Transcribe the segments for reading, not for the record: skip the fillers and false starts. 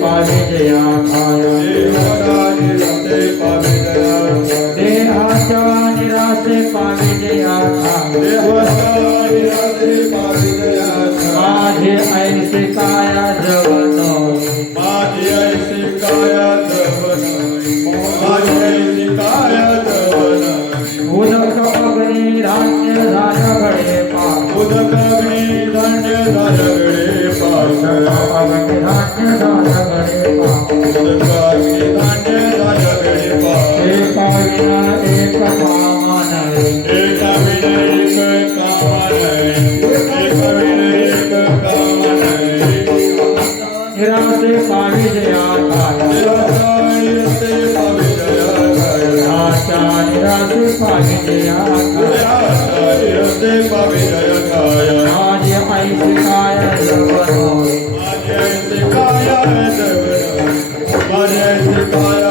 पाहे जया खाया पाविजया निरसे पाविजया माझे ऐसे काय जगनो माझे ऐसे काय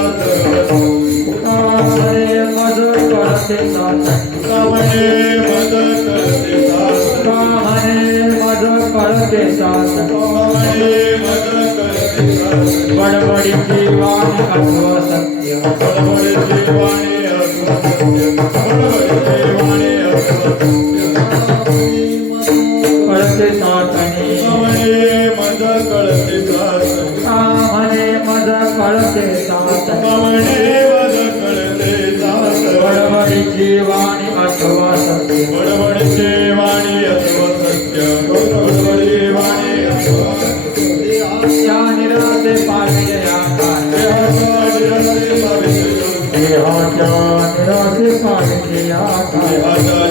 कामने मद करते साथ कामने मद करते साथ कामने मद करते साथ बड़बड़ी जीवान अथवा सत्य बड़बड़ी जीवानी अथवा सत्य बड़बड़ी जीवानी अथवा करते साथनी कामने मद करते साथ कामने मद करते साथ कामने मद करते साथ बड़बड़ी जीवानी अथवा सत्य बड़बड़ी जीवानी अथवा सत्य बड़बड़ी जीवानी अथवा या निरसे पाविजया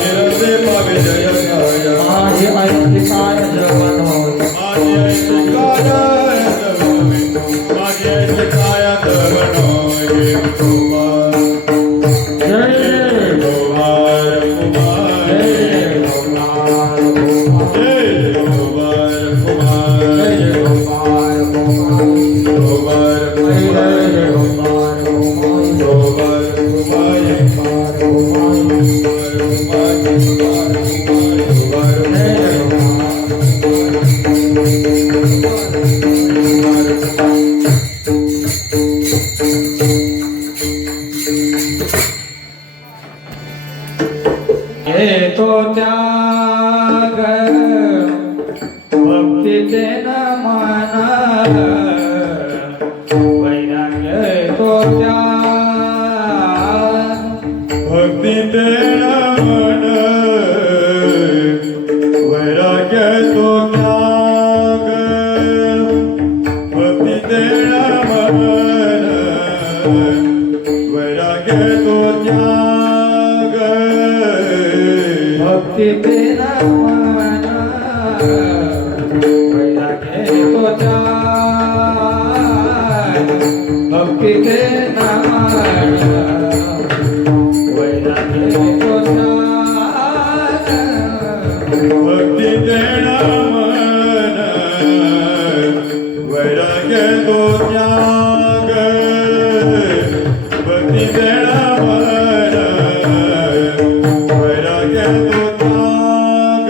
निरसे पाविजया माझे ऐसे काय जगनो तो त्याग भक्तीचे न मन वैराग्य तो त्याग भक्तीचे मन वैराग्य तो त्याग भक्तीचे मन वैराग्य तो त्याग भक्ती तेरा मन वैराग्य तो त्याग भक्ती तेरा मन वैराग्य तो त्याग भक्ती देणा मन वैराग्य तो त्याग भक्ती देणा मन वैराग्य तो त्याग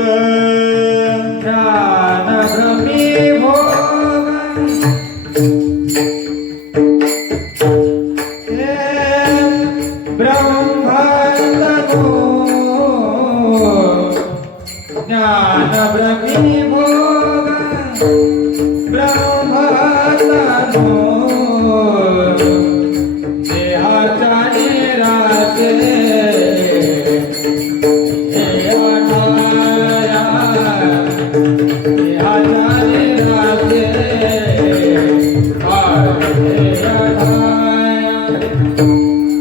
ज्ञान भ्रमी भोग हे ब्रह्मतनो ज्ञान भ्रमी भोग ब्रह्मतनो देहाचा निराशे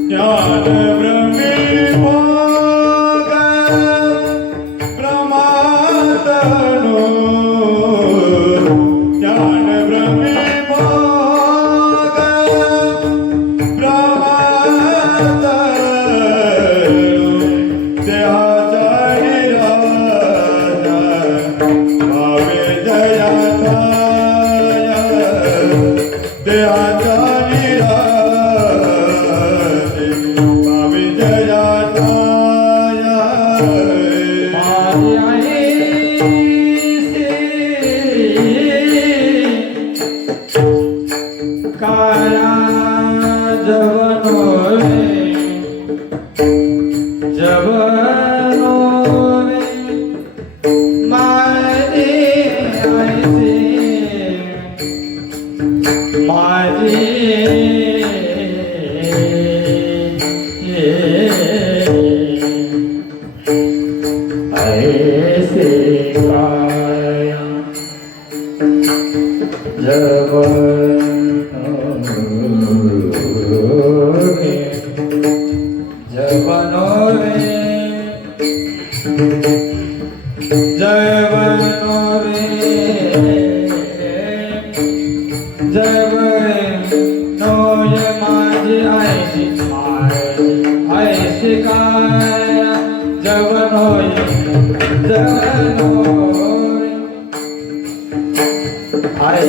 ज्ञान ब्रह्मी भोग प्रमातनो ज्ञान ब्रह्मी भोग प्रमातनो देहाचा निराशा भावे जयाताय देहाचा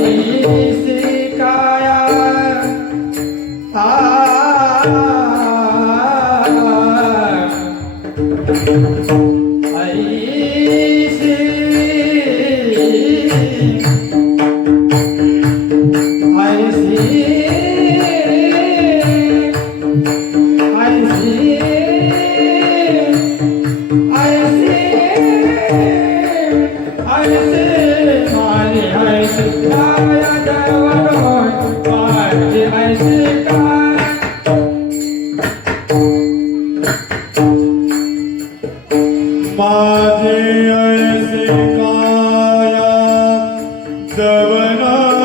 ऐसी काया माझी ऐसी काया जवन हे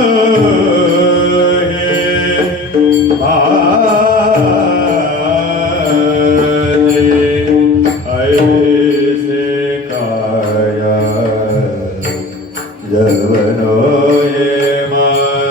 माझी ऐसी काया जवन हे माझे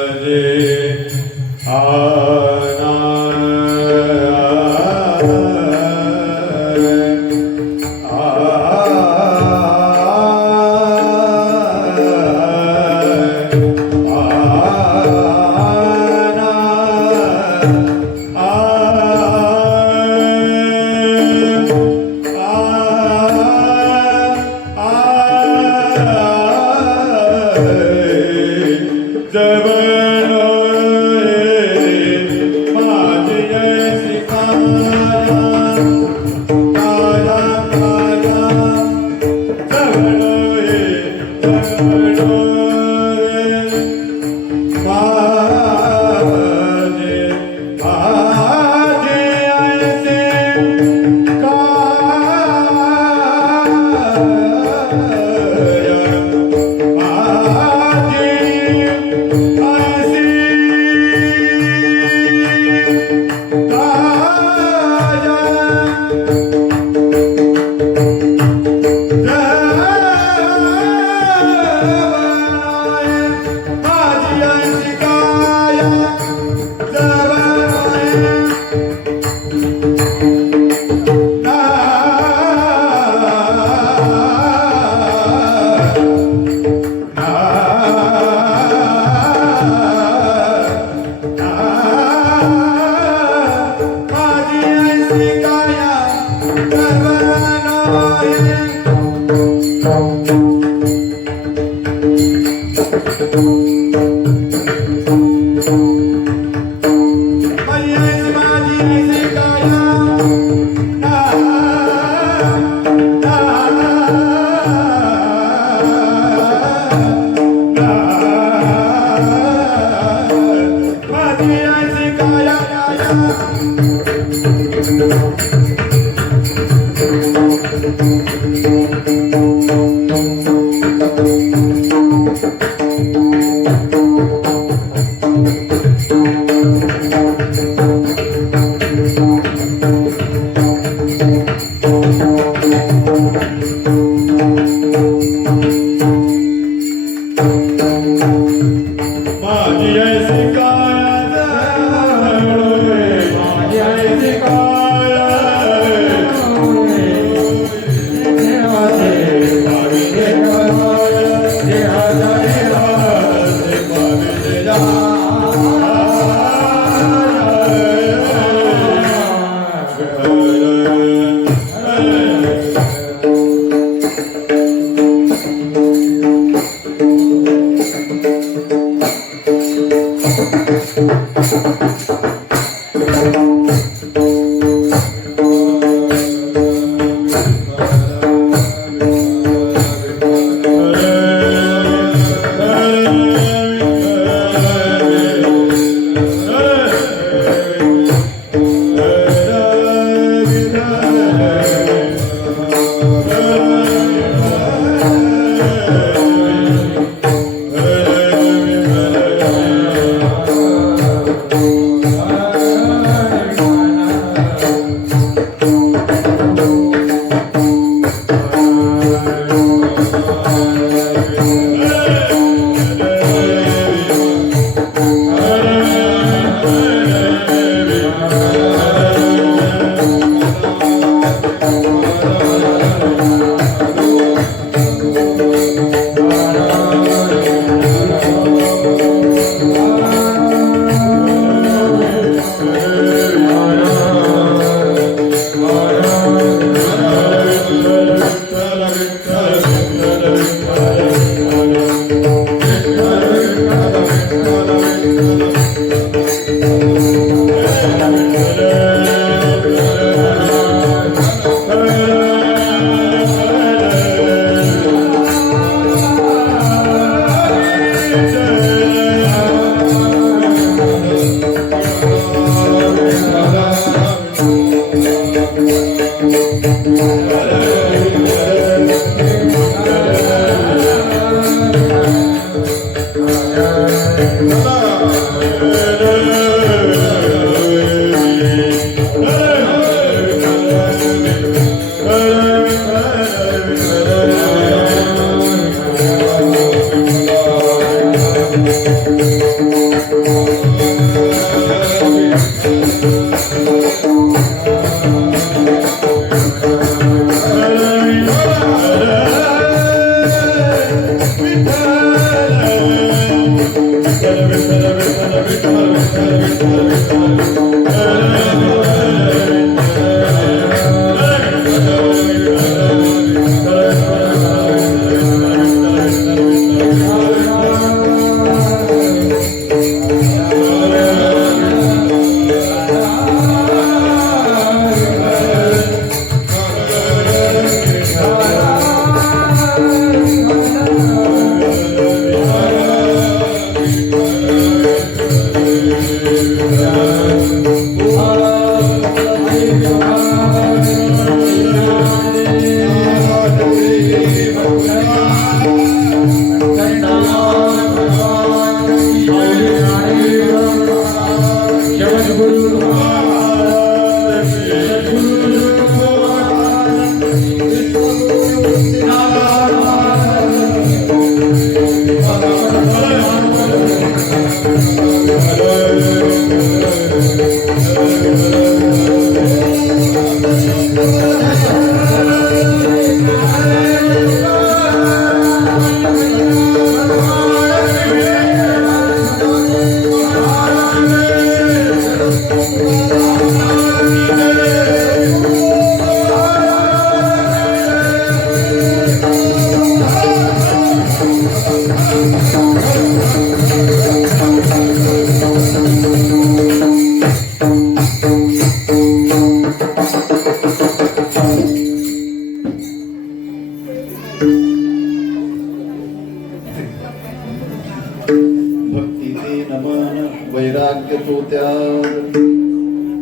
भक्ती ते नमन वैराग्य तो त्याग,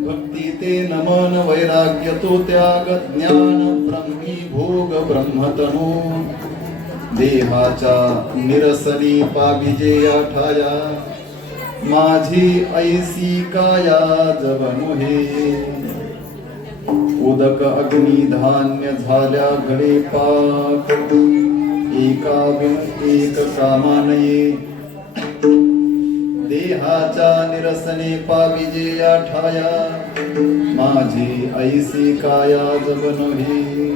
भक्ती ते नमन वैराग्य तो त्याग, ज्ञान ब्रह्मी भोग ब्रह्मतनो, देहाच्या निरसनी पाविजे आठाया, माझी ऐसी काया जवनुहे, उदक अग्नी धान्य झाल्या घडे पाक, एका बिन एक कामानये, देहाच्या निरसने पाविजे आठाया, माझी ऐसी काया जवनही,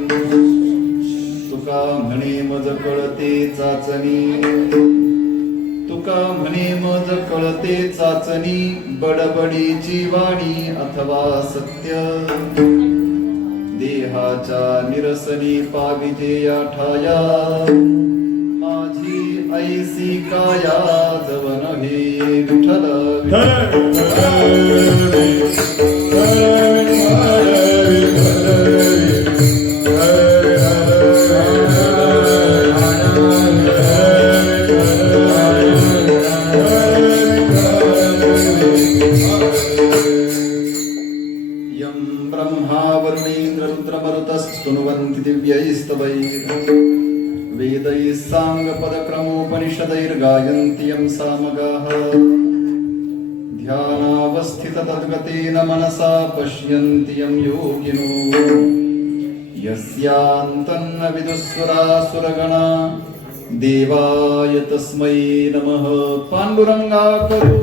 तुका म्हणे मज कळते चाचणी, तुका म्हणे मज कळते चाचणी, बडबडीची वाणी अथवा सत्य, देहाच्या निरसनी पाविजे आठाया, माझी ऐसी काया जवन हे विठ्ठल यं ब्रह्मा वरुणेन्द्र रुद्रमरुतस्तुनुवन्ति दिव्यैस्तवैः, वेदैः साङ्गपदक्रमोपनिषदैर्गायन्ति यं सामगाः, ध्यानावस्थित तद्गतेन मनसा पश्यन्ति यं योगिनो, यस्यान्तन्न विदुःसुरासुरगणा, देवाय तस्मै नमः। पाण्डुरङ्गाकरो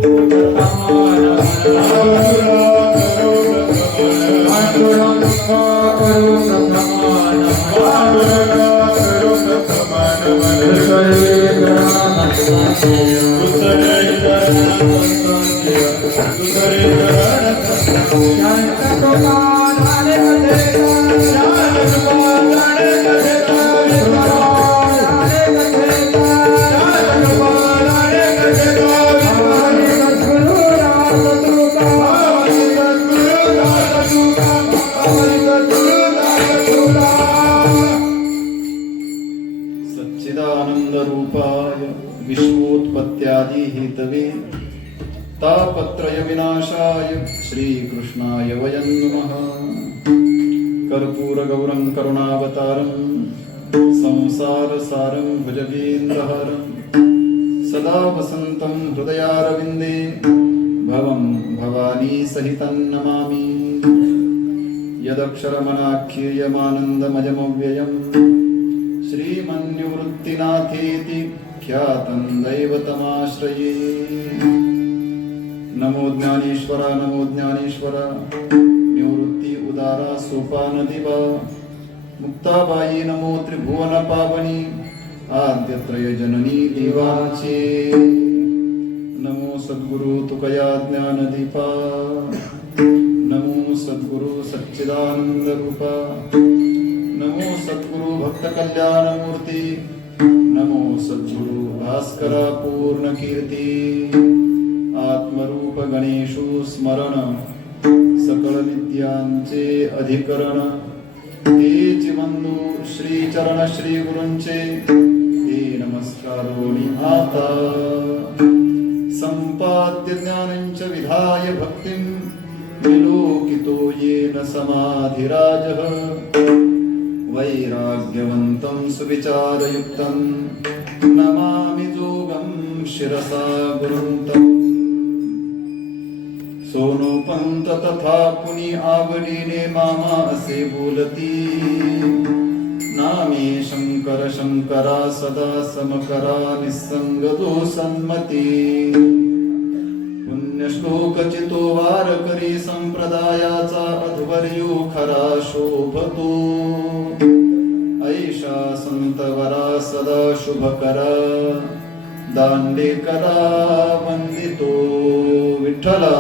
सच्चिदानन्दरूपाय विश्वोत्पत्त्यादि हेतवे तापत्रय विनाशाय श्रीकृष्णाय वयं नमः। कर्पूरगौरं करुणावतारं संसारसारं भुजगेन्द्रहारं सदा वसन्तं हृदयारविन्दे भवं भवानी सहितं नमामि। यदक्षरमनाख्येयमानन्दमयमव्ययम् श्रीमन्निवृत्तिनाथेति ख्यातं दैवतमाश्रये। नमो ज्ञानेश्वरा नमो ज्ञानेश्वरा, निवृत्ती उदारा सोपानदिवा, मुक्ताबाई नमो त्रिभुवन पावनी, आद्यत्रय जननी देवाचे। नमो सद्गुरु तुकया ज्ञानदीपा, नमो सद्गुरु सच्चिदानंद रूपा, नमो सद्गुरु भक्त कल्याण मूर्ती, नमो सद्गुरु भास्करा पूर्ण कीर्ती। आत्मरूप गणेशु स्मरण, सकळ विद्यांचे अधिकरण, तेच बंधू श्री चरण श्री गुरूंचे, ते नमस्कारोनी आता। संपाद्य ज्ञानंच विधाय भक्तिं, विलोकितो येन समाधिराजः। वैराग्यवन्तं सुविचारयुक्तं, नमामि जोगं शिरसा गुरुन्तं। सोनोपंत तथा कुणी आवडीने मामा असे बोलती, नामे शंकर शंकरा सदा समकरा, निसंग तो सन्मती। पुण्यश्लोक चितो वारकरी संप्रदायाचा अध्वर्यो खरा शोभतो ऐशा संतवरा सदा शुभकरा दांडेकरा वंदितो विठ्ठला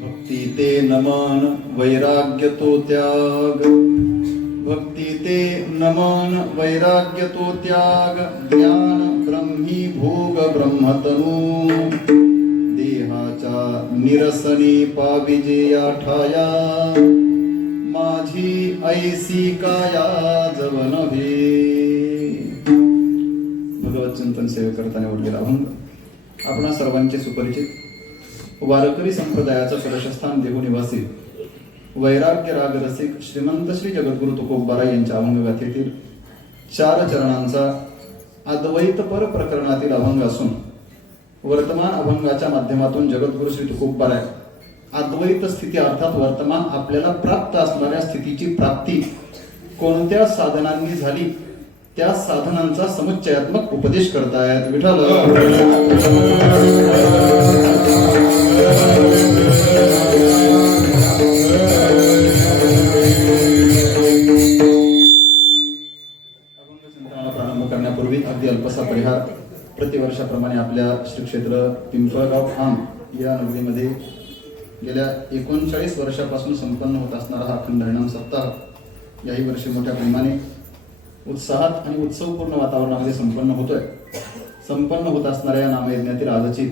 भक्ती ते नमन वैराग्य तो त्याग भक्ती ते नमन वैराग्य तो त्याग ज्ञान ब्रह्मी भोग ब्रह्मतनु देहाच्या निरसनी पाविजे या ठाया माझी ऐसी काया जव नव्हे. भगवत चिंतन सेवे करताना उडलेला अभंग आपणा सर्वांचे सुपरिचित वारकरी संप्रदायाचा कलशस्थान देहू निवासी वैराग्य राग रसिक श्रीमंत श्री जगद्गुरु तुकोबाराय यांच्या अभंग गाथेतील 4 चरणांचा अद्वैत पर प्रकरणातील अभंग असून वर्तमान अभंगाच्या माध्यमातून जगद्गुरु श्री तुकोबाराय अद्वैत स्थिती अर्थात वर्तमान आपल्याला प्राप्त असणाऱ्या स्थितीची प्राप्ती कोणत्या साधनांनी झाली त्या साधनांचा समुच्चयात्मक उपदेश करतायत. विठ्ठल प्रारंभ करण्यापूर्वी अगदी अल्पसा परिहार प्रतिवर्षाप्रमाणे आपल्या श्री क्षेत्र पिंपळगाव खाम या नगरीमध्ये गेल्या 39 वर्षापासून संपन्न होत असणारा हा अखंड हरिनाम सप्ताह याही वर्षी मोठ्या प्रेमाने उत्साहात आणि उत्सवपूर्ण वातावरणामध्ये संपन्न होतोय. संपन्न होत असणाऱ्या या नामयज्ञातील आजची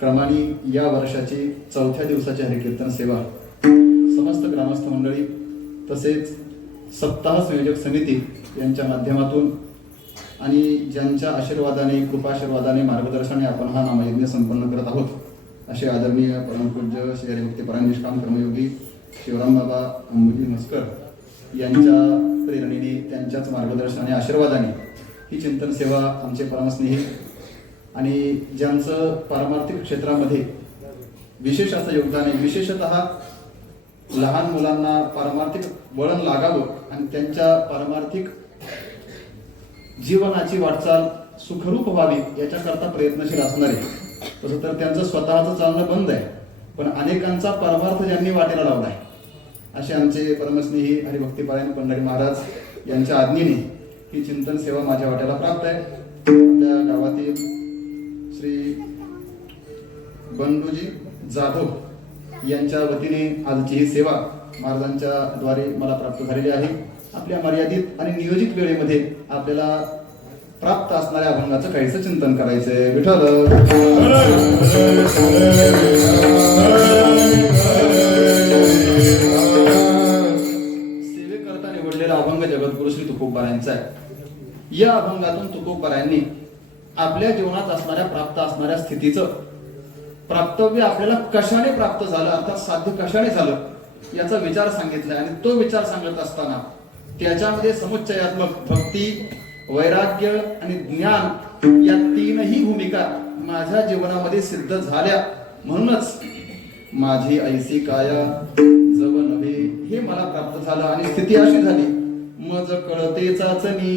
क्रमाने या वर्षाची 4थ्या दिवसाची हरिकीर्तन सेवा समस्त ग्रामस्थ मंडळी तसेच सप्ताह संयोजक समिती यांच्या माध्यमातून आणि ज्यांच्या आशीर्वादाने कृपाशीर्वादाने मार्गदर्शनाने आपण हा नामयज्ञ संपन्न करत आहोत असे आदरणीय परमपूज्य श्री हरिभक्ती परायण निष्काम कर्मयोगी शिवराम बाबा अंबुजी म्हसकर यांच्या प्रेरणेने त्यांच्याच मार्गदर्शनाने आशीर्वादाने ही चिंतन सेवा आमचे परमस्नेही आणि ज्यांचं पारमार्थिक क्षेत्रामध्ये विशेष असं योगदान आहे, विशेषतः लहान मुलांना पारमार्थिक वळण लागावं आणि त्यांच्या पारमार्थिक जीवनाची वाटचाल सुखरूप व्हावी याच्याकरता प्रयत्नशील असणारे. तसं तर त्यांचं स्वतःचं चालणं बंद आहे पण अनेकांचा परमार्थ ज्यांनी वाटेला लावला आहे असे आमचे परमस्नेही हरिभक्तीपरायण पंढरी महाराज यांच्या आज्ञेने ही चिंतन सेवा माझ्या वाट्याला प्राप्त आहे. आपल्या गावातील श्री बंडूजी जाधव यांच्या वतीने आजची ही सेवा महाराजांच्या द्वारे मला प्राप्त झालेली आहे. आपल्या मर्यादित आणि नियोजित वेळेमध्ये आपल्याला प्राप्त असणाऱ्या अभंगाचं काहीच चिंतन करायचंय. विठ्ठल सेवेकरता निवडलेला अभंग जगद्गुरु श्री तुकोबारायांचा आहे. या अभंगातून तुकोबारायांनी आपल्या जीवनात असणाऱ्या प्राप्त असणाऱ्या स्थितीचं प्राप्तव्य आपल्याला कशाने प्राप्त झालं अर्थात साध्य कशाने झालं याचा विचार सांगितलाय आणि तो विचार सांगत असताना त्याच्यामध्ये समुच्चयात्मक भक्ती वैराग्य आणि ज्ञान या तीनही भूमिका माझ्या जीवनामध्ये सिद्ध झाल्या म्हणूनच माझी ऐसी काया जव नव्हे हे मला प्राप्त झालं आणि स्थिती अशी झाली मज कळते चाचणी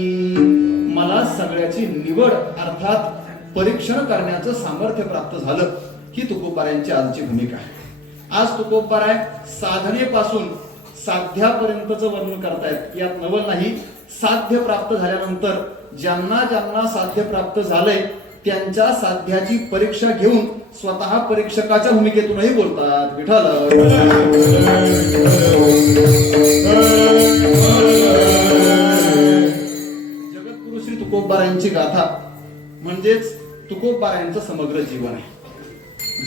मला सगळ्याची निवड अर्थात परीक्षण करण्याचं सामर्थ्य प्राप्त झालं. ही तुकोबारायांची आजची भूमिका आहे. आज तुकोबाराय साधनेपासून साध्यापर्यंतचं वर्णन करतायत. यात नवल नाही. साध्य प्राप्त झाल्यानंतर ज्यांना ज्यांना साध्य प्राप्त झालंय त्यांच्या साध्याची परीक्षा घेऊन स्वतः परीक्षकाच्या भूमिकेतूनही बोलतात. विठ्ठल जगद्गुरु श्री तुकोबारायांची गाथा म्हणजेच तुकोबारायांचं समग्र जीवन आहे.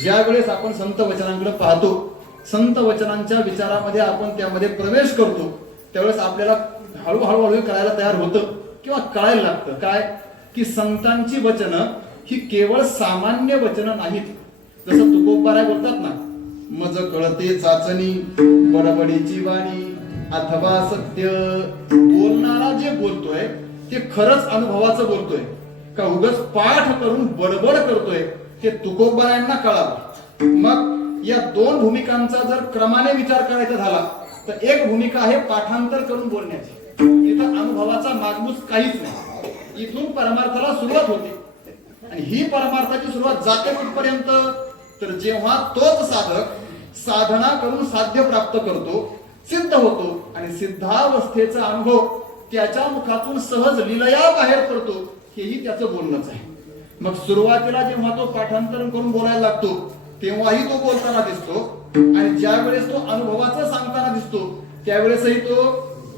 ज्या वेळेस आपण संत वचनांकडे पाहतो संत वचनांच्या विचारामध्ये आपण त्यामध्ये प्रवेश करतो त्यावेळेस आपल्याला हळूहळू कळायला तयार होतं किंवा कळायला लागतं काय की संतांची वचनं ही केवळ सामान्य वचनं नाहीत. जसं तुकोबाराय बोलतात ना मज कळते चाचणी बडबडीची वाणी अथवा सत्य बोलणारा जे बोलतोय ते खरंच अनुभवाचं बोलतोय का उगाच पाठ करून बडबड करतोय ते तुकोबारायांना कळावं. मग या दोन भूमिकांचा जर क्रमाने विचार करायचा झाला तर एक भूमिका आहे पाठांतर करून बोलण्याची. इथं अनुभवाचा मागमूस काहीच नाही. इथून परमार्थाला सुरुवात होते आणि ही परमार्थाची सुरुवात जाते कुठपर्यंत तर जेव्हा तोच साधक साधना करून साध्य प्राप्त करतो, सिद्ध होतो आणि सिद्धावस्थेचा अनुभव त्याच्या मुखातून सहज लीलया बाहेर पडतो, हेही त्याचं बोलणंच आहे. मग सुरुवातीला जेव्हा तो पाठांतरण करून बोलायला लागतो तेव्हाही तो बोलताना दिसतो आणि ज्या वेळेस तो अनुभवाचं सांगताना दिसतो त्यावेळेसही तो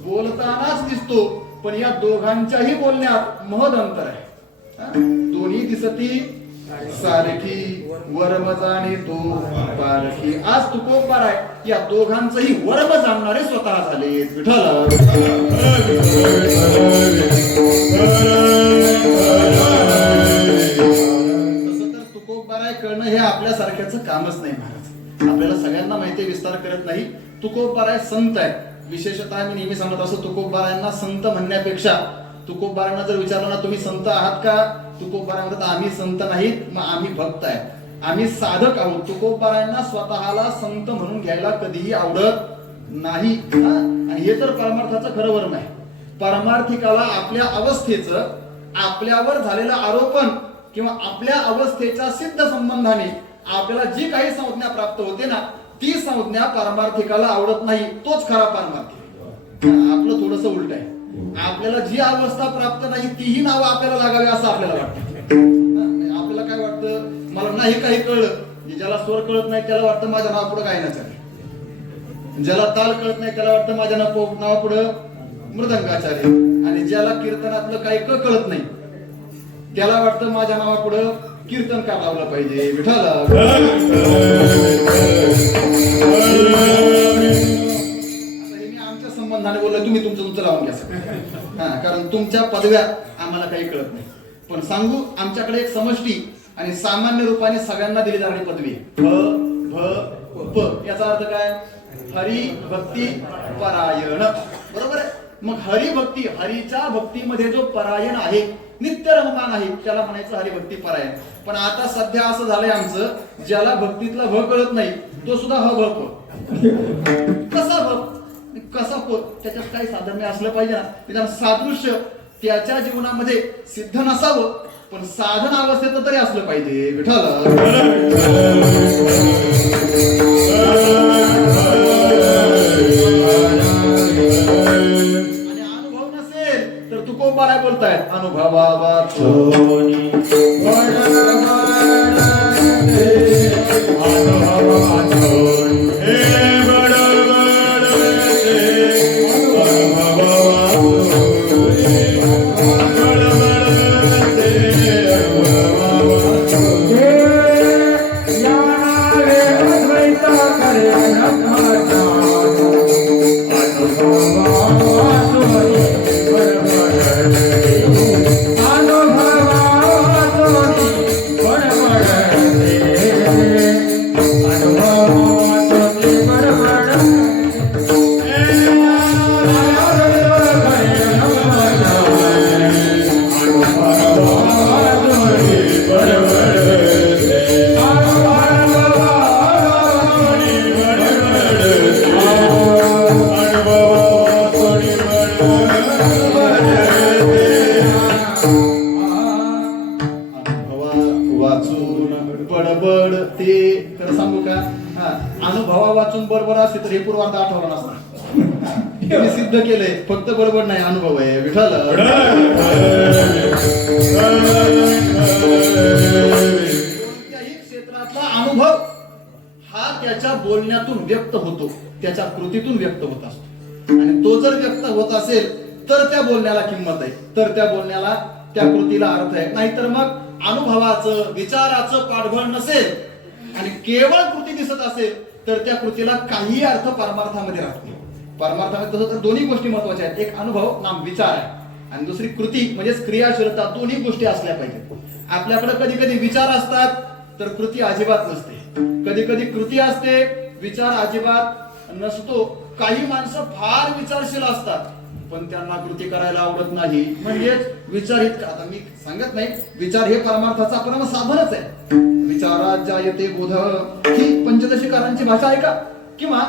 बोलतानाच दिसतो. पण या दोघांच्याही बोलण्यात महद अंतर आहे. दोन्ही दिसती सारखी वर्म जाणे तो पारखी. आज तुकोबार आहे, या दोघांचंही वर्म जाणणारे स्वतः झाले. विठ्ठल तसं तर तुकोबार आहे कळणं हे आपल्यासारख्याचं कामच नाही महाराज. आपल्याला सगळ्यांना माहिती विस्तार करत नाही. तुकोबार आहे संत आहे. विशेषतः मी नेहमी सांगत असतो तुकोबारायांना संत म्हणण्यापेक्षा तुकोबारांना जर विचारलं ना तुम्ही संत आहात का, तुकोबारा म्हणतात आम्ही संत नाहीत, मग आम्ही भक्त आहे, आम्ही साधक आहोत. तुकोबारांना स्वतःला संत म्हणून घ्यायला कधीही आवडत नाही. आणि हे तर परमार्थाचं खरं वर्म आहे. परमार्थिकाला आपल्या अवस्थेचं आपल्यावर झालेलं आरोपण किंवा आपल्या अवस्थेच्या सिद्ध संबंधाने आपल्याला जी काही संज्ञा प्राप्त होते ना ती संज्ञा परमार्थिकाला आवडत नाही. तोच खरा परमार्थिक. आपलं थोडस उलट आहे. आपल्याला जी अवस्था प्राप्त नाही तीही नाव आपल्याला लागावी असं आपल्याला वाटतं. आपल्याला काय वाटतं, मला नाही काही कळलं. ज्याला स्वर कळत नाही त्याला वाटतं माझ्या नावापुढे गायनाचं आहे. ज्याला ताल कळत नाही त्याला वाटतं माझ्या नावापुढे मृदंगाचार्य. आणि ज्याला कीर्तनातलं काही कळत नाही त्याला वाटतं माझ्या नावापुढे कीर्तनकार लावलं पाहिजे. आमच्या संबंधाने बोललो, तुम्ही तुमचं लावून घ्या. कारण तुमच्या पदव्या आम्हाला काही कळत नाही. पण सांगू, आमच्याकडे एक समष्टी आणि सामान्य रूपाने सगळ्यांना दिली जाणारी पदवी भ प. याचा अर्थ काय? हरी भक्ती परायण. बरोबर आहे. मग हरिभक्ती, हरीच्या भक्तीमध्ये जो परायण आहे, नित्य रममान आहे, त्याला म्हणायचं हरिभक्ती परायण. पण आता सध्या असं झालंय आमचं, ज्याला भक्तीतला भ कळत नाही तो सुद्धा ह भ प. कसा भ कसा प, त्याच्यात काही साधर्म्य असलं पाहिजे ना. त्याच्या सादृश्य त्याच्या जीवनामध्ये सिद्ध नसावं पण साधन अवस्थेत तरी असलं पाहिजे. विठ्ठल तुकोबारा बोलतायत अनुभवावाचोनी बडबड ते खरं सांगू का, अनुभवा वाचून बरोबर असते तर हे पूर्वार्ध आठवलं नसतं. मी सिद्ध केलंय, फक्त बरोबर नाही, अनुभव आहे. विठ्ठल कोणत्याही क्षेत्रातला अनुभव हा त्याच्या बोलण्यातून व्यक्त होतो, त्याच्या कृतीतून व्यक्त होत असतो. आणि तो जर व्यक्त होत असेल तर त्या बोलण्याला किंमत आहे, तर त्या बोलण्याला त्या कृतीला अर्थ आहे. नाहीतर मग अनुभवाचं विचाराचं पाठबळ नसेल आणि केवळ कृती दिसत असेल तर त्या कृतीला काही अर्थ परमार्थामध्ये राहत नाही. परमार्थामध्ये तसं तर दोन्ही गोष्टी महत्वाच्या आहेत. एक अनुभव नाम विचार आहे आणि दुसरी कृती म्हणजेच क्रियाशीलता. दोन्ही गोष्टी असल्या पाहिजेत. आपल्याकडे कधी कधी विचार असतात तर कृती अजिबात नसते. कधी कधी कृती असते, विचार अजिबात नसतो. काही माणसं फार विचारशील असतात पण त्यांना कृती करायला आवडत नाही. म्हणजेच विचार इतका, आता मी सांगत नाही, विचार हे परमार्थाचा परम साधनच आहे. विचारात जायते बोध ही पंचदशीकारांची भाषा आहे का? किंवा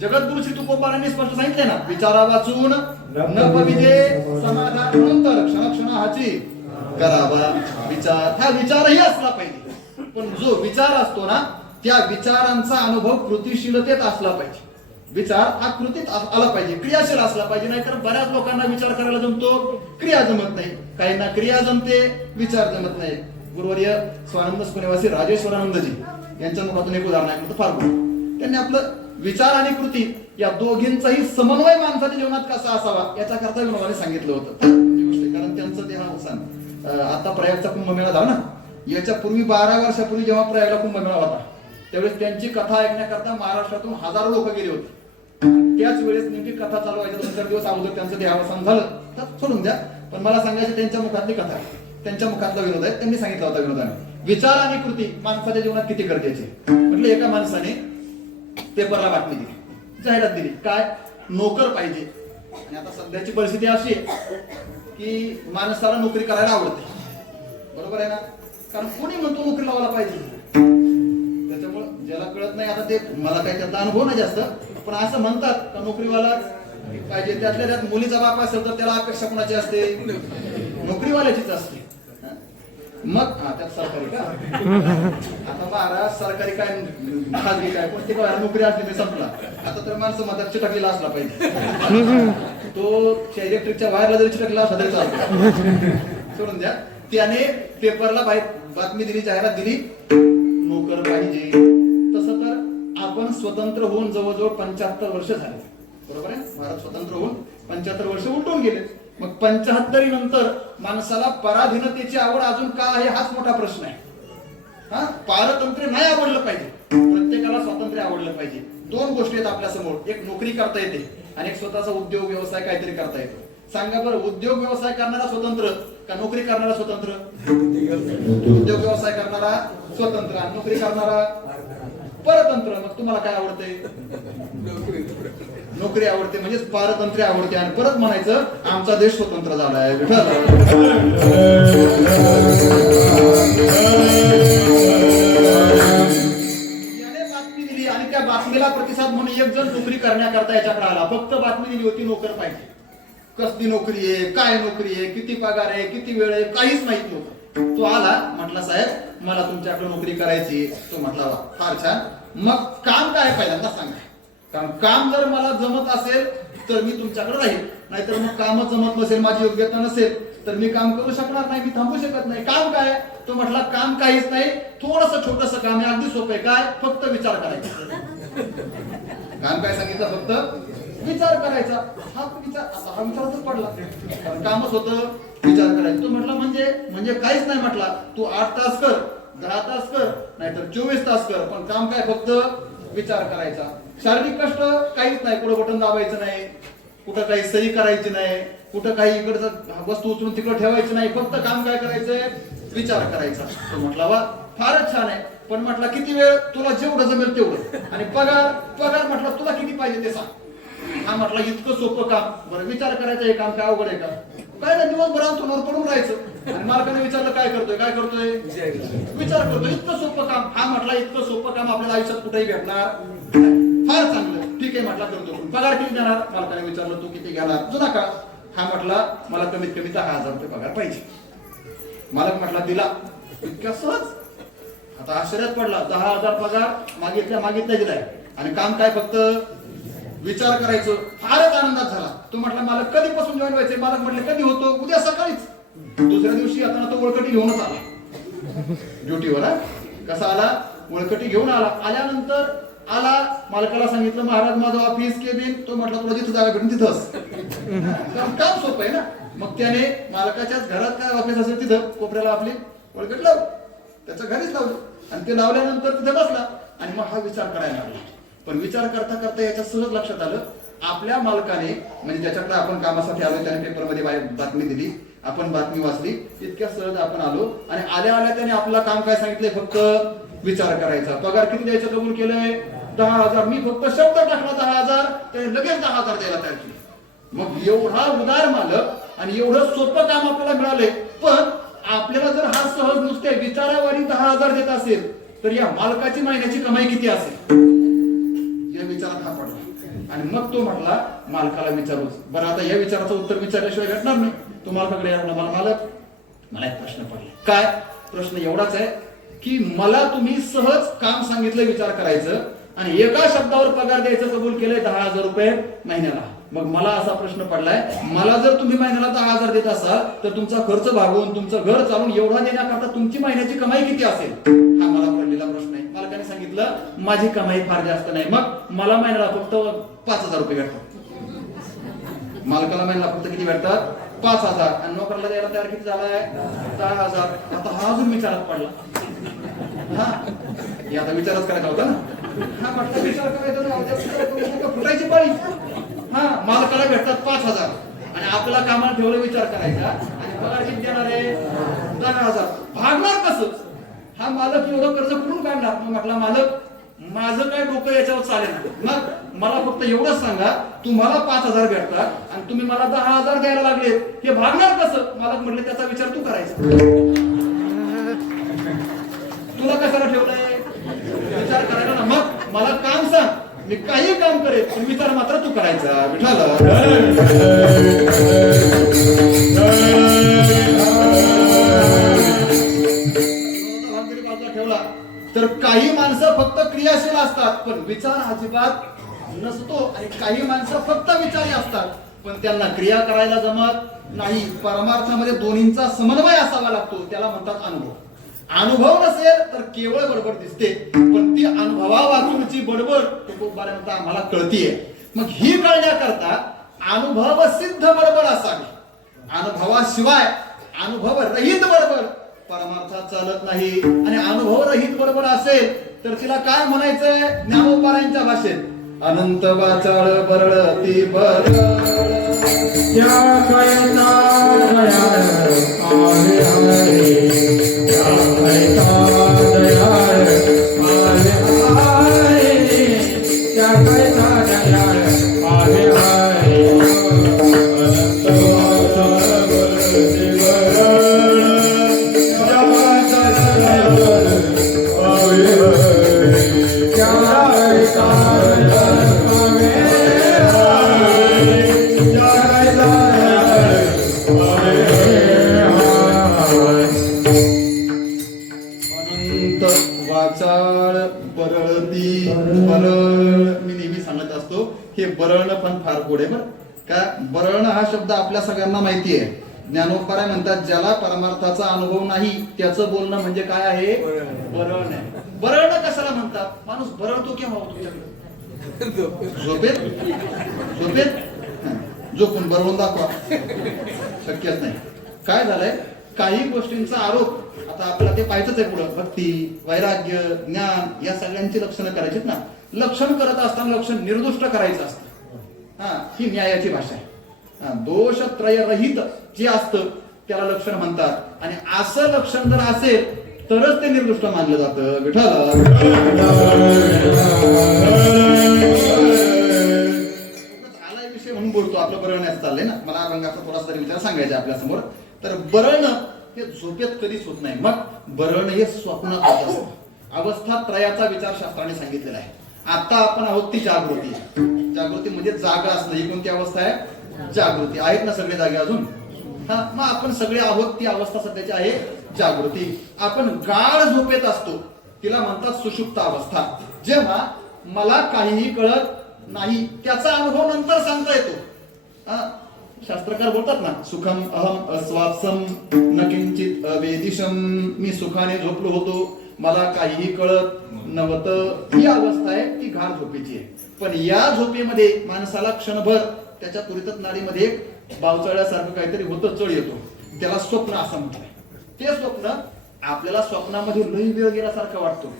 जगद्गुरु श्री तुकोबारांनी स्पष्ट सांगितले ना, विचारा वाचून न पविते समाधान नंतर क्षण क्षणाची करावा विचार. हा विचारही असला पाहिजे, पण जो विचार असतो ना त्या विचारांचा अनुभव कृतिशीलतेत असला पाहिजे. विचार हा कृतीत आला पाहिजे, क्रियाशील असला पाहिजे. नाहीतर बऱ्याच लोकांना विचार करायला जमतो, क्रिया जमत नाही. काहींना क्रिया जमते, विचार जमत नाही. गुरुवर्य स्वानंद पुणेवासी राजेश्वरानंदजी यांच्या मुखातून एक उदाहरण ऐकलं तर फार गोड. त्यांनी आपलं विचार आणि कृती या दोघींचाही समन्वय माणसाच्या जीवनात कसा असावा याच्याकरता विनोबाने सांगितलं होतं. कारण त्यांचं ते हा उत्साह आता प्रयागचा कुंभमेळा झाला ना, याच्या पूर्वी 12 वर्षापूर्वी जेव्हा प्रयागला कुंभमेळा होता त्यावेळेस त्यांची कथा ऐकण्याकरता महाराष्ट्रातून हजारो लोक गेले होते. त्याच वेळेस नेमकी कथा चालू व्हायच्या 2-4 दिवस अगोदर त्यांचं देहावसान झालं तर सोडून द्या. पण मला सांगायचं त्यांच्या मुखातली कथा, त्यांच्या मुखातला विनोद आहे. त्यांनी सांगितलं होता विनोदाने, विचार आणि कृती माणसाच्या जीवनात किती गरजेचे. म्हटलं एका माणसाने पेपरला बातमी दिली, जाहिरात दिली, काय नोकर पाहिजे. आणि आता सध्याची परिस्थिती अशी आहे की माणसाला नोकरी करायला आवडते, बरोबर आहे ना? कारण कोणी म्हणतो नोकरी लावायला पाहिजे. त्याच्यामुळे ज्याला कळत नाही, आता ते मला काही त्याचा अनुभव नाही जास्त, पण असं म्हणतात का नोकरीवाला पाहिजे. त्यातल्या त्यात मुलीचा बाप असेल तर त्याला अपेक्षा कोणाची असते? नोकरीवाल्याचीच असते. मग त्यात सरकारी का? आता महाराज सरकारी काय खाजगी काय, पण ते नोकरी असली ते संपला. आता तर माणसं म्हणतात चिटकलेला असला पाहिजे. तो इलेक्ट्रिकच्या वायरला जरी चिटकलेला असला तरी चालतो, सोडून द्या. त्याने पेपरला बातमी दिली, जाहिरात दिली, नोकर पाहिजे. तसं तर आपण स्वतंत्र होऊन जवळजवळ 75 वर्ष झाले, बरोबर आहे? भारत स्वतंत्र होऊन 75 वर्ष उलटून गेले. मग 75 नंतर माणसाला पराधीनतेची आवड अजून का आहे हाच मोठा प्रश्न आहे. हा, पारतंत्र्य नाही आवडलं पाहिजे, प्रत्येकाला स्वातंत्र्य आवडलं पाहिजे. 2 गोष्टी आहेत आपल्या समोर, एक नोकरी करता येते आणि एक स्वतःचा उद्योग व्यवसाय काहीतरी करता येतो. सांगा बरं, उद्योग व्यवसाय करणारा स्वतंत्र का नोकरी करणारा स्वतंत्र? उद्योग व्यवसाय करणारा स्वतंत्र आणि नोकरी करणारा परतंत्र. मग तुम्हाला काय आवडते? नोकरी आवडते, म्हणजे पारतंत्र्य आवडते. आणि परत म्हणायचं आमचा देश स्वतंत्र झालाय. याने बातमी दिली आणि त्या बातमीला प्रतिसाद म्हणून एक जण नोकरी करण्याकरता याच्याकडे आला. फक्त बातमी दिली होती नोकर पाहिजे. कसली नोकरी आहे, काय नोकरी आहे, किती पगार आहे, किती वेळ आहे, काहीच माहित नव्हतं. तो आला, म्हटला साहेब मला तुमच्याकडे नोकरी करायची. तो म्हटला वा फार छान, मग काम काय पहिल्यांदा सांगा. कारण काम जर मला जमत असेल तर मी तुमच्याकडे राहील, नाहीतर मग कामच जमत नसेल, माझी योग्यता नसेल तर मी काम करू शकणार नाही, मी थांबू शकत नाही. काम काय? तो म्हटला काम काहीच नाही, थोडस छोटस काम आहे, अगदी सोपं आहे. काय? फक्त विचार करायचा. काम काय सांगितलं? फक्त विचार करायचा. हा विचार, आता हा विचारातच पडला, कारण कामच होतं विचार करायचं. तो म्हटला म्हणजे काहीच नाही. म्हटला तू 8 तास कर, 10 तास कर, नाहीतर 24 तास कर, पण काम काय? फक्त विचार करायचा. शारीरिक कष्ट काहीच नाही, कुठं बटन दाबायचं नाही, कुठं काही सही करायची नाही, कुठं काही इकडचं वस्तू उचलून तिकडं ठेवायची नाही, फक्त काम काय करायचंय? विचार करायचा. तो म्हटला वा फारच छान आहे, पण म्हटला किती वेळ? तुला जेवढं जमेल तेवढं. आणि पगार म्हटला तुला किती पाहिजे ते सांग. हा म्हटला इतकं सोपं काम. बरं विचार करायचं, हे काम काय अवघड आहे का? काय नाही, दिवसभर अंथरुणावर पडून राहायचं आणि मालकाने विचारलं काय करतोय, विचार करतोय. इतकं सोपं काम. हा म्हटला इतकं सोपं काम आपल्याला आयुष्यात कुठेही भेटणार? फार चांगलं, ठीक आहे म्हटला करतो. पगार किती देणार? मालकाने विचारलं तू किती घेणार? जुना का? हा म्हटला मला कमीत कमी 10,000 रुपये पगार पाहिजे. मालक म्हटला दिला. इतक्या सहज? आता आश्चर्यात पडला. 10,000 पगार मागितल्या दिलाय आणि काम काय? फक्त विचार करायचं. फारच आनंदात झाला. तो म्हटला मालक कधीपासून जॉईन व्हायचंय? मालक म्हटले कधी होतो? उद्या सकाळीच. दुसऱ्या दिवशी आता तो ओळखटी घेऊनच आला ड्युटीवर. कसा आला? ओळखटी घेऊन आला. आल्यानंतर आला, मालकाला सांगितलं महाराज माझं ऑफिस केबिन. तो म्हटला तुला जिथं जागा भेटून तिथंच. काम सोपं आहे ना. मग त्याने मालकाच्याच घरात काय ऑफिस असेल तिथं कोपऱ्याला आपली ओळखट लावली, त्याच्या घरीच लावली आणि ते लावल्यानंतर तिथे बसला आणि मग हा विचार करायला लागला. पण विचार करता करता याच्या सहज लक्षात आलं, आपल्या मालकाने म्हणजे ज्याच्याकडे आपण कामासाठी आलो त्याने पेपरमध्ये बातमी दिली, आपण बातमी वाचली, इतक्या सहज आपण आलो आणि आल्या त्याने आपलं काम काय सांगितलंय? फक्त विचार करायचा. पगार किती द्यायचं कबूल केलंय? 10,000. मी फक्त शब्द टाकला 10,000, त्याने लगेच 10,000 द्यायला तयार केली. मग एवढा उदार मालक आणि एवढं सोपं काम आपल्याला मिळालंय, पण आपल्याला जर हा सहज नुसते विचारावारी 10,000 देत असेल तर या मालकाची महिन्याची कमाई किती असेल या विचारात हा पडला. आणि मग तो म्हटला मालकाला विचारूच. बरं, आता या विचाराचं उत्तर विचारल्याशिवाय भेटणार नाही. तो मालकाकडे यायला मला मालक, मला एक प्रश्न पडला. काय प्रश्न? एवढाच आहे की मला तुम्ही सहज काम सांगितलं विचार करायचं आणि एका शब्दावर पगार द्यायचं कबूल केलंय 10,000 रुपये महिन्याला. मग मला असा प्रश्न पडलाय, मला जर तुम्ही महिन्याला 10,000 देत असाल तर तुमचा खर्च भागवून तुमचं घर चालून एवढा देण्याकरता तुमची महिन्याची कमाई किती असेल? हा मला पडलेला प्रश्न आहे. मालकाने सांगितलं माझी कमाई फार जास्त नाही, मग मला महिन्याला फक्त 5,000 रुपये भेटतात. मालकाला महिन्याला फक्त किती भेटतात? 5,000. आणि नोकराला द्यायला तयार किती झालाय? 10,000. आता हा अजून विचारात पडला. हा आता विचारच करायचा होता ना. हा म्हटलं विचार करायचा फुटायची पाळी. हा मालकाला भेटतात 5,000 आणि आपल्याला कामाला ठेवलं विचार करायचा आणि पगार किती देणार आहे? 10,000. भागणार कसं? हा मालक एवढं कर्ज कुठून काढणार? मग म्हटला मालक माझं काय डोकं याच्यावर चालेल, मग मला फक्त एवढंच सांगा, तुम्हाला 5,000 भेटतात आणि तुम्ही मला 10,000 द्यायला लागले, हे भागणार कसं? मालक म्हटले त्याचा विचार तू करायचा. तुला कशाला ठेवलंय? विचार करायला ना. मग मला काम सांग, मी काही काम करेल, पण विचार मात्र तू करायचा. विठाला बाजूला ठेवला तर काही माणसं फक्त क्रियाशील असतात पण विचार अजिबात नसतो, आणि काही माणसं फक्त विचारी असतात पण त्यांना क्रिया करायला जमत नाही. परमार्थामध्ये दोन्हींचा समन्वय असावा लागतो, त्याला म्हणतात अनुभव. अनुभव नसेल तर केवळ बडबड दिसते, पण ती अनुभवावाचूनची बडबड तोपर्यंत आम्हाला कळतीये. मग ही कळण्याकरता अनुभव सिद्ध बडबड असावी. अनुभवाशिवाय अनुभव रहित बडबड परमार्थात चालत नाही. आणि अनुभव रहित बडबड असेल तर तिला काय म्हणायचंय? ज्ञानोपाऱ्यांच्या भाषेत अनंत वाचाळ बरळ ती बरळ त्या कैसा दयाळ आले आले, त्या कैसा दयाळ आले आले, त्या कैसा दयाळ आले आले. वाचाळ बरळती बरळ. मी नेहमी सांगत असतो हे बरळणं पण फार गोड आहे. बरं का बरळणं हा शब्द आपल्या सगळ्यांना माहिती आहे. ज्ञानोपाऱ्या म्हणतात ज्याला परमार्थाचा अनुभव नाही त्याचं बोलणं म्हणजे काय आहे? बरळण आहे. बरळणं कशाला म्हणतात? माणूस बरळतो केव्हा तुमच्याकडे? झोपेत. झोपेत झोपून बरवून दाखवा, शक्यच नाही. काय झालंय, काही गोष्टींचा आरोप आता आपल्याला ते पाहायचंच आहे पुढं. भक्ती, वैराग्य, ज्ञान या सगळ्यांची लक्षणं करायची ना. लक्षण करत असताना लक्षण निर्दुष्ट करायचं असतं. हा ही न्यायाची भाषा आहे. दोष त्रय रहित जे असतं त्याला लक्षण म्हणतात. आणि असं लक्षण जर असेल तरच ते निर्दुष्ट मानलं जातं. विठ्ठल विषय म्हणून बोलतो, आपलं बरळण्याचं चाललंय ना. मला अभंगाचा थोडासा तरी विचार सांगायचा आपल्या समोर. तर बरळणं हे झोपेत कधीच होत नाही. मग बरळणं हे स्वप्नात होत असतं. अवस्था त्रयाचा विचार शास्त्राने सांगितलेला आहे. आता आपण आहोत ती जागृती. जागृती म्हणजे जागा असणं. ही कोणती अवस्था आहे? जागृती. आहेत ना सगळे जागे अजून? हा मग आपण सगळे आहोत ती अवस्था सध्याची आहे जागृती. आपण गाढ झोपेत असतो तिला म्हणतात सुषुप्त अवस्था. जेव्हा मला काहीही कळत नाही त्याचा अनुभव नंतर सांगता येतो. शास्त्रकार बोलतात ना, सुखम अहम अस्वात्सम न किंचित अवेदिशम. मी सुखाने झोपलो होतो, मला काहीही कळत नव्हतं. ही अवस्था आहे ती गाढ झोपेची आहे. पण या झोपेमध्ये माणसाला क्षणभर त्याच्या तुरीतच नाडीमध्ये एक बावचळल्यासारखं काहीतरी होतं, चळ येतो. त्याला स्वप्न असं म्हणतात. ते स्वप्न आपल्याला स्वप्नामध्ये लई वेळ गेल्यासारखं वाटतो.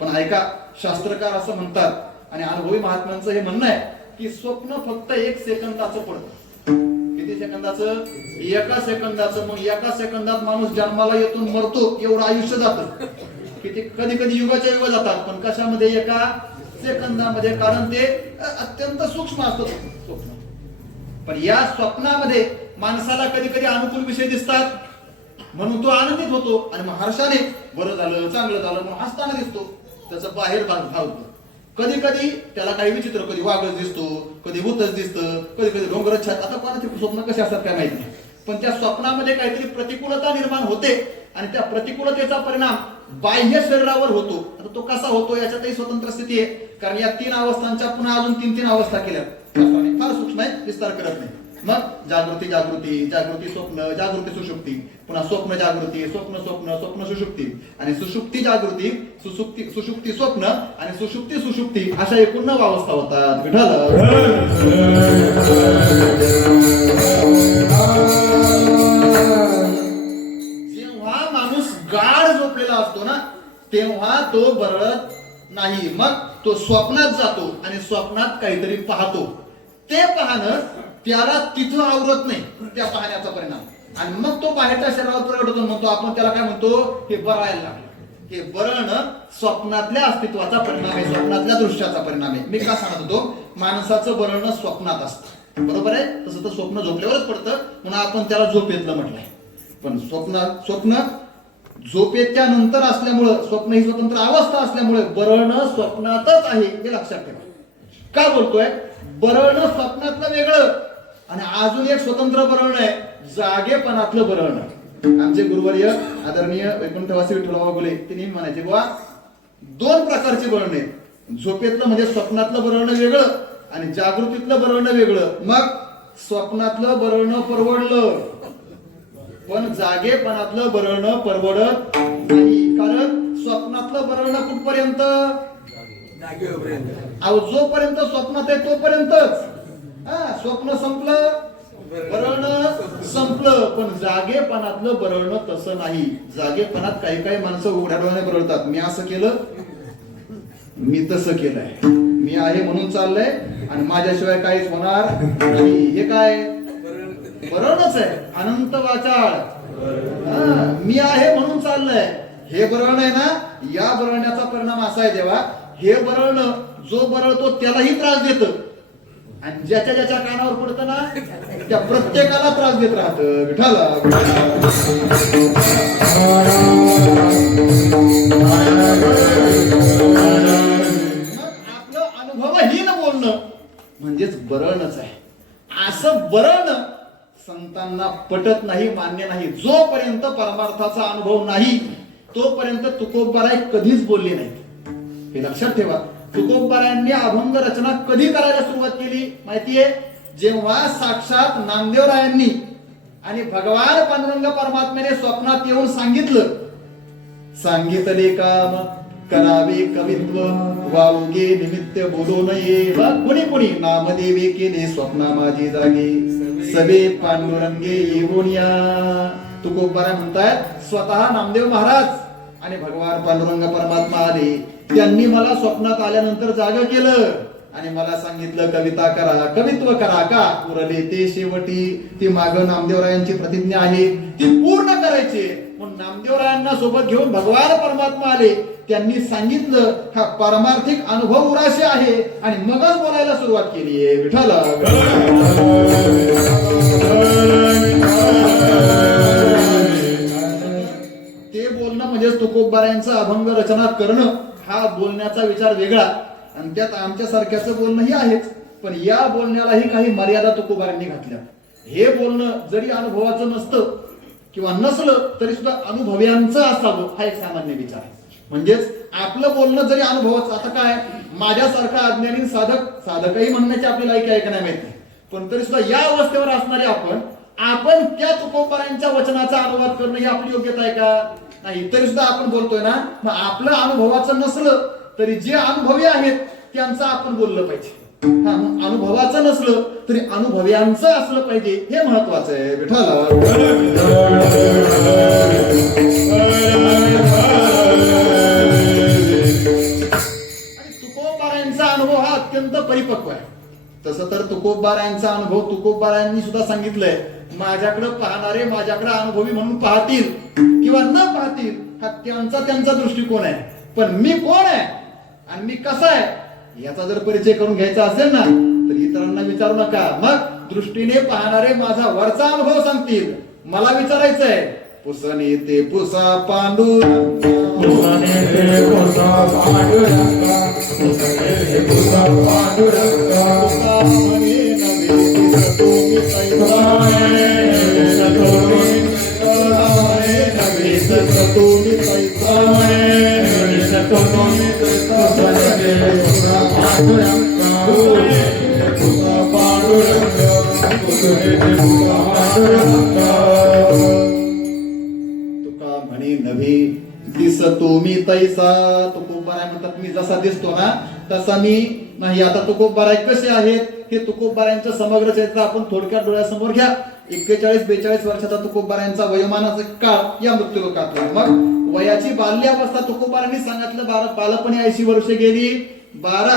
पण ऐका, शास्त्रकार असं म्हणतात आणि अनुभवी महात्म्यांचं हे म्हणणं आहे की स्वप्न फक्त 1 सेकंदाचं पडतं. किती सेकंदाचं? 1 सेकंदाचं. मग 1 सेकंदात माणूस जन्माला येतून मरतो, एवढं आयुष्य जातं. किती कधी कधी युगाच्या युग जातात, पण कशामध्ये? 1 सेकंदामध्ये. कारण ते अत्यंत सूक्ष्म असतं स्वप्न. पण या स्वप्नामध्ये माणसाला कधी कधी अनुकूल विषय दिसतात म्हणून तो आनंदित होतो आणि मग हर्षाने बरं झालं चांगलं झालं म्हणून हसताना दिसतो, त्याचं बाहेर भावतो. कधी कधी त्याला काही विचित्र, कधी वाघच दिसतो, कधी भूतच दिसतं, कधी कधी डोंगरच छात. आता कोणाचे स्वप्न कसे असतात काय माहिती नाही, पण त्या स्वप्नामध्ये काहीतरी प्रतिकूलता निर्माण होते आणि त्या प्रतिकूलतेचा परिणाम बाह्य शरीरावर होतो. आता तो कसा होतो याच्यातही स्वतंत्र स्थिती आहे, कारण या 3 अवस्थांच्या पुन्हा अजून 3 अवस्था केल्या फार सूक्ष्म आहे, विस्तार करत नाही. मग जागृती जागृती, जागृती स्वप्न, जागृती सुषुप्ती, पुन्हा स्वप्न जागृती, स्वप्न स्वप्न, स्वप्न सुषुप्ती आणि सुषुप्ती जागृती, सुषुप्ती स्वप्न आणि सुषुप्ती सुषुप्ती अशा एकूण 9 अवस्था होतात. जेव्हा माणूस गाढ झोपलेला असतो ना तेव्हा तो बरळत नाही, मग तो स्वप्नात जातो आणि स्वप्नात काहीतरी पाहतो. ते पाहणं त्याला तिथं आवरत नाही, त्या पाहण्याचा परिणाम, आणि मग तो बाहेरच्या शरीरावर प्रगट होतो. म्हणतो आपण त्याला काय म्हणतो, हे बरायला लागलं. हे बरळणं स्वप्नातल्या अस्तित्वाचा परिणाम आहे, स्वप्नातल्या दृश्याचा परिणाम आहे. मी का सांगत होतो, माणसाचं बरळणं स्वप्नात असतं, बरोबर आहे. तसं तर स्वप्न झोपल्यावरच पडतं म्हणून आपण त्याला झोपेतलं म्हटलंय. पण स्वप्न झोपेच्या नंतर असल्यामुळं, स्वप्न ही स्वतंत्र अवस्था असल्यामुळे बरळणं स्वप्नातच आहे हे लक्षात ठेवा. का बोलतोय, बरळणं स्वप्नातलं वेगळं आणि अजून एक स्वतंत्र बरळणं आहे, जागेपणातलं बरळणं. आमचे गुरुवर्य आदरणीय वैकुंठवासी विठ्ठलराव गोले ते नेहमी म्हणायचे, बुवा 2 प्रकारचे बरळण आहेत. झोपेतलं म्हणजे स्वप्नातलं बरळणं वेगळं आणि जागृतीतलं बरळणं वेगळं. मग स्वप्नातलं बरळणं परवडलं, पण जागेपणातलं बरळणं परवडत नाही. कारण स्वप्नातलं बरळणं कुठपर्यंत, अहो जोपर्यंत स्वप्नात आहे तोपर्यंतच. स्वप्न संपलं, बरळणं संपलं. पण जागेपणातलं बरळणं तसं नाही. जागेपणात काही काही माणसं उघड्या डोळ्याने बरळतात, मी असं केलं, मी तसं केलंय, मी आहे म्हणून चाललंय आणि माझ्याशिवाय काहीच होणार नाही. हे काय बरळणच आहे, अनंत वाचाळ. मी आहे म्हणून चाललंय, हे बरळण आहे ना. या बरळण्याचा परिणाम असा आहे देवा, हे बरळणं जो बरळतो त्यालाही त्रास देत आणि ज्याच्या ज्याच्या कानावर पडतं ना त्या प्रत्येकाला त्रास देत राहत. विठाला आपलं अनुभवहीन बोलणं म्हणजेच बरळणच आहे. असं बरळणं संतांना पटत नाही, मान्य नाही. जोपर्यंत परमार्थाचा अनुभव नाही तोपर्यंत तुकोबाराय कधीच बोलले नाहीत. हे लक्षात ठेवा. तुकोबारायांनी अभंग रचना कधी करायला सुरुवात केली माहितीये, जेव्हा साक्षात नामदेवरायांनी आणि भगवान पांडुरंग परमात्म्याने स्वप्नात येऊन सांगितले काम करावे कवित्व वावगे निमित्त बोलू नये. कुणी कुणी नामदेवे केले स्वप्ना माझी जागे सबे पांडुरंगे येऊन या. तुकोबाराय म्हणतायत स्वतः नामदेव महाराज आणि भगवान पांडुरंग परमात्मा आले, त्यांनी मला स्वप्नात आल्यानंतर जाग केलं आणि मला सांगितलं कविता करा, कवित्व करा. का उरले ते शेवटी, ती माग नामदेवरायांची प्रतिज्ञा आहे ती पूर्ण करायची. म्हणून नामदेवरायांना सोबत घेऊन भगवान परमात्मा आले, त्यांनी सांगितलं हा पारमार्थिक अनुभव उराशी आहे आणि मगच बोलायला सुरुवात केली आहे. विठाला ते बोलणं म्हणजे तुकोबारायांचं अभंग रचना करणं हा बोलण्याचा विचार वेगळा आणि त्यात आमच्या सारख्याचं बोलणंही आहेच. पण या बोलण्यालाही काही मर्यादा तुकोबारांनी घातल्या. हे बोलणं जरी अनुभवाचं नसतं किंवा नसलं तरी सुद्धा अनुभव्यांचं असावं हा एक सामान्य विचार आहे. म्हणजेच आपलं बोलणं जरी अनुभवाचं, आता काय माझ्यासारखा अज्ञानी साधकही म्हणण्याची आपली लायकी आहे का नाही माहिती, पण तरी सुद्धा या अवस्थेवर असणारे आपण त्या तुकोबारायांच्या वचनाचा अनुवाद करणं ही आपली योग्यता आहे का नाही. तरी सुद्धा आपण बोलतोय ना, मग आपलं अनुभवाचं नसलं तरी जे अनुभवी आहेत त्यांचं आपण बोललं पाहिजे. अनुभवाचं नसलं तरी अनुभव्यांचं असलं पाहिजे, हे महत्वाचं आहे. विठाला आणि तुकोबारायांचा अनुभव हा अत्यंत परिपक्व आहे. तसं तर तुकोबारायांचा अनुभव तुकोबारायांनी सुद्धा सांगितलंय, माझ्याकडे पाहणारे माझ्याकडे अनुभवी म्हणून पाहतील किंवा न पाहतील हा त्यांचा दृष्टिकोन आहे. पण मी कोण आहे आणि मी कसा आहे याचा जर परिचय करून घ्यायचा असेल ना तर इतरांना विचारू नका. मग दृष्टीने पाहणारे माझा वरचा अनुभव सांगतील. मला विचारायचंय, पुसणे ते पुसा पांडुरंगा, पुसणे ते पुसा पांडुरंगा, पुसणे ते पुसा पांडुरंगा. तुका म्हणे नवे दिसतो मी तैसा, नवे दिसतो मी तैसा. तुका म्हणे नव्हे दिसतो मी तैसा. तुकोबाराय म्हणतात मी जसा दिसतो ना तसा मी नाही. आता तुकोबाराय कसे आहेत हे तुकोबारायांचं समग्र चरित्र आपण थोडक्यात डोळ्यासमोर घ्या. 41-42 वर्षाचा तुकोबारायांचा वयोमानाचा काळ या मृत्यूलोकात. मग वयाची बाल्यावस्था तुकोबारांनी सांगितलं, बालपणी 80 वर्षे गेली. 12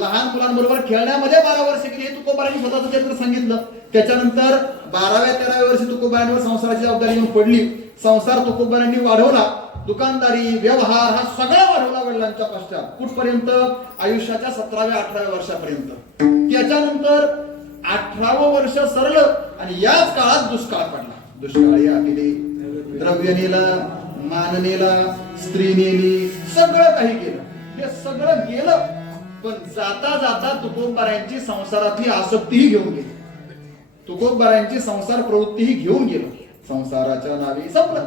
लहान मुलांबरोबर खेळण्यामध्ये 12 वर्षे गेली हे तुकोबारांनी स्वतःचं चरित्र सांगितलं. त्याच्यानंतर 12व्या-13व्या वर्षी तुकोबारांवर संसाराची जबाबदारी येऊन पडली. संसार तुकोबारांनी वाढवला. दुकानदारी, व्यवहार हा सगळा वाढवला वडिलांच्या पश्चात. कुठपर्यंत? आयुष्याच्या 17व्या-18व्या वर्षापर्यंत. त्याच्यानंतर 18वं वर्ष सरलं आणि याच काळात दुष्काळ पडला. दुष्काळी आलेली, द्रव्य नेला, मान नेला, स्त्री नेली, सगळं काही गेलं. हे सगळं गेलं, पण जाता जाता तुकोबारायांची संसारातली आसक्तीही घेऊन गेली. तुकोबारायांची संसार प्रवृत्तीही घेऊन गेलो. संसाराच्या नावी संपलं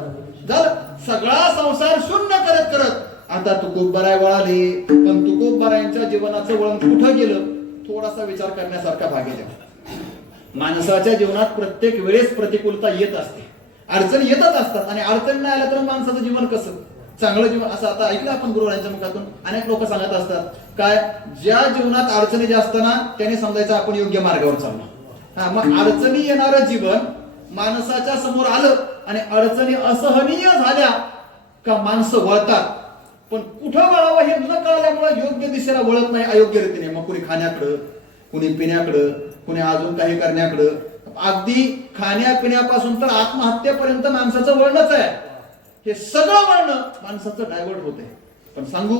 झालं. सगळा संसार शून्य करत करत आता तुकोबाराय वळाले. पण तुकोबारायांच्या जीवनाचं वळण कुठं गेलं? थोडासा विचार करण्यासारखा भाग आहे. माणसाच्या जीवनात प्रत्येक वेळेस प्रतिकूलता येत असते, अडचणी येतच असतात. आणि अडचणी नाही आल्या तर माणसाचं जीवन कसं चांगलं जीवन? असं आता ऐकलं आपण गुरुवारांच्या मुखातून अनेक लोक सांगत असतात, काय ज्या जीवनात अडचणी जास्त ना त्याने समजायचं आपण योग्य मार्गावर चाललो. हा, मग अडचणी येणारं जीवन माणसाच्या समोर आलं आणि अडचणी असहनीय झाल्या का माणसं वळतात. पण कुठं वळावं हे न कळल्यामुळे योग्य दिशेला वळत नाही, अयोग्य रीतीने. मग कुणी खाण्याकडं, कुणी पिण्याकडं, कुणी अजून काही करण्याकडं. अगदी खाण्यापिण्यापासून तर आत्महत्येपर्यंत माणसाचं वळणच आहे. हे सगळं वळणं माणसाचं डायव्हर्ट होते. पण सांगू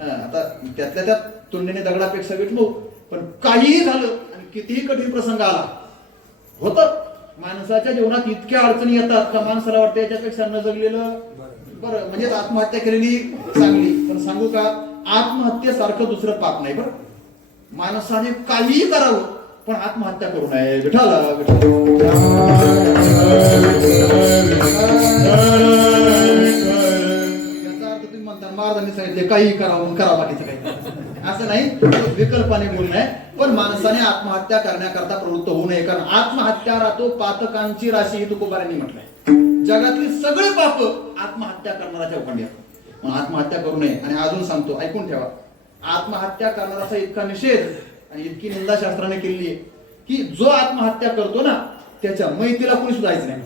आता त्यातल्या त्यात तुलनेने दगडापेक्षा विटलो. पण काहीही झालं आणि कितीही कठीण प्रसंग आला होतं, माणसाच्या जीवनात इतक्या अडचणी येतात का माणसाला वाटतं याच्यापेक्षा न जगलेलं बरं, म्हणजे आत्महत्या केलेली चांगली. पण सांगू का, आत्महत्येसारखं दुसरं पाप नाही. बरं, माणसाने काहीही करावं पण आत्महत्या करू नये. विठाला याचा अर्थ तुम्ही म्हणता महाराजांनी सांगितले काही करावं करा बाकीचं काही, असं नाही. विकल्पाने बोलू नये. पण माणसाने आत्महत्या करण्याकरता प्रवृत्त होऊ नये. कारण आत्महत्या राहतो पातकांची राशी ही तुकोबारांनी म्हटलंय. जगातली सगळी पाप आत्महत्या करणाऱ्याच्या उखंडी आहेत. म्हणून आत्महत्या करू नये. आणि अजून सांगतो, ऐकून ठेवा, आत्महत्या करणाराचा इतका निषेध आणि इतकी निंदा शास्त्राने केलेली आहे की जो आत्महत्या करतो ना त्याच्या मैतीला कुणी सुद्धा जायचं नाही.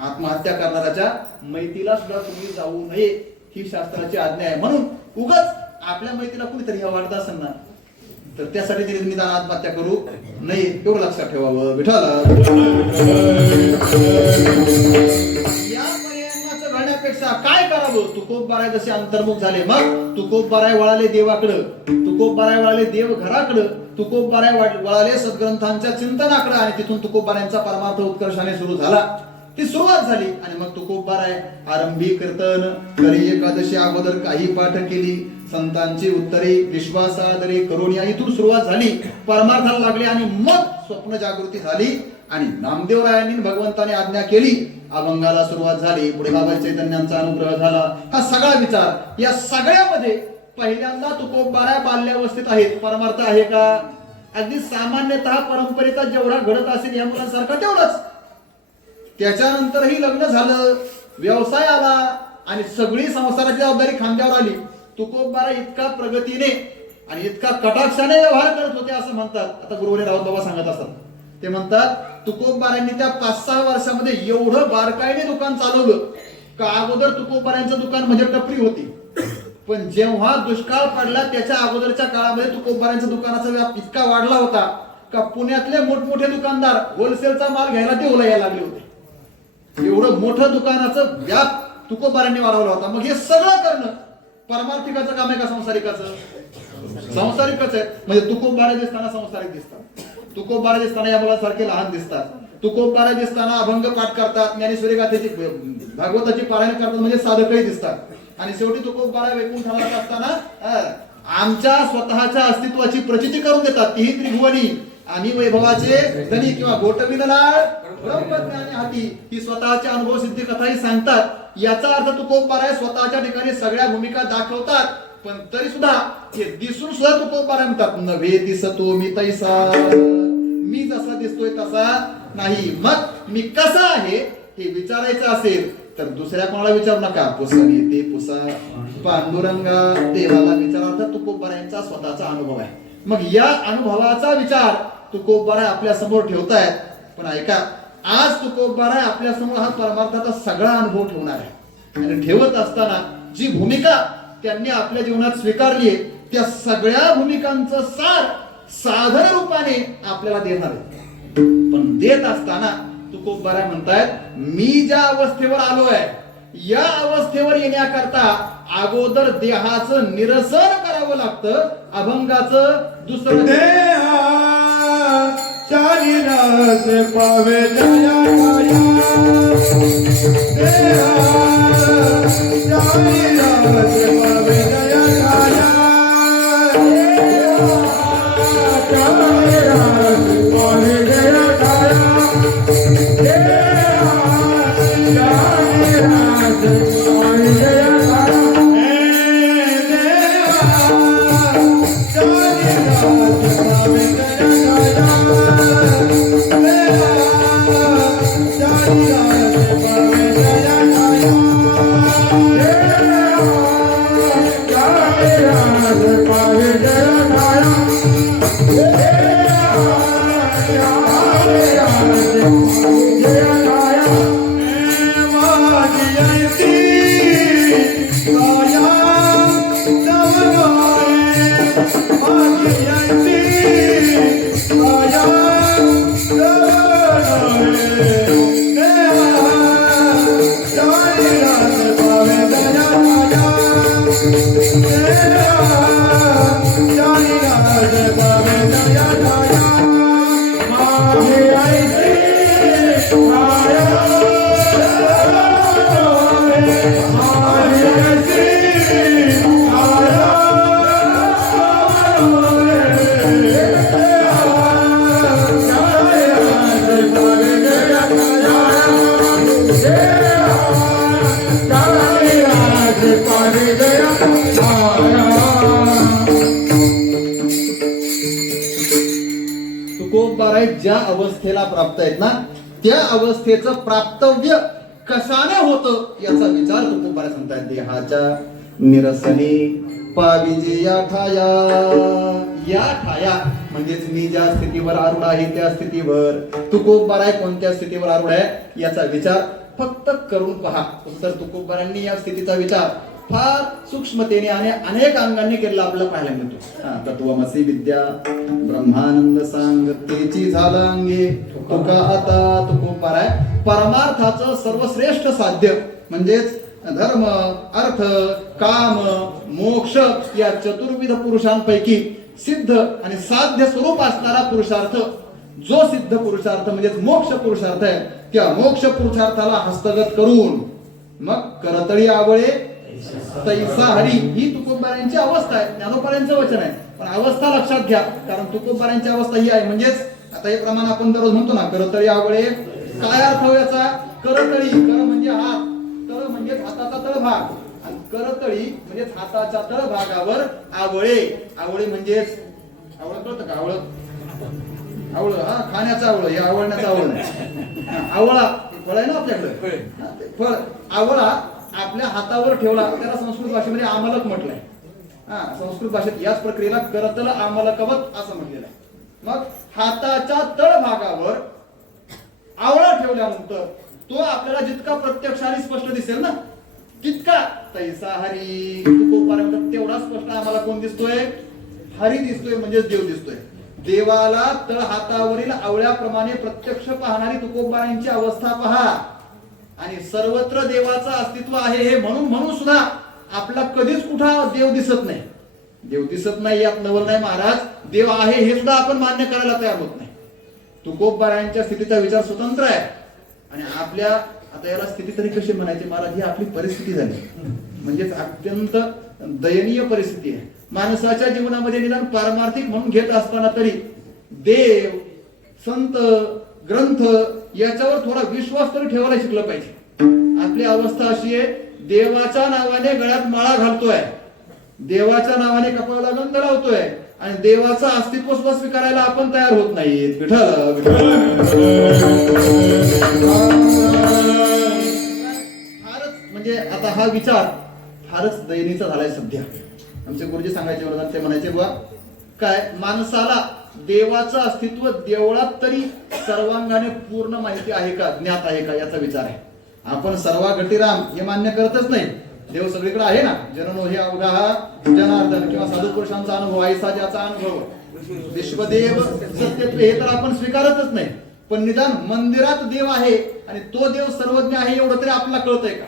आत्महत्या करणाऱ्याच्या मैतीला सुद्धा तुम्ही जाऊ नये ही शास्त्राची आज्ञा आहे. म्हणून उगाच आपल्या मैतीला कुणीतरी हे वाटत असेल ना तर त्यासाठी तरी निदान आत्महत्या करू नये, एवढं लक्षात ठेवावं. विठाला या पर्यायाचं घडण्यापेक्षा काय करावं? तुकोबाराय जसे अंतर्मुख झाले, मग तुकोबाराय वळाले देवाकडं, तुकोबाराय वळाले देव घराकडं, तुकोबाराय वळाले सद्ग्रंथांच्या चिंतनाकडं. आणि तिथून तुकोबारायांचा परमार्थ उत्कर्षाने सुरू झाला. ती सुरुवात झाली. आणि मग तुकोबाराय आरंभी कीर्तन करी एकादशी अगोदर काही पाठ केली, संतांची उत्तरे विश्वासादरे करून या इथून सुरुवात झाली. परमार्थाला लागले आणि मग स्वप्न जागृती झाली. आणि नामदेवरायांनी भगवंताने आज्ञा केली, अभंगाला सुरुवात झाली. पुढे बाबा चैतन्यांचा अनुग्रह झाला. हा सगळा विचार, या सगळ्यामध्ये पहिल्यांदा तुकोबाराय बाल्यावस्थेत आहेत. परमार्थ आहे का? अगदी सामान्यतः परंपरेचा जेवढा घडत असेल या मुलांसारखा तेवढाच. त्याच्यानंतरही लग्न झालं, व्यवसाय आला आणि सगळी संसाराची जबाबदारी खांद्यावर आली. तुकोबाराय इतका प्रगतीने आणि इतका कटाक्षाने व्यवहार करत होते असं म्हणतात. आता गुरुवारी राऊत बाबा सांगत असतात, ते म्हणतात तुकोबारायांनी त्या 5-6 वर्षामध्ये एवढं बारकाईने दुकान चालवलं का अगोदर तुकोबारायांचं दुकान म्हणजे टपरी होती. पण जेव्हा दुष्काळ पडला त्याच्या अगोदरच्या काळामध्ये तुकोबारायांच्या दुकानाचा व्याप इतका वाढला होता का पुण्यातले मोठमोठे दुकानदार होलसेलचा माल घ्यायला तेवढा यायला लागले होते. एवढं मोठं दुकानाचं व्याप तुकोबारायांनी वाढवला होता. मग हे सगळं करणं परमार्थिकाचं काम आहे का संसारिकाचं? संसारिकच आहे. म्हणजे तुकोबाराय दिसताना संसारिक दिसतात. तुकोबारा दिसताना या मुलासारखे लहान दिसतात, तुकोबारा दिसताना अभंग पाठ करतात, ज्ञानेश्वरी गाथेची भागवताची पारायण करतात म्हणजे साधकही दिसतात, आणि शेवटी तुकोबारा वैकुंठाला असताना आमच्या स्वतःच्या अस्तित्वाची प्रचिती करून देतात. तीही त्रिभुवनी आम्ही वैभवाचे धनी किंवा गोटविनलाळ ब्रह्मज्ञानी हाती, ही स्वतःच्या अनुभव सिद्धी कथाही सांगतात. याचा अर्थ तुकोबारा स्वतःच्या ठिकाणी सगळ्या भूमिका दाखवतात, पण तरी सुद्धा हे दिसून सुद्धा तुकोबारा म्हणतात नव्हे दिसतो मी तैसा, मी जसा दिसतोय तसा नाही. मग मी कसा आहे हे विचारायचं असेल तर दुसऱ्या कोणाला विचारू नका, पुसणी ते पुसा पांडुरंगा देवाला विचारा. तुकोबारा यांचा स्वतःचा अनुभव आहे. मग या अनुभवाचा विचार तुकोबारा आपल्या समोर ठेवतायत. पण ऐका, आज तुकोबारा आपल्या समोर हा परमार्थाचा सगळा अनुभव ठेवणार आहे, आणि ठेवत असताना जी भूमिका त्यांनी आपल्या जीवनात स्वीकारली आहे त्या सगळ्या भूमिकांचं सार साधन रूपाने आपल्याला देणार आहे. पण देत असताना तुकोबारा म्हणतायत मी ज्या अवस्थेवर आलोय या अवस्थेवर येण्याकरता अगोदर देहाचं निरसन करावं लागतं. अभंगाचं दुसरं देहा चालीरास पावे जया जया, देहा चालीरास पावे जया जया, देहा चालीरास पावे जया जया, देहा चालीरास पावे जया जया, तुकोबारा ज्या अवस्थेला प्राप्त आहेत ना त्या अवस्थेचं प्राप्तव्य कशाने होतं याचा विचार तुकोबारा सांगतायत. देहाच्या निरसने पाविजे या ठाया, या ठाया म्हणजेच मी ज्या स्थितीवर आरूढ आहे त्या स्थितीवर तुकोबारा कोणत्या स्थितीवर आरूढ आहे याचा विचार फक्त करून पहा. तर तुकोबारांनी या स्थितीचा विचार फार सूक्ष्मतेने आणि अनेक अंगांनी केलेला आपल्याला पाहायला मिळतो. तत्वमसी विद्या ब्रह्मानंद सांग तेची झाला अंगे तुका आता तुकोबारा परमार्थाचं सर्वश्रेष्ठ साध्य म्हणजेच धर्म अर्थ काम मोक्ष या चतुर्विध पुरुषांपैकी सिद्ध आणि साध्य स्वरूप असणारा पुरुषार्थ जो सिद्ध पुरुषार्थ म्हणजेच मोक्ष पुरुषार्थ आहे त्या मोक्ष पुरुषार्थाला हस्तगत करून मग करतळी आवळे तैसा हरी ही तुकोबारांची अवस्था आहे. ज्ञानोबारांचं वचन आहे, पण अवस्था लक्षात घ्या, कारण तुकोबारांची अवस्था ही आहे. म्हणजेच आता हे प्रमाण आपण दररोज म्हणतो ना करतळी आवळे, काय अर्थ याचा? करतळी, कर म्हणजे हात, तळ म्हणजे हाताचा तळभाग, आणि करतळी म्हणजे हाताच्या तळभागावर आवळे. आवळे म्हणजेच आवळ कळतं का? आवळ हा खाण्याचा आवळ, हे आवळण्याचा आवळ. आवळा फळ आहे ना आपल्याकडे, फळ आवळा आपल्या हातावर ठेवला त्याला संस्कृत भाषेमध्ये आमलक म्हटलंय. संस्कृत भाषेत याच प्रक्रियेला करतल आमलकवत असं म्हटलेलं आहे. मग हाताच्या तळभागावर आवळा ठेवल्यानंतर तो आपल्याला जितका प्रत्यक्षाने स्पष्ट दिसेल ना तितका तैसा हरी तुकोबारा तेवढा स्पष्ट आम्हाला कोण दिसतोय? हरी दिसतोय, म्हणजेच देव दिसतोय. देवाला तळ हातावरील आवळ्याप्रमाणे प्रत्यक्ष पाहणारी तुकोबारांची अवस्था पहा. आणि सर्वत्र देवाचं अस्तित्व आहे हे म्हणून सुद्धा आपला कधीच कुठं देव दिसत नाही. देव दिसत नाही यात नवल नाही महाराज, देव आहे हे सुद्धा आपण मान्य करायला तयार होत नाही. तुकोबारायांच्या स्थितीचा विचार स्वतंत्र आहे आणि आपल्या आता याला स्थिती तरी कशी म्हणायची मला ही आपली परिस्थिती झाली म्हणजेच अत्यंत दयनीय परिस्थिती आहे. माणसाच्या जीवनामध्ये निदान पारमार्थिक म्हणून घेत असताना तरी देव संत ग्रंथ याच्यावर थोडा विश्वास तरी ठेवायला शिकलं पाहिजे. आपली अवस्था अशी आहे देवाच्या नावाने गळ्यात माळा घालतोय, देवाच्या नावाने कपाळाला गंध लावतोय आणि देवाचं अस्तित्व सुद्धा स्वीकारायला आपण तयार होत नाही. विठ्ठल फारच म्हणजे आता हा विचार फारच दयनीचा झालाय सध्या. आमचे गुरुजी सांगायचे वरदान ते म्हणायचे बुवा काय माणसाला देवाचं अस्तित्व देवळात तरी सर्वांगाने पूर्ण माहिती आहे का ज्ञात आहे का याचा विचार आहे. आपण सर्वा गटीराम हे मान्य करतच नाही. देव सगळीकडे आहे ना. जननो हे अवघा हा जनार्दन किंवा साधू पुरुषांचा अनुभव आईसा ज्याचा अनुभव विश्वदेव सत्यत्व हे तर आपण स्वीकारतच नाही. पण निदान मंदिरात देव आहे आणि तो देव सर्वज्ञ आहे एवढं तरी आपल्याला कळतंय का,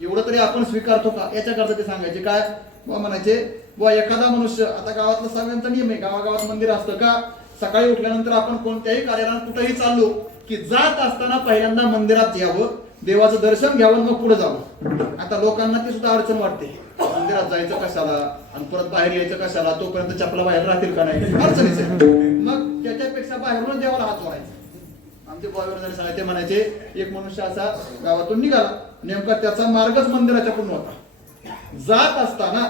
एवढं तरी आपण स्वीकारतो का याच्याकरता ते सांगायचे काय बुवा म्हणायचे बुवा एखादा मनुष्य आता गावातला सगळ्यांचा नियम आहे गावागावात मंदिर असतं का सकाळी उठल्यानंतर आपण कोणत्याही कार्यालयात कुठेही चाललो की जात असताना पहिल्यांदा मंदिरात यावं देवाचं दर्शन घ्यावं मग पुढे जावं. आता लोकांना ती सुद्धा अडचण वाटते मंदिरात जायचं कशाला आणि परत बाहेर यायचं कशाला तोपर्यंत चपला बाहेर राहतील का नाही अडचणीच आहे. मग त्याच्यापेक्षा बाहेरून देवाला हात जोडायचा. आमचे बॉयवर सांगायचे म्हणायचे एक मनुष्य असा गावातून निघाला नेमका त्याचा मार्गच मंदिराच्या पूर्ण होता. जात असताना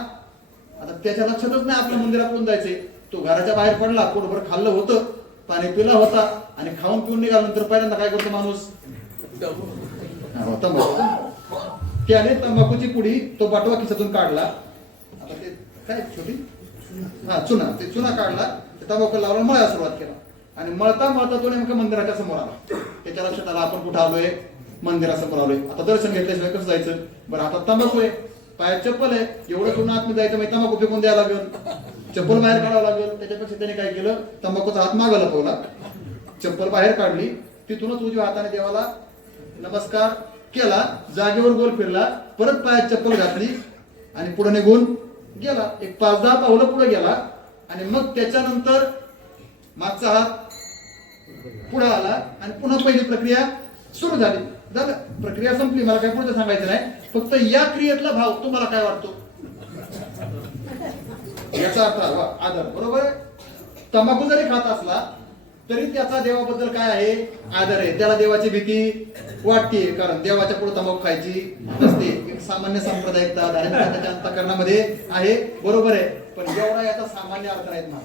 आता त्याच्या लक्षातच नाही आपल्या मंदिरात कोण जायचे. तो घराच्या बाहेर पडला पोटभर खाल्लं होतं पाणी पिला होता आणि खाऊन पिऊन निघाल्यानंतर पहिल्यांदा काय करतो माणूस त्याने तंबाखूची पुडी तो बाटवा खिशातून काढला. आता ते काय छोटी चुना ते चुना काढला तंबाखू लावला मळायला सुरुवात केला आणि मळता मळता तो नेमका मंदिराच्या समोर आला. त्याच्या लक्षात आला आपण कुठं आलोय मंदिरासमोर आलोय. आता दर्शन घेतल्याशिवाय कसं जायचं बरं आता तंबाखू आहे पायात चप्पल आहे एवढं सोडून आतमध्ये जायचं म्हणजे तंबाखू फेकून द्यायला लागेल चप्पल बाहेर काढावं लागेल. त्याच्यापेक्षा त्याने काय केलं तंबाखूचा हात मागं लपवला चप्पल बाहेर काढली तिथूनच उजव्या हाताने देवाला नमस्कार केला जागेवर गोल फिरला परत पायात चप्पल घातली आणि पुढे निघून गेला. एक 5-10 पावलं पुढे गेला आणि मग त्याच्यानंतर मागचा हात पुढे आला आणि पुन्हा पहिली प्रक्रिया सुरू झाली. झालं प्रक्रिया संपली. मला काय पुढे सांगायचं नाही फक्त या क्रियेतला भाव तुम्हाला काय वाटतो याचा अर्थ आदर बरोबर आहे. तंबाखू जरी खात असला तरी त्याचा देवाबद्दल काय आहे आदर आहे. त्याला देवाची भीती वाटते कारण देवाच्या पुढे तंबाखू खायची नसते. एक सामान्य सांप्रदायिकता धार्मिकता त्याच्या अंतःकरणामध्ये आहे बरोबर आहे. पण एवढा याचा सामान्य अर्थ नाहीत ना.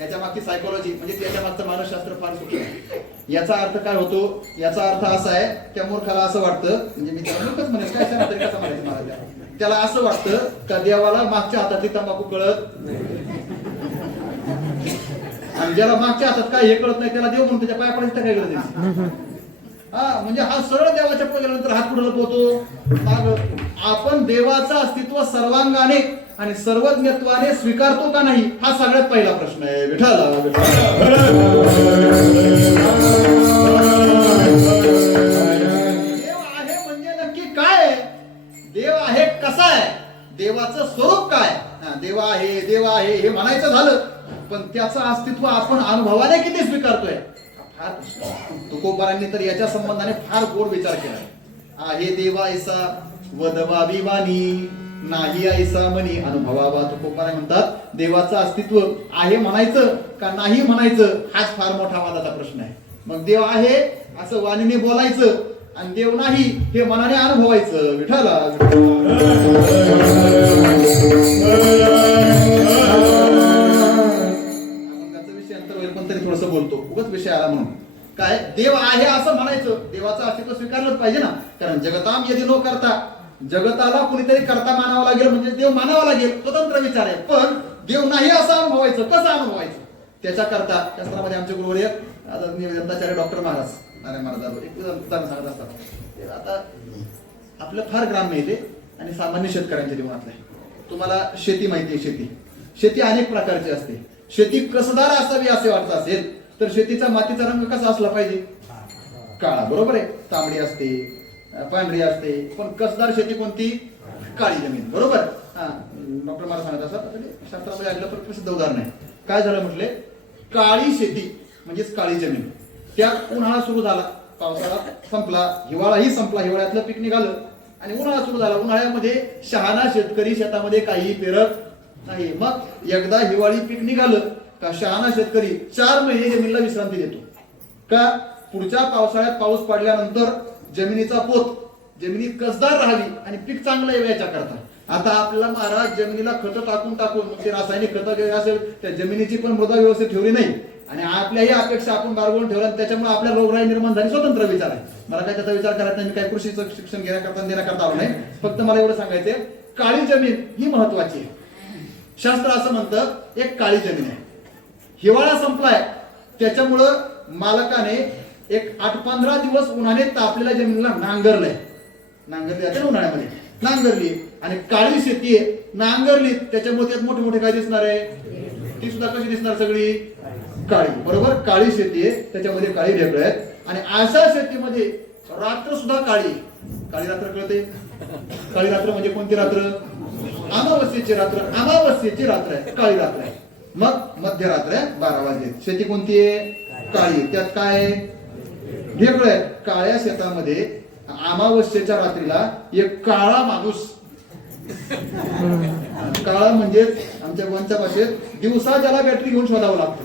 याच्या मागची सायकोलॉजी म्हणजे त्याच्या मागचं मानसशास्त्र फार सूक्ष्म आहे. याचा अर्थ काय होतो याचा अर्थ असा आहे त्या मूर्खाला असं वाटतं म्हणजे मी त्याला मूर्खच म्हणेन काय तरी कसं म्हणायचं मला त्याला असं वाटतं का देवाला मागच्या हातातली तंबाखू कळत आणि ज्याला मागच्या हातात काय हे कळत नाही त्याला देव म्हणून त्याच्या पाया पडायचं काय गरज हा म्हणजे हा सरळ देवाच्या पुढे गेल्यानंतर हात पुढे लपवतो. आपण देवाचं अस्तित्व सर्वांगाने आणि सर्वज्ञत्वाने स्वीकारतो का नाही हा सगळ्यात पहिला प्रश्न आहे. विठ्ठल देव आहे म्हणजे नक्की काय देव आहे कसा आहे देवाचं स्वरूप काय देव आहे हे म्हणायचं झालं पण त्याचं अस्तित्व आपण अनुभवाने किती स्वीकारतोय फार तुकोबारांनी तर याच्या संबंधाने फार गोड विचार केला. आहे देवा ऐसा वदवावी वाणी नाही ऐसा मनी अनुभवावा. तुकोबारा म्हणतात देवाचं अस्तित्व आहे म्हणायचं का नाही म्हणायचं हाच फार मोठा वादाचा प्रश्न आहे. मग देव आहे असं वाणीने बोलायचं आणि देव नाही हे मनाने अनुभवायचं. विठ्ठला तरी थोडस बोलतो उगाच विषय आला म्हणून काय देव आहे असं म्हणायचं देवाचं अस्तित्व स्वीकारलंच पाहिजे ना. कारण जगताम यदि नो करता जगताला कुणीतरी करता मानावा लागेल म्हणजे देव मानावा लागेल स्वतंत्र विचार आहे. पण देव नाही असं अनुभवायचं कसं अनुभवायचं त्याच्याकरता शास्त्रामध्ये आमचे गुरुवर्य दत्ताचार्य डॉक्टर महाराज नारायण महाराज एक उदाहरण सांगत असतात. आता आपलं फार ग्राम येते आणि सामान्य शेतकऱ्यांच्या जीवनातलं आहे. तुम्हाला शेती माहिती आहे शेती अनेक प्रकारची असते. शेती कसदार असावी असे वाटत असेल तर शेतीचा मातीचा रंग कसा असला पाहिजे काळा बरोबर आहे. तांबडी असते पांढरी असते पण कसदार शेती कोणती काळी जमीन बरोबर. डॉक्टर मला सांगत असतात शास्त्रामध्ये आलेलं प्रसिद्ध उदाहरण आहे. काय झालं म्हटले काळी शेती म्हणजेच काळी जमीन त्यात उन्हाळा सुरू झाला, पावसाळा संपला, हिवाळाही संपला, हिवाळ्यातलं पीक निघालं आणि उन्हाळा सुरू झाला. उन्हाळ्यामध्ये शहाणा शेतकरी शेतामध्ये काही पेरत नाही. मग एकदा हिवाळी पीक निघालं का शहाणा शेतकरी 4 महिने जमिनीला विश्रांती देतो. का? पुढच्या पावसाळ्यात पाऊस पडल्यानंतर जमिनीचा पोत जमिनीत कसदार राहावी आणि पीक चांगलं याच्या करता. आता आपल्याला महाराज जमिनीला खतं टाकून ते रासायनिक खतं असेल त्या जमिनीची पण मृदा व्यवस्थित ठेवली नाही आणि आपल्याही अपेक्षा आपण बाळगून ठेवल्या, त्याच्यामुळे आपल्या रोगराई निर्माण झाली. स्वतंत्र विचार आहे, मला काय त्याचा विचार करायचा नाही. मी काय कृषीचं शिक्षण घेण्याकरता देण्याकरता आलो नाही. फक्त मला एवढं सांगायचंय, काळी जमीन ही महत्वाची आहे. शास्त्र असं म्हणतं एक काळी जमीन आहे. हिवाळा संपलाय त्याच्यामुळं मालकाने एक 8-15 दिवस उन्हाने तापलेल्या जमिनीला नांगरलंय. नांगरली जाते ना उन्हाळ्यामध्ये, नांगरली आणि काळी शेती आहे, नांगरली त्याच्यामुळे त्यात मोठे मोठे काय दिसणार आहे, ती सुद्धा कशी दिसणार, सगळी काळी. बरोबर, काळी शेती आहे त्याच्यामध्ये काळी ढेकळं आहेत आणि अशा शेतीमध्ये रात्र सुद्धा काळी. काळी रात्र कळते? काळी रात्र म्हणजे कोणती रात्र? अमावस्येची रात्र. अमावस्येची रात्र आहे, काळी रात्र आहे. मग मध्यरात्र आहे, 12 वाजले. शेती कोणती आहे? काळी. त्यात काय ढेकळं आहे. काळ्या शेतामध्ये अमावस्येच्या रात्रीला एक काळा माणूस, काळा म्हणजे आमच्या गोंच्या भाषेत दिवसा ज्याला बॅटरी घेऊन शोधावं लागतं,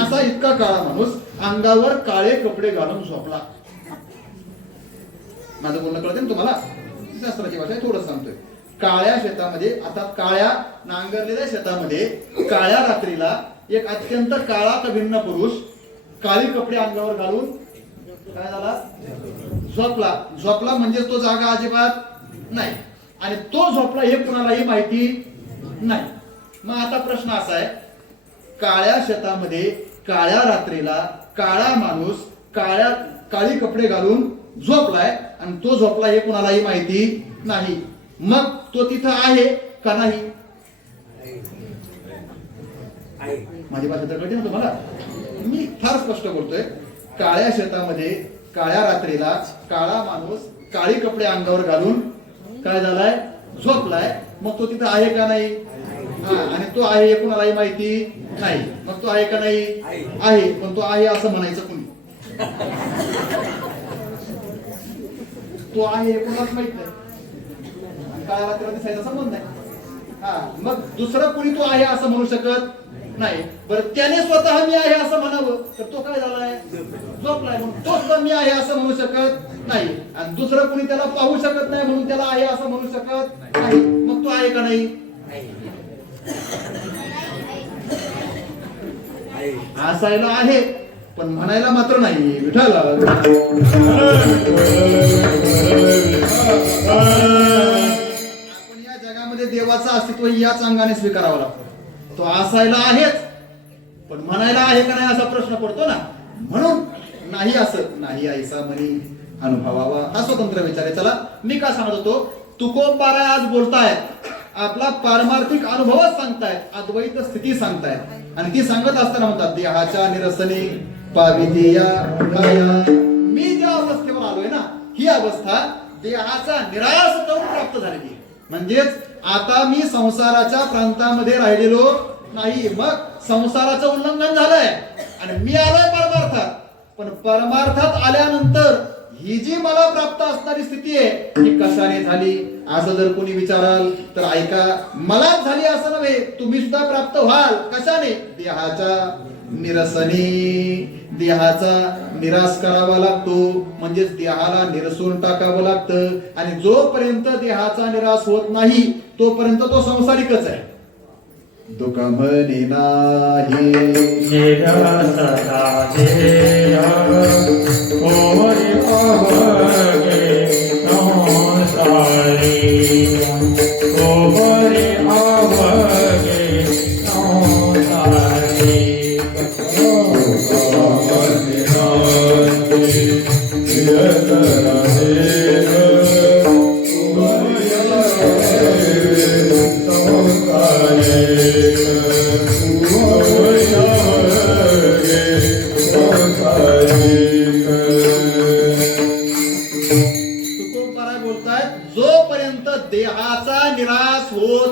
असा इतका काळा माणूस अंगावर काळे कपडे घालून झोपला. माझं बोलणं कळते ना तुम्हाला? शास्त्राची भाषा थोडं सांगतोय. काळ्या शेतामध्ये, आता काळ्या नांगरलेल्या शेतामध्ये काळ्या रात्रीला एक अत्यंत काळा भिन्न पुरुष काळी कपडे अंगावर घालून काय झाला? झोपला. झोपला म्हणजे तो जागा अजिबात नाही आणि तो झोपला हे कुणालाही माहिती नाही. मग आता प्रश्न असा आहे, काळ्या शेतामध्ये काळ्या रात्रीला काळा माणूस काळी कपडे घालून झोपलाय आणि तो झोपला हे कुणालाही माहिती नाही. मग तो तिथं आहे का नाही? माझी भाषा तर कळते ना तुम्हाला? मी फार स्पष्ट बोलतोय. काळ्या शेतामध्ये काळ्या रात्रीला काळा माणूस काळी कपडे अंगावर घालून काय झालाय? झोपलाय. मग तो तिथं आहे का नाही? आणि तो आहे हे कुणालाही माहिती नाही. मग तो आहे का नाही? आहे. पण तो आहे असं म्हणायचं कुणी? तो आहे हे कुणालाच माहित नाही. काळ्या रात्रीला दिसायचा संबंध नाही. मग दुसरं कुणी तो आहे असं म्हणू शकत नाही. बरं, त्याने स्वतः मी आहे असं म्हणावं तर तो काय झालाय? झोपलाय. म्हणून तो सुद्धा मी आहे असं म्हणू शकत नाही आणि दुसरं कुणी त्याला पाहू शकत नाही म्हणून त्याला आहे असं म्हणू शकत नाही. मग तो आहे का नाही? असायला आहे पण म्हणायला मात्र नाही. विठ्ठल आपण या जगामध्ये देवाचं अस्तित्व याच अंगाने स्वीकारावं लागतं. तो असायला आहेच पण म्हणायला आहे का नाही असा प्रश्न पडतो ना. म्हणून नाही असं नाही ऐसा म्हणी अनुभवावा हा स्वतंत्र विचार आहे. चला, मी काय सांगत होतो, तुकोबाराय आज बोलतायत, आपला पारमार्थिक अनुभवच सांगतायत, अद्वैत स्थिती सांगतायत आणि ती सांगत असताना म्हणतात देहाच्या निरसने पावितीया काया. मी ज्या अवस्थेवर आलोय ना, ही अवस्था देहाचा निराश करून प्राप्त झालेली. म्हणजेच आता मी संसाराच्या प्रांतामध्ये राहिलेलो नाही. मग संसाराचं उल्लंघन झालंय आणि मी आलोय परमार्थात. पण परमार्थात आल्यानंतर ही जी मला प्राप्त असणारी स्थिती आहे ती कशाने झाली असं जर कोणी विचाराल तर ऐका, मलाच झाली असं नव्हे, तुम्ही सुद्धा प्राप्त व्हाल. कशाने? देहाच्या निरसने. देहाचा निराश करावा लागतो म्हणजेच देहाला निरसून टाकावं लागतं आणि जोपर्यंत देहाचा निराश होत नाही तोपर्यंत तो संसारिकच आहे. दुःख म्हणे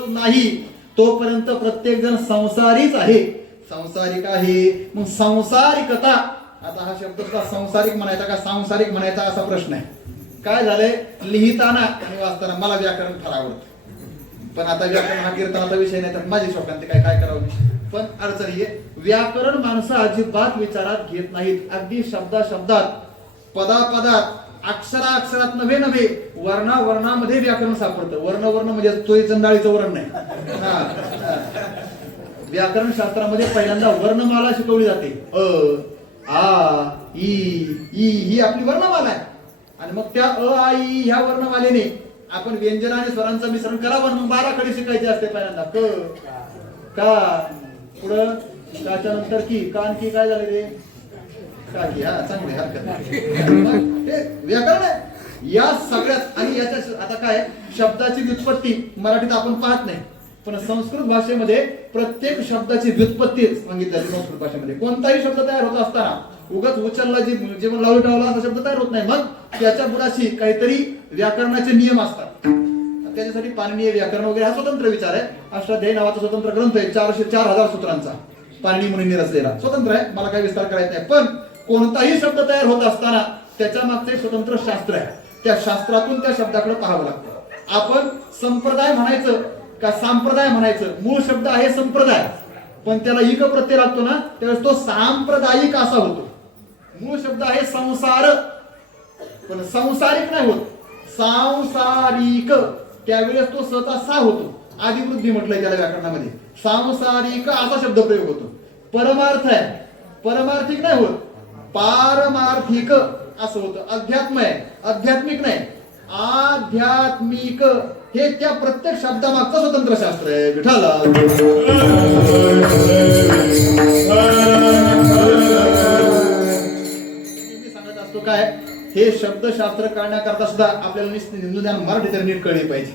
नाही तोपर्यंत प्रत्येक जण संसारीच आहे, संसारिक आहे. मग संसारिकता आता हा शब्द सुद्धा संसारिक म्हणायचा का सांसारिक म्हणायचा असा प्रश्न आहे. काय झालंय, लिहिताना आणि वाचताना मला व्याकरण फार आवडतं, पण आता व्याकरण हा कीर्तनाचा विषय नाही तर माझी शोकांती काय करावं. पण अडचण आहे, व्याकरण माणसं अजिबात विचारात घेत नाहीत. अगदी शब्दात पदात अक्षरात नव्हे वर्णामध्ये व्याकरण सापडतं. वर्ण म्हणजे चोळीचं डाळीचं वर्ण नाही. व्याकरण शास्त्रामध्ये पहिल्यांदा वर्णमाला शिकवली जाते. अ आ ई ही आपली वर्णमाला आहे. आणि मग त्या अ आ ई ह्या वर्णमालेने आपण व्यंजन आणि स्वरांचं मिश्रण करावं. मग 12 कडे शिकायचे असते पहिल्यांदा. क का पुढं काच्या नंतर की का आणखी काय झाले रे काकी. हा चांगले हरकत हे व्याकरण आहे या सगळ्यात. आणि याच्या आता काय शब्दाची व्युत्पत्ती मराठीत आपण पाहत नाही, पण संस्कृत भाषेमध्ये प्रत्येक शब्दाची व्युत्पत्ती सांगितलेली. संस्कृत भाषेमध्ये कोणताही शब्द तयार होत असताना उगाच उचलला जेव्हा लावून ठेवला असा शब्द तयार होत नाही. मग त्याच्या बुडाशी काहीतरी व्याकरणाचे नियम असतात. त्याच्यासाठी पाणिनीय व्याकरण वगैरे हा स्वतंत्र विचार आहे. अष्टाध्यायी नावाचा स्वतंत्र ग्रंथ आहे 4,000 सूत्रांचा, पाणिनी मुनींनी रचलेला, स्वतंत्र आहे. मला काही विस्तार करायचा नाही. पण कोणताही शब्द तयार होत असताना त्याच्या मागचे स्वतंत्र शास्त्र आहे. त्या शास्त्रातून त्या शब्दाकडे पाहावं लागतं. आपण संप्रदाय म्हणायचं का सांप्रदाय म्हणायचं, मूळ शब्द आहे संप्रदाय, पण त्याला इक प्रत्यय लागतो ना, त्यावेळेस तो सांप्रदायिक असा होतो. मूळ शब्द आहे संसार, पण संसारिक नाही होत, सांसारिक. त्यावेळेस तो स्वतः सा होतो. आदिवृद्धी म्हटलंय त्याला व्याकरणामध्ये. सांसारिक असा शब्द प्रयोग होतो. परमार्थ आहे, परमार्थिक नाही होत, पारमार्थिक असं होतं. अध्यात्म आहे, आध्यात्मिक नाही, आध्यात्मिक. हे त्या प्रत्येक शब्दामागचं स्वतंत्र शास्त्र आहे. विठाला मी सांगत असतो काय, हे शब्दशास्त्र कळण्याकरता सुद्धा आपल्याला निदान मराठी तरी नीट कळली पाहिजे.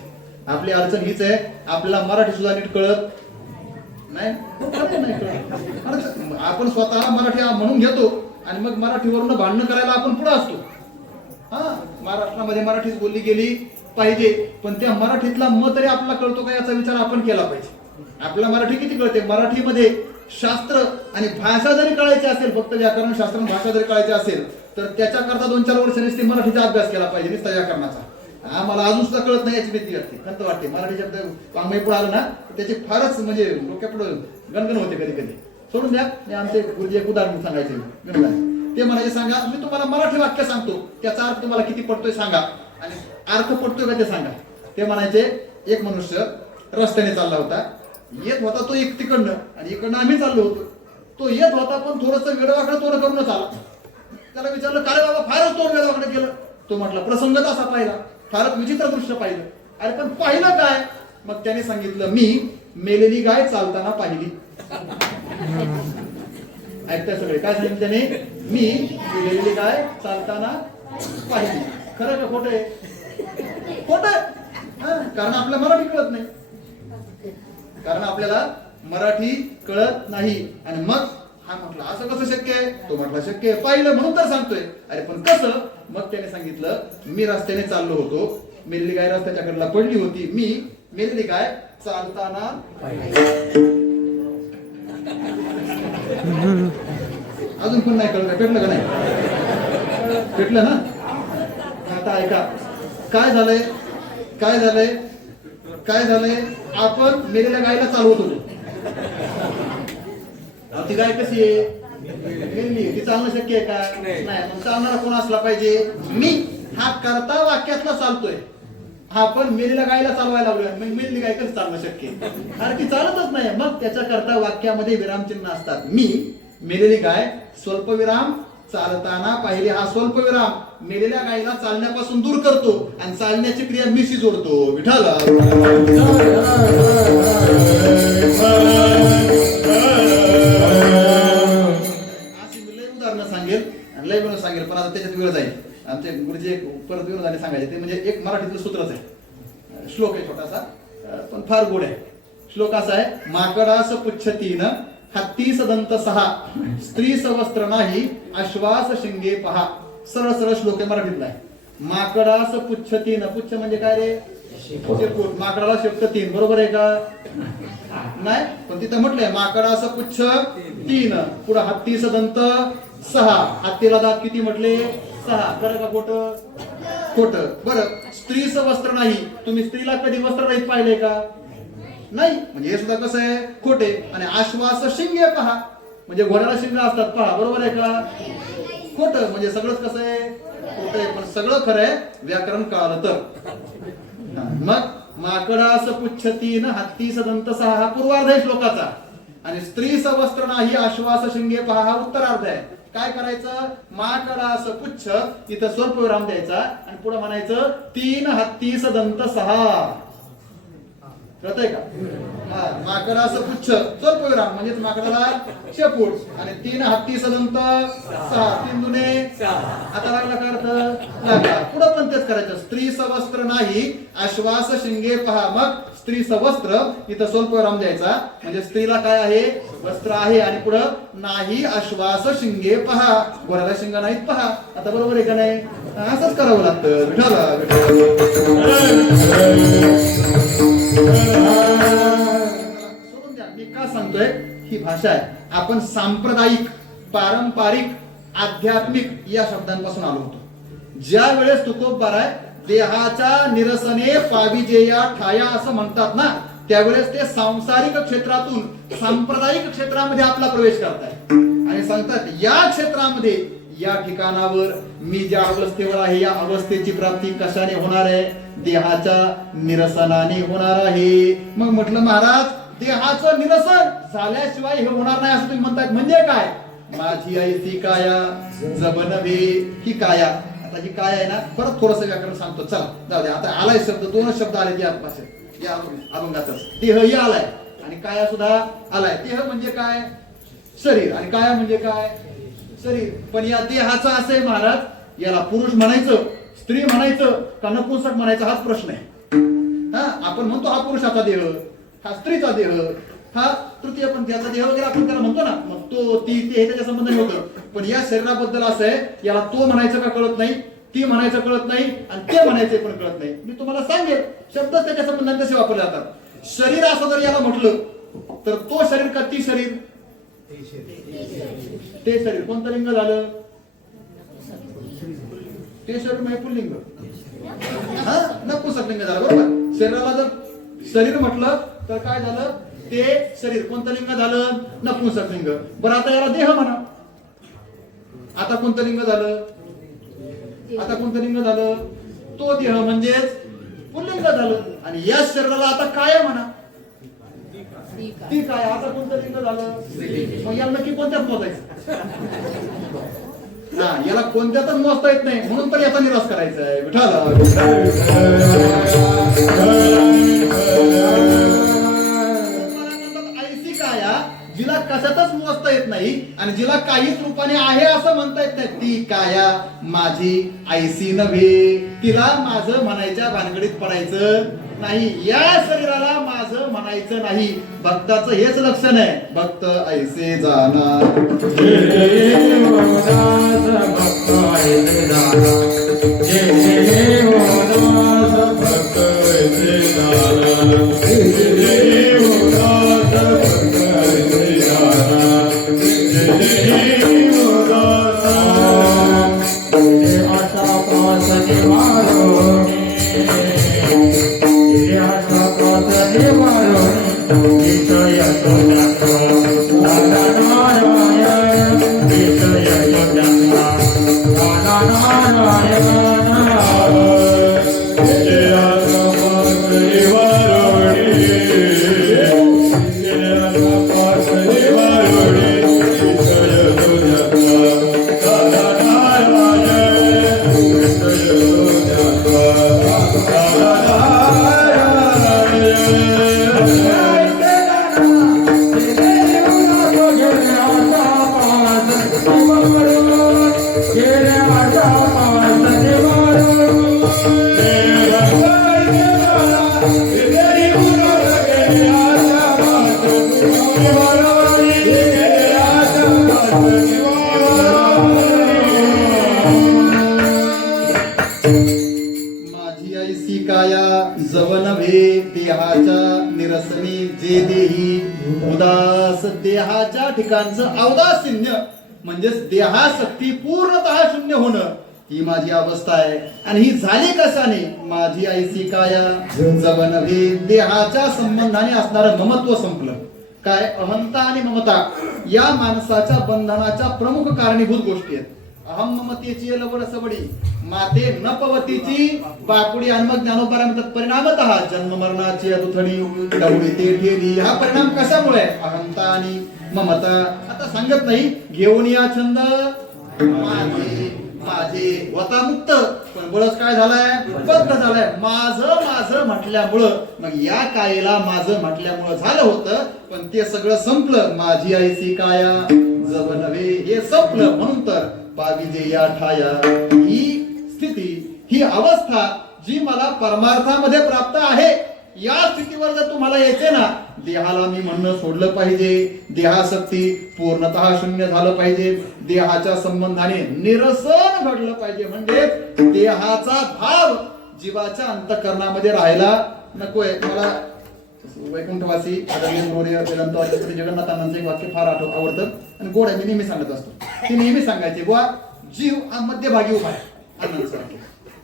आपली अडचण हीच आहे, आपल्याला मराठी सुद्धा नीट कळत नाही. आपण स्वतः मराठी म्हणून घेतो आणि मग मराठीवरून भांडण करायला आपण पुढे असतो. हा, महाराष्ट्रामध्ये मराठीच बोलली गेली पाहिजे, पण त्या मराठीतला म तरी आपल्याला कळतो का याचा विचार आपण केला पाहिजे. आपल्याला मराठी किती कळते, मराठीमध्ये शास्त्र आणि भाषा जरी कळायची असेल, फक्त व्याकरण शास्त्र आणि भाषा जरी कळायची असेल तर त्याच्याकरता 2-4 वर्षांनी मराठीचा अभ्यास केला पाहिजे नुसता व्याकरणाचा. आम्हाला अजून सुद्धा कळत नाही याची भीती वाटते, खंत वाटते. मराठी शब्द वाङ्मय पुढे आलं ना त्याची फारच म्हणजे डोक्यापुढे गणगण होते कधी कधी. सोडून द्या, मी आमचे गुरुजी एक उदाहरण सांगायचे ते म्हणायचे, सांगा मी तुम्हाला मराठी वाक्य सांगतो, त्याचा अर्थ तुम्हाला किती पडतोय सांगा आणि अर्थ पडतोय का ते सांगा. ते म्हणायचे, एक मनुष्य रस्त्याने चालला होता, येत होता तो एक तिकडनं आणि इकडनं आम्ही चाललो होतो. तो येत होता पण थोडस वेडवाकडे तोंड करूनच आला. त्याला विचारलं, काय बाबा फारच तोंड वेडवाकडे केलं. तो म्हटला, प्रसंगच असा पाहिला, फारच विचित्र दृश्य पाहिलं. अरे पण पाहिलं काय? मग त्याने सांगितलं, मी मेलेली गाय चालताना पाहिली. ऐकताय सगळे, काय सांगितलं त्याने? मी मेलेली गाय चालताना पाहिली. खरं का खोटं आहे? खोटं आहे. कारण आपल्याला मराठी कळत नाही, कारण आपल्याला मराठी कळत नाही. आणि मग हा म्हटला, असं कसं शक्य आहे? तो म्हटला, शक्य आहे, पाहिलं म्हणून तर सांगतोय. अरे पण कसं? मग त्याने सांगितलं, मी रस्त्याने चाललो होतो, मेलेली गाय रस्त्याच्या कडेला पडली होती, मी मेलेली गाय चालताना अजून पण नाही कळलं. पेटलं का नाही? पेटलं ना? आता ऐका, काय झालंय काय झालंय काय झालंय आपण मेलेल्या गायला चालवत होतो. ती गाय कशी आहे? मेली. ती चालणं शक्य आहे का? नाही. मग चालणारा कोण असला पाहिजे? मी. हा करता वाक्यातला चालतोय, हा पण मेलेल्या गायला चालवायला लागलोय. मग मेलेली गाय कसं चालणं शक्य आहे? अरे ती चालतच नाही. मग त्याच्या करता वाक्यामध्ये विरामचिन्ह असतात. मी मेलेली गाय स्वल्पविराम चालताना पाहिले. हा स्वल्पविराम मेलेल्या गायीला चालण्यापासून दूर करतो आणि चालण्याची क्रिया मिशी जोडतो. विठाला अशी लय उदाहरणं सांगेल आणि लय बनवून सांगेल, पण आता त्याच्यात वेळ जाईल. आमचे गुरुजी परत विनोदाने सांगायचे, ते म्हणजे एक मराठीतलं सूत्रच आहे, श्लोक आहे छोटासा पण फार गोड आहे. श्लोक असा आहे, माकडास पुच्छ 3 हत्तीस दंत 6 स्त्रीस वस्त्र नाही अश्वास शिंगे पहा. सरळ सरळ श्लोक आहे, मराठीतला आहे. माकडास पुच्छ 3, पुच्छ म्हणजे काय रे? शेपूट. माकडाला शेपट 3, बरोबर आहे का? नाही, पण तिथं म्हटलंय माकडास पुच्छ 3, पुढे हत्तीस दंत 6. हत्तीला दात किती म्हटले? 6. खरं का खोटं? खोटं. बरं, स्त्रीचं वस्त्र नाही. तुम्ही स्त्रीला कधी वस्त्र रहित पाहिले का? नाही. म्हणजे हे सुद्धा कसं आहे? खोटे. आणि आश्वास शिंगे पहा, म्हणजे घोड्याला शिंग असतात पहा, बरोबर आहे का? खोटं. म्हणजे सगळंच कसं आहे? खोटं आहे. पण सगळं खरं आहे व्याकरण कळालं तर. मग माकडास पुच्छ 3 हत्तीस दंत 6 हा पूर्वार्ध आहे श्लोकाचा. आणि स्त्रीस वस्त्र नाही आश्वास शिंगे पहा हा उत्तरार्ध आहे. काय करायचं? माकडास पुच्छ इथं स्वल्पविराम द्यायचा आणि पुढे म्हणायचं 3 हत्तीस दंत 6. कळतंय का? माकडास पुच्छ स्वल्पविराम म्हणजेच माकडाला शेपूट आणि 3 हत्तीस दंत 6. 3 दुने 6. आता लागला का अर्थ? लागला. पुढे पण तेच करायचं. स्त्री सवस्त्र नाही आश्वास शिंगे पहा. मग स्त्री सवस्त्र इथं स्वल्पविराम द्यायचा म्हणजे स्त्रीला काय आहे? वस्त्र आहे. आणि पुढं नाही आश्वास शिंगे पहा, घोड्याला शिंग नाहीत पहा. आता बरोबर आहे का नाही? असंच करावं लागतं. विठाला सोडून द्या. मी का सांगतोय? ही भाषा आहे. आपण सांप्रदायिक, पारंपरिक, आध्यात्मिक या शब्दांपासून आलो होतो. ज्या वेळेस तुकोबाराय देहाच्या निरसने पाविजेया ठाया असं म्हणतात ना, त्यावेळेस ते सांसारिक क्षेत्रातून सांप्रदायिक क्षेत्रामध्ये आपला प्रवेश करताय आणि सांगतात या क्षेत्रामध्ये, या ठिकाणावर मी ज्या अवस्थेवर आहे या अवस्थेची प्राप्ती कशाने होणार आहे? देहाच्या निरसनाने होणार आहे. मग म्हटलं महाराज देहाचं निरसन झाल्याशिवाय हे होणार नाही असं तुम्ही म्हणतायत, म्हणजे काय? माझी ऐसी काया जब नव्हे ही काया. आता ही काय आहे ना, परत थोडस व्याकरण सांगतो. चला जाऊ द्या. आता आलाय शब्द, 2 शब्द आले या भाषेत, या अभंगातच. देहही आलाय आणि काया सुद्धा आलाय. देह म्हणजे काय? शरीर. आणि काया म्हणजे काय? शरीर. पण या देहाचं असं आहे महाराज, याला पुरुष म्हणायचं, स्त्री म्हणायचं का नपुंसक म्हणायचं हाच प्रश्न आहे. आपण म्हणतो हा पुरुषाचा देह, हा स्त्रीचा देह, हा तृतीय पंथीयाचा देह वगैरे आपण त्याला म्हणतो ना. मग तो, ती, ते हे त्याच्या संबंध होतं. पण या शरीराबद्दल असं आहे, याला तो म्हणायचं का कळत नाही, ती म्हणायचं कळत नाही आणि ते म्हणायचं पण कळत नाही. मी तुम्हाला सांगेल शब्द त्याच्या संबंधात कसे वापरले जातात. शरीर असं जर याला म्हटलं तर तो शरीर का ती शरीर? ते शरीर. कोणतं लिंग झालं? ते शरीर म्हणजे पुल्लिंग. नपुंसक लिंग झालं. बरोबर. शरीराला जर शरीर म्हटलं तर काय झालं? ते शरीर. कोणतं लिंग झालं? नपुंसक लिंग. बरं आता याला देह म्हणा. आता कोणतं लिंग झालं? आता कोणतं लिंग झालं? तो देह म्हणजेच पुल्लिंग झालं. आणि या शरीराला आता काय म्हणा? ती काय. आता कोणतं लिंग झालं? मग याला नक्की कोणत्यात मोजायचं? याला कोणत्यातच मोजता येत नाही, म्हणून तर याचा निराश करायचा आहे. विठाला ऐसी काया जिला कशातच मोजता येत नाही आणि जिला काहीच रूपाने आहे असं म्हणता येत नाही, ती काया माझी ऐसी नव्हे. तिला माझं म्हणायच्या भानगडीत पडायचं नाही. या शरीराला माझं म्हणायचं नाही. भक्ताचं हेच लक्षण आहे. भक्त ऐसे जाणार, भक्त ऐसे माझी ऐसी काया जव नव्हे देहाच्या निरसनी जे देही उदास. देहाच्या ठिकाणचं औदासीन्य म्हणजेच देहासक्ती पूर्णतः शून्य होणं ही माझी अवस्था आहे. आणि ही झाली कशाने? माझी ऐसी काया जव नव्हे. देहाच्या संबंधाने असणारं ममत्व संपलं. काय? अहंता आणि ममता या माणसाच्या बंधनाच्या प्रमुख कारणीभूत गोष्टी आहेत. अहम ममतेची लवड सबडी माते न पवतीची बाकुडी. आणि मग ज्ञानोबारा म्हणतात परिणामतः जन्म मरणाची अदुथडी डवडी ते ठेली. हा परिणाम कशामुळे? अहंता आणि ममता. आता सांगत नाही घेऊन या छंद माझे वता मुक्त, पण बळच काय झालाय? बद्ध झालाय. माझं म्हटल्यामुळं. मग या कायेला माझं म्हटल्यामुळं झालं होतं, पण ते सगळं संपलं. माझी ऐसी काया जव नव्हे हे संपलं. म्हणून तर पाविजे या ठाया. ही स्थिती, ही अवस्था जी मला परमार्थामध्ये प्राप्त आहे, या स्थितीवर जर तुम्हाला यायचे ना, देहाला मी म्हणणं सोडलं पाहिजे. देहासक्ती पूर्णतः शून्य झालं पाहिजे. देहाच्या संबंधाने निरसन घडलं पाहिजे. म्हणजे देहाचा भाव जीवाच्या अंतःकरणामध्ये राहायला नकोय. मला वैकुंठवासी वेदांतवादी जगन्नाथानंदचं एक वाक्य फार आवडतं आणि गोड आहे, मी नेहमी सांगत असतो. ते नेहमी सांगायचे बुवा जीव हा मध्यभागी उभा आहे. आनंदचं वाक्य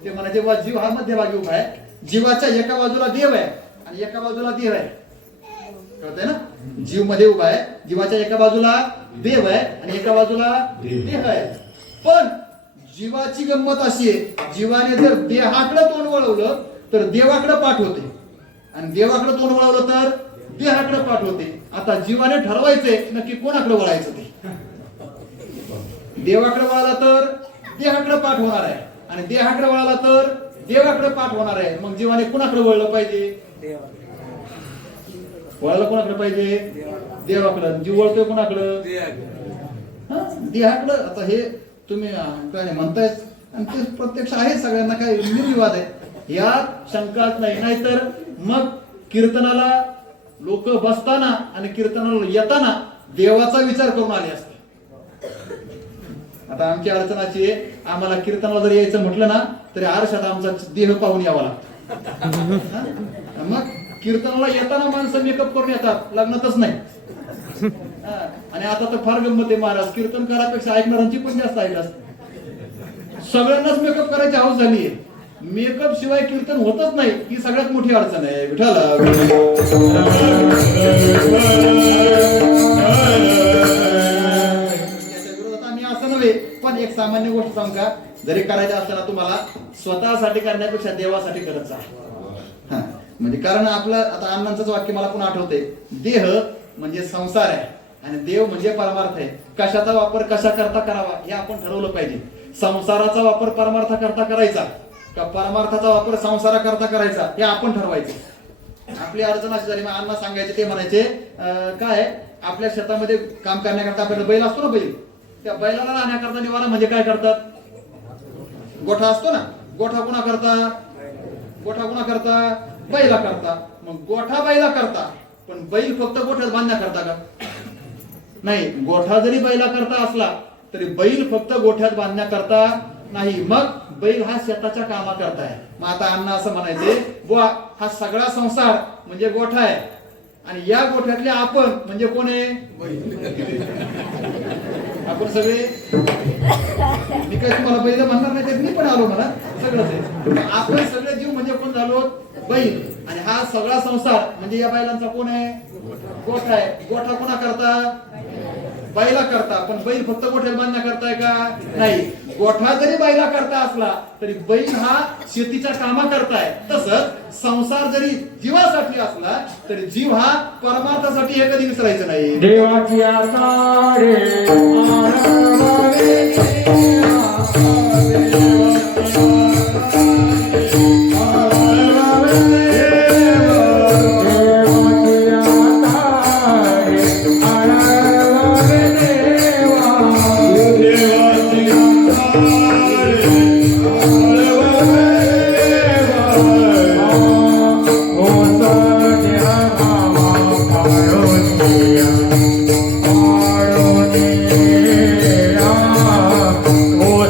ते म्हणायचे बुवा जीव हा मध्यभागी उभा आहे. जीवाच्या एका बाजूला देव आहे आणि एका बाजूला देव आहे. कळतंय ना? जीव मध्ये उभा आहे. जीवाच्या एका बाजूला देव आहे आणि एका बाजूला देह आहे. पण जीवाची गंमत अशी आहे, जीवाने जर देहाकडे तोंड वळवलं तर देवाकडे पाठ होते आणि देवाकडे तोंड वळवलं तर देहाकडे पाठ होते. आता जीवाने ठरवायचंय नक्की कोणाकडे वळायचं ते. देवाकडे वळाला तर देहाकडे पाठ होणार आहे आणि देहाकडे वळाला तर देवाकडे पाठ होणार आहे. मग जीवाने कुणाकडे वळलं पाहिजे? वळलं कोणाकडे पाहिजे? देवाकडे. जीव वळतोय कोणाकडं? देहाकडं. आता हे तुम्ही काय म्हणताय आणि ते प्रत्यक्ष आहे, सगळ्यांना काय निर्विवाद आहे, यात शंकाच नाही. नाहीतर मग कीर्तनाला लोक बसताना आणि कीर्तनाला येताना देवाचा विचार करून आले असते. आता आमची अडचणाची आहे, आम्हाला कीर्तनाला जर यायचं म्हटलं ना तरी आरशात आमचा देह पाहून यावा लागतो. मग कीर्तनाला येताना माणसं मेकअप करून येतात, लग्नातच नाही. आणि आता तर फार गंमत आहे महाराज, कीर्तन करापेक्षा ऐकणाऱ्यांची पण जास्त ऐकतात. सगळ्यांनाच मेकअप करायची हौस झाली आहे. मेकअप शिवाय कीर्तन होतच नाही, ही सगळ्यात मोठी अडचण आहे. विठाला पण एक सामान्य गोष्ट सांगू का? जरी करायचं असताना तुम्हाला स्वतःसाठी करण्यापेक्षा देवासाठी करत जा. म्हणजे कारण आपलं आता अण्णांचंच वाक्य मला पण आठवते, देह म्हणजे संसार आहे आणि देव म्हणजे परमार्थ आहे. कशाचा वापर कशा करता करावा हे आपण ठरवलं पाहिजे. संसाराचा वापर परमार्थ करता करायचा का परमार्थाचा वापर संसारा करता करायचा हे आपण ठरवायचं. आपली अडचण अशी झाली, मग अण्णा सांगायचे, ते म्हणायचे काय आपल्या शेतामध्ये काम करण्याकरता आपल्याला बैल असतो ना, बैल, त्या बैलाला राहण्याकरता निवारा म्हणजे काय करतात? गोठा असतो ना, गोठा कुणा करता? बैला करता. मग गोठा बैला करता, पण बैल फक्त गोठ्यात बांधण्या करता का? नाही. गोठा जरी बैला करता असला तरी बैल फक्त गोठ्यात बांधण्या करता नाही. मग बैल हा शेताच्या कामा करता आहे. मग आता अण्णा असं म्हणायचे, बुवा हा सगळा संसार म्हणजे गोठा आहे आणि या गोठ्यातले आपण म्हणजे कोण आहे? आपण सगळे. मी काय तुम्हाला बैल म्हणणार नाही, ते मी पण आलो म्हणा, सगळंच आहे. आपण सगळे जीव म्हणजे कोण झालो? बैल. आणि हा सगळा संसार म्हणजे या बैलांचा कोण आहे? गोठा आहे. गोठा कोणा करता? बैला करता. पण बैल फक्त गोठ्यात बांधण्या करताय का? नाही. गोठा जरी बैला करता असला तरी बैल हा शेतीच्या कामा करताय. तसंच संसार जरी जीवासाठी असला तरी जीव हा परमार्थासाठी हे कधी विसरायचं नाही. देवाची आसारे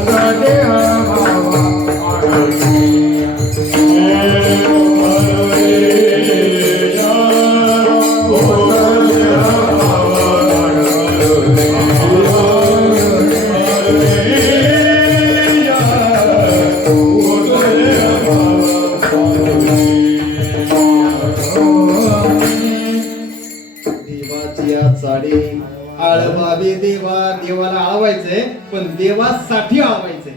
Oh, देवाला आळवायचंय, पण देवासाठी आळवायचंय.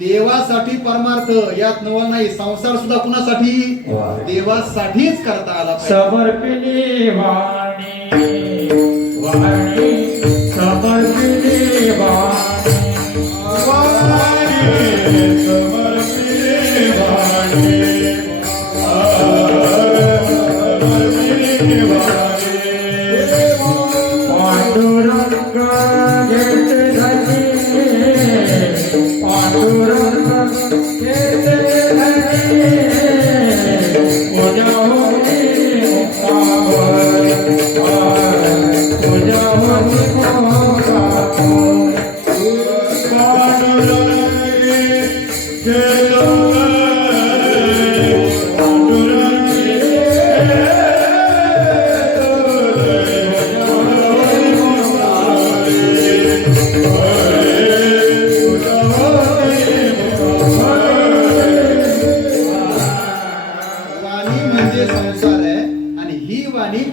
देवासाठी परमार्थ यात नवल नाही. संसार सुद्धा कुणासाठी? देवासाठीच करता आला पाहिजे. समर्पिली वाणी वाणी समर्पिली वाणी पांडुरंग घेते धनी पांडुरंग घेते धनी पूजा होती मुक्तावर पूजा होती मुक्तावर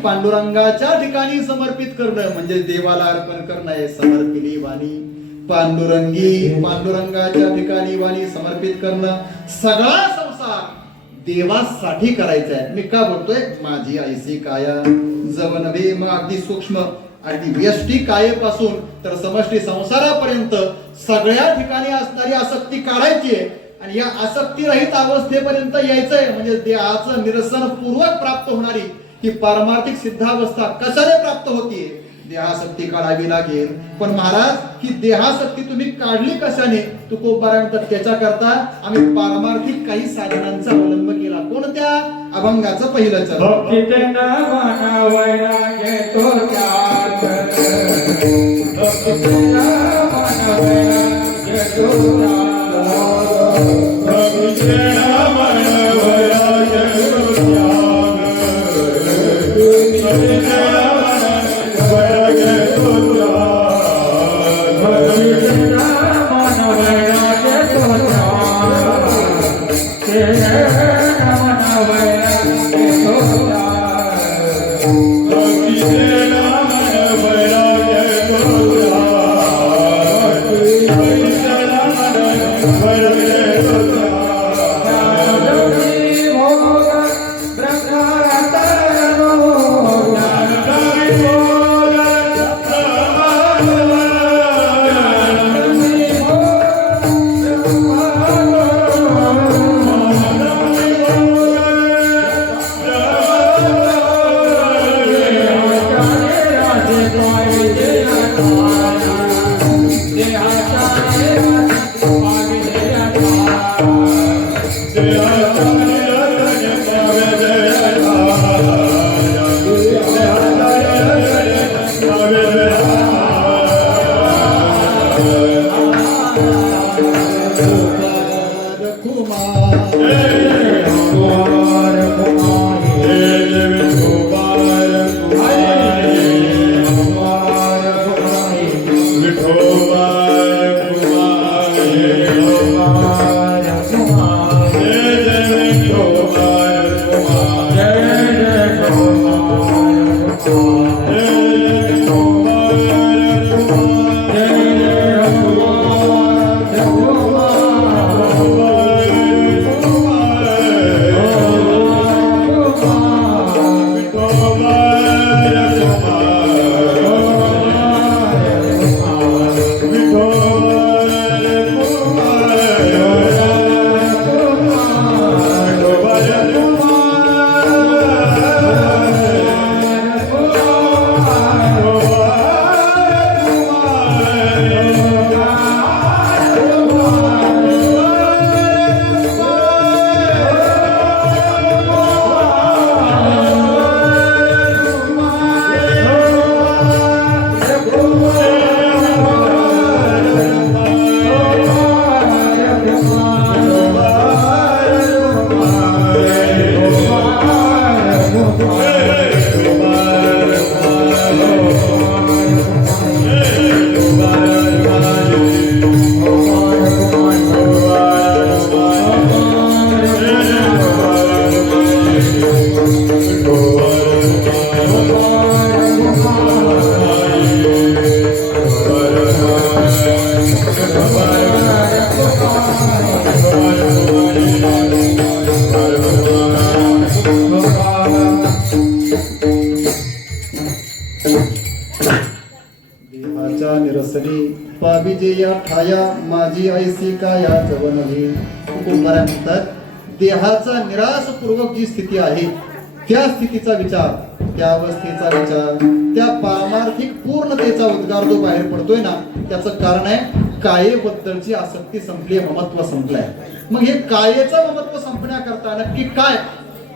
पांडुरंगाच्या ठिकाणी समर्पित करणं म्हणजे देवाला अर्पण करणं आहे. समर्पिली वाणी पांडुरंगी, पांडुरंगाच्या ठिकाणी वाणी समर्पित करणं. सगळा संसार देवासाठी करायचा आहे. मी का बोलतोय? माझी आईसी काया जव नव्हे, मग अगदी सूक्ष्म अगदी व्यष्टी कायेपासून तर समष्टी संसारापर्यंत सगळ्या ठिकाणी असणारी आसक्ती काढायची आहे आणि या आसक्तीरहित अवस्थेपर्यंत यायचंय. म्हणजे देहाचं निरसन पूर्वक प्राप्त होणारी ही पारमार्थिक सिद्धावस्था कशाने प्राप्त होतीये? देहासक्ती काढावी लागेल. पण महाराज ही देहासक्ती तुम्ही काढली कशाने? तुकोबारायण तर त्याच्या करता आम्ही पारमार्थिक काही साधनांचा अवलंब केला. कोणत्या? अभंगाचं पहिलं चरण. भक्तीते नामना वैराग्य तो त्याग भक्तीते नामना वैराग्य तो त्याग भक्तीते नामना वैराग्य तो त्याग पाविजे या ठाया माझी ऐसी काया जवनली. तुकोबारा म्हणतात देहाचा निराशपूर्वक जी स्थिती आहे त्या स्थितीचा विचार, त्या अवस्थेचा विचार, त्या पारमार्थिक पूर्णतेचा उद्गार जो बाहेर पडतोय ना, त्याचं कारण आहे कायेबद्दलची आसक्ती संपली, ममत्व संपलंय. मग हे कायेचं ममत्व संपण्याकरता नक्की काय,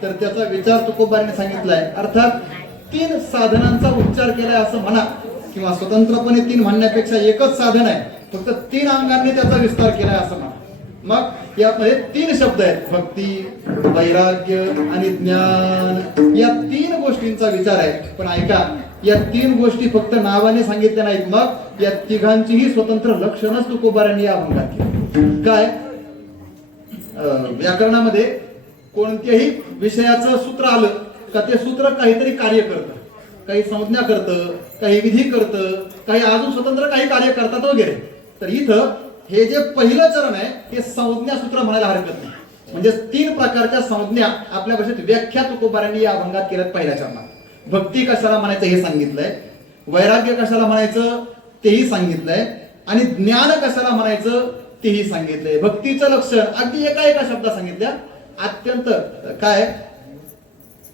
तर त्याचा विचार तुकोबाराने सांगितलाय. अर्थात 3 साधनांचा उच्चार केलाय असं म्हणा, किंवा स्वतंत्रपणे 3 म्हणण्यापेक्षा एकच साधन आहे, फक्त 3 अंगांनी त्याचा विस्तार केलाय असं म्हणा. मग यामध्ये 3 शब्द आहेत, भक्ती, वैराग्य आणि ज्ञान. या 3 गोष्टींचा विचार आहे. पण ऐका, या 3 गोष्टी फक्त नावाने सांगितल्या नाहीत, मग या तिघांचीही स्वतंत्र लक्षणच तुकोबारांनी या अभंगात केली. काय व्याकरणामध्ये कोणत्याही विषयाचं सूत्र आलं का ते सूत्र काहीतरी कार्य करतं, काही संज्ञा करतं, काही विधी करतं, काही अजून स्वतंत्र काही कार्य करतात वगैरे. तर इथं हे जे पहिलं चरण आहे ते संज्ञा सूत्र म्हणायला हरकत नाही. म्हणजे 3 प्रकारच्या संज्ञा आपल्या भाषेत व्याख्या तुकोबारांनी या अभंगात केल्यात पहिल्या चरणात. भक्ती कशाला म्हणायचं हे सांगितलंय, वैराग्य कशाला म्हणायचं तेही सांगितलंय, आणि ज्ञान कशाला म्हणायचं तेही सांगितलंय. भक्तीचं लक्षण अगदी एका शब्दात सांगितल्या. अत्यंत काय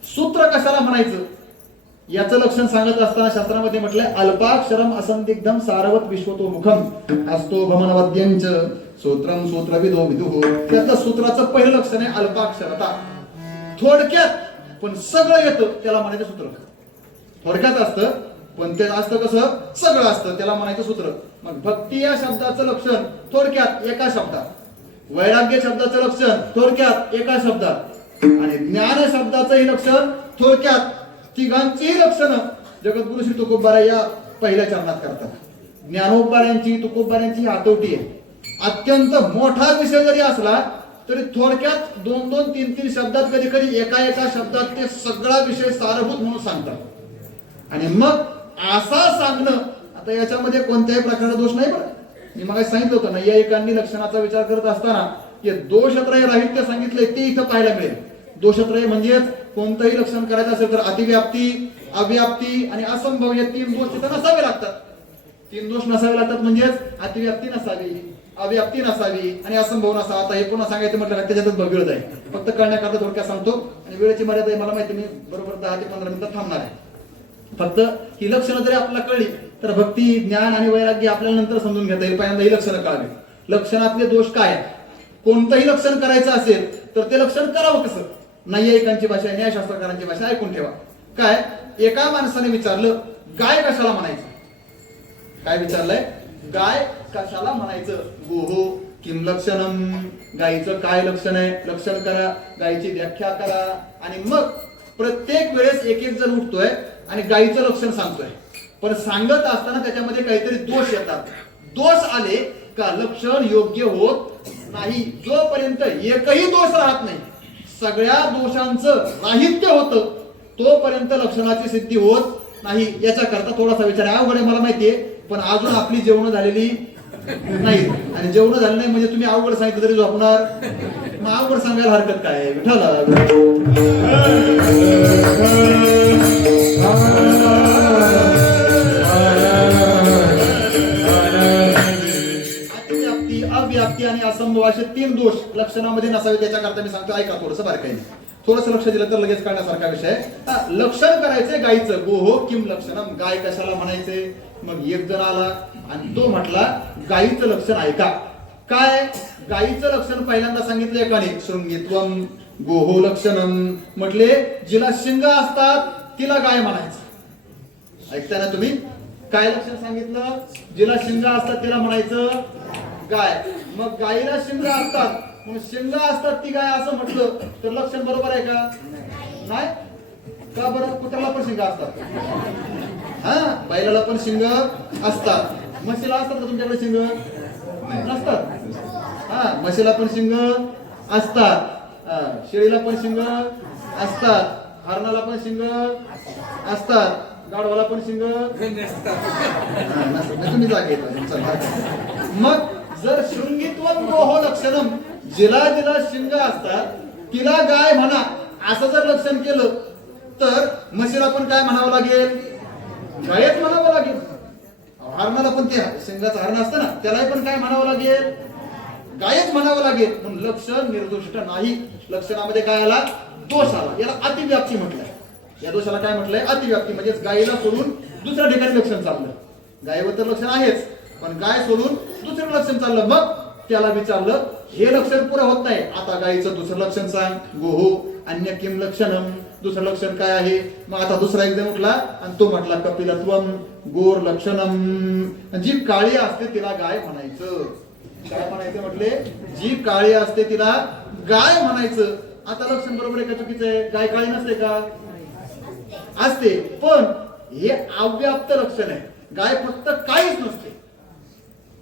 सूत्र कशाला म्हणायचं याचं लक्षण सांगत असताना शास्त्रामध्ये म्हटलंय अल्पाक्षरम असंदिग्धम सारवत विश्वतोमुखम असतो भमनवद्यंच सूत्रम सूत्रविदो विदुः. त्याचं सूत्राचं पहिलं लक्षण आहे अल्पाक्षरता, थोडक्यात पण सगळं येतं त्याला म्हणायचं सूत्र. थोडक्यात असतं पण ते असतं कसं, सगळं असतं त्याला म्हणायचं सूत्र. मग भक्ती या शब्दाचं लक्षण थोडक्यात एका शब्दात, वैराग्य शब्दाचं लक्षण थोडक्यात एका शब्दात, आणि ज्ञान शब्दाचंही लक्षण थोडक्यात. तिघांचीही लक्षणं जगद्गुरु श्री तुकोबारा या पहिल्या चरणात करतात. ज्ञानोबाऱ्यांची, तुकोबाऱ्यांची हातोटी आहे. अत्यंत मोठा विषय जरी असला तरी थोडक्यात 2-2, 3-3 शब्दात, कधी कधी एका शब्दात ते सगळा विषय सारभूत म्हणून सांगतात. आणि मग असा सांगणं, आता याच्यामध्ये कोणत्याही प्रकारचा दोष नाही. बरं, मी मग सांगितलं होतं ना, या एकांनी लक्षणाचा विचार करत असताना हे दोषत्रय राहित्य सांगितलंय ते इथं पाहायला मिळेल. दोषत्रय म्हणजे कोणतंही लक्षण करायचं असेल तर अतिव्याप्ती, अव्याप्ती आणि असंभव हे 3 दोष तिथं नसावे लागतात. 3 दोष नसावे लागतात म्हणजेच अतिव्याप्ती नसावी, अव्याप्ती नसावी आणि असंभव नसावा. आता हे पुन्हा सांगायचं म्हटलं त्याच्यातच भगीरथ आहे. फक्त कळण्याकरता थोडक्यात सांगतो, आणि वेळेची मर्यादा आहे मला माहिती, मी बरोबर 10 ते 15 मिनिटं थांबणार आहे. फक्त ही लक्षणं जरी आपल्याला कळली तर भक्ती, ज्ञान आणि वैराग्य आपल्याला नंतर समजून घेता येईल. पहिल्यांदा ही लक्षणं कळावी. लक्षणातले दोष काय, कोणतंही लक्षण करायचं असेल तर ते लक्षण करावं कसं. नैयायिकांची भाषा, न्यायशास्त्रकारांची भाषा ऐकून ठेवा. काय, एका माणसाने विचारलं गाय कशाला म्हणायचं. काय विचारलंय, गाय कशाला म्हणायचं. गोहो किम लक्षणम, गायीचं काय लक्षण आहे, लक्षण करा, गायीची व्याख्या करा. आणि मग प्रत्येक वेळेस एक जण उठतोय आणि गायीचं लक्षण सांगतोय, पण सांगत असताना त्याच्यामध्ये काहीतरी दोष येतात. दोष आले का लक्षण योग्य होत नाही. जोपर्यंत एकही दोष राहत नाही, सगळ्या दोषांचं राहित्य होतं, तोपर्यंत लक्षणाची सिद्धी होत नाही. याच्याकरता थोडासा विचार आहे. अवघड आहे मला माहितीये, पण अजून आपली जेवण झालेली नाही. आणि जेवण झालं नाही म्हणजे तुम्ही अवघड सांगितलं तरी झोपणार. मग अवघड सांगायला हरकत काय. अतिव्याप्ती, अव्याप्ती आणि असंभव असे 3 दोष लक्षणामध्ये नसावे. त्याच्याकरता मी सांगतो, ऐका थोडंसं बारकाईने. थोडंसं लक्ष दिलं तर लगेच कळण्यासारखा विषय. लक्षण करायचे गायीचं. गोहो किम लक्षणम, गाय कशाला म्हणायचे. मग एक जण आला आणि तो म्हटला गायीचं लक्षण ऐका. काय, गायीचं लक्षण पहिल्यांदा सांगितलं एकाने, शृंगित्वम गोहो लक्षणम. म्हटले जिला शिंग असतात तिला गाय म्हणायचं. ऐकताय ना तुम्ही, काय लक्षण सांगितलं, जिला शिंग असतात तिला म्हणायचं गाय. मग गायीला शिंग असतात म्हणून शिंग असतात ती गाय असं म्हटलं तर लक्षण बरोबर आहे का. नाही का. बरं, कुत्र्याला पण शिंग असतात, हा, बैलाला पण शिंग असतात. म्हशीला असतात का तुमच्याकडे शिंग नसतात. हा, म्हशीला पण शिंग असतात, शेळीला पण शिंग असतात, हरणाला पण शिंग असतात, गाढवाला पण शिंग नसतात. तुम्ही जागे येतात. मग जर शृंगित्वम गोहो लक्षणम, जिला जिला शिंग असतात तिला गाय म्हणा असं जर लक्षण केलं तर म्हशीला पण काय म्हणावं लागेल, गायच म्हणावं लागेल. हरणाला पण ते सिंगाचं हरण असतं ना, त्यालाही पण काय म्हणावं लागेल? गायच म्हणावं लागेल. म्हणून लक्षण निर्दोष नाही. लक्षणामध्ये काय आला? दोष आला. याला अतिव्याप्ती म्हटलंय. या दोषाला काय म्हटलंय? अतिव्याप्ती. म्हणजे गायीला सोडून दुसऱ्या ठिकाणी लक्षण चाललं. गायीवर तर लक्षण आहेच, पण गाय सोडून दुसरं लक्षण चाललं. मग त्याला विचारलं, हे लक्षण पुरं होत नाही, आता गायीचं दुसरं लक्षण सांग. गोहो अन्य किम लक्षणम. दुसरं लक्षण काय आहे? मग आता दुसरा एकदम उठला आणि तो म्हटला कपिलत्वम गोर लक्षणम. जी काळी असते तिला गाय म्हणायचं. काय म्हणायचं म्हटले? जी काळी असते तिला गाय म्हणायचं. आता लक्षण बरोबर आहे का चुकीचं आहे? गाय काळी नसते का? असते, पण हे अव्याप्त लक्षण आहे. गाय फक्त काळीच नसते.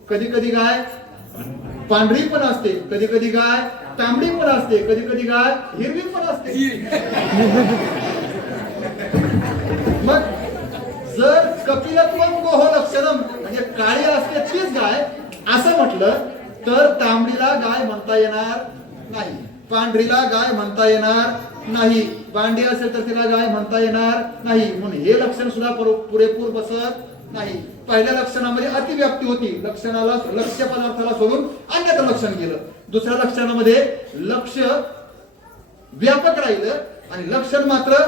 कधी कधी गाय पांढरी पण असते, कधी कधी गाय तांबडी पण असते, कधी कधी गाय हिरवी पण असते. मग जर कपिलत्वम गोह लक्षणम म्हणजे काळी असते तीच गाय असं म्हटलं तर तांबडीला गाय म्हणता येणार नाही, पांढरीला गाय म्हणता येणार नाही, बांडी असेल तर तिला गाय म्हणता येणार नाही. म्हणून हे लक्षण सुद्धा पुरेपूर बसत नाही. पहिल्या लक्षणामध्ये अतिव्याप्ती होती. लक्षणाला लक्ष्य पदार्थाला सोडून अन्यत्र लक्षण गेलं. दुसऱ्या लक्षणामध्ये लक्ष व्यापक राहिलं आणि लक्षण मात्र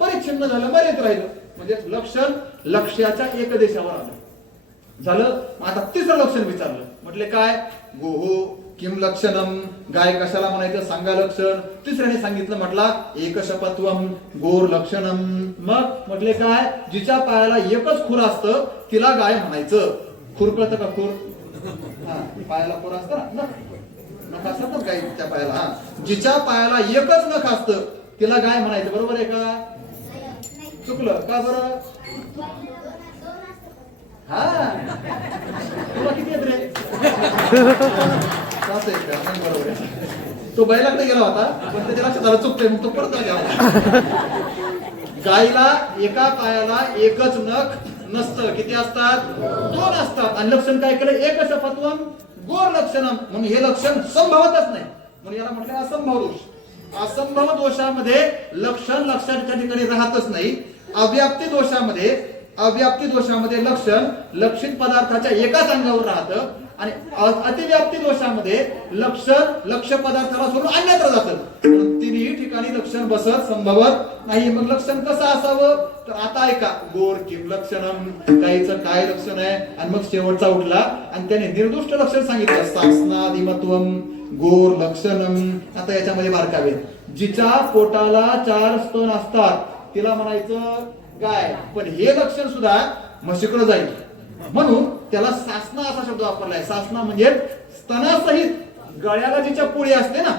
परिच्छिन्न झालं, मर्यादित राहिलं. म्हणजे लक्षण लक्ष्याच्या एक देशावर आलं झालं. आता तिसरं लक्षण विचारलं. म्हटले काय? गोहो किम लक्षणम. गाय कशाला म्हणायचं सांगा लक्षण. तिसऱ्याने सांगितलं, म्हटला एकशपत्वम गोर लक्षणम. मग म्हटले काय? जिच्या पायाला एकच खुर असतं तिला गाय म्हणायचं. खुर कळतं का? खुर पायाला खुर असतं ना, नख असतात ना गायच्या पायाला. जिच्या पायाला एकच नख असतं तिला गाय म्हणायचं. बरोबर आहे का? चुकलं का बरं? हा तुला किती येत रे? बरोबर आहे. तो बैलाकडे गेला होता पण त्याच्या लक्षात आलं चुकतंय, मग तो परत गेला. गायीला एका पायाला एकच नख नसतं. किती असतात? 2 असतात. आणि लक्षण काय केलं? एकशपत्वम गोर लक्षणम. म्हणून हे लक्षण संभवतच नाही. म्हणून याला म्हटलं असंभव दोष. असंभव दोषामध्ये लक्षण लक्षाच्या ठिकाणी राहतच नाही. अव्याप्ती दोषामध्ये लक्षण लक्षित पदार्थाच्या एकाच अंगावर राहतं आणि अतिव्याप्ती दोषामध्ये लक्षण लक्ष्य पदार्थाला सोडून अन्यत्र जातं. म्हणून तिन्ही ठिकाणी लक्षण बसत संभवत नाही. मग लक्षण कसं असावं? तर आता ऐका. गोर किम लक्षणम. गायीचं काय लक्षण आहे? आणि मग शेवटचा उठला आणि त्याने निर्दुष्ट लक्षण सांगितलं. सासनादिमत्वम गोर लक्षणम. आता याच्यामध्ये बारकावे. जिच्या पोटाला 4 स्तन असतात तिला म्हणायचं गाय. पण हे लक्षण सुद्धा म्हशीकडे जाईल म्हणून त्याला सासना असा शब्द वापरलाय. सासना म्हणजे स्तनासहित गळ्याला जिच्या पोळी असते ना,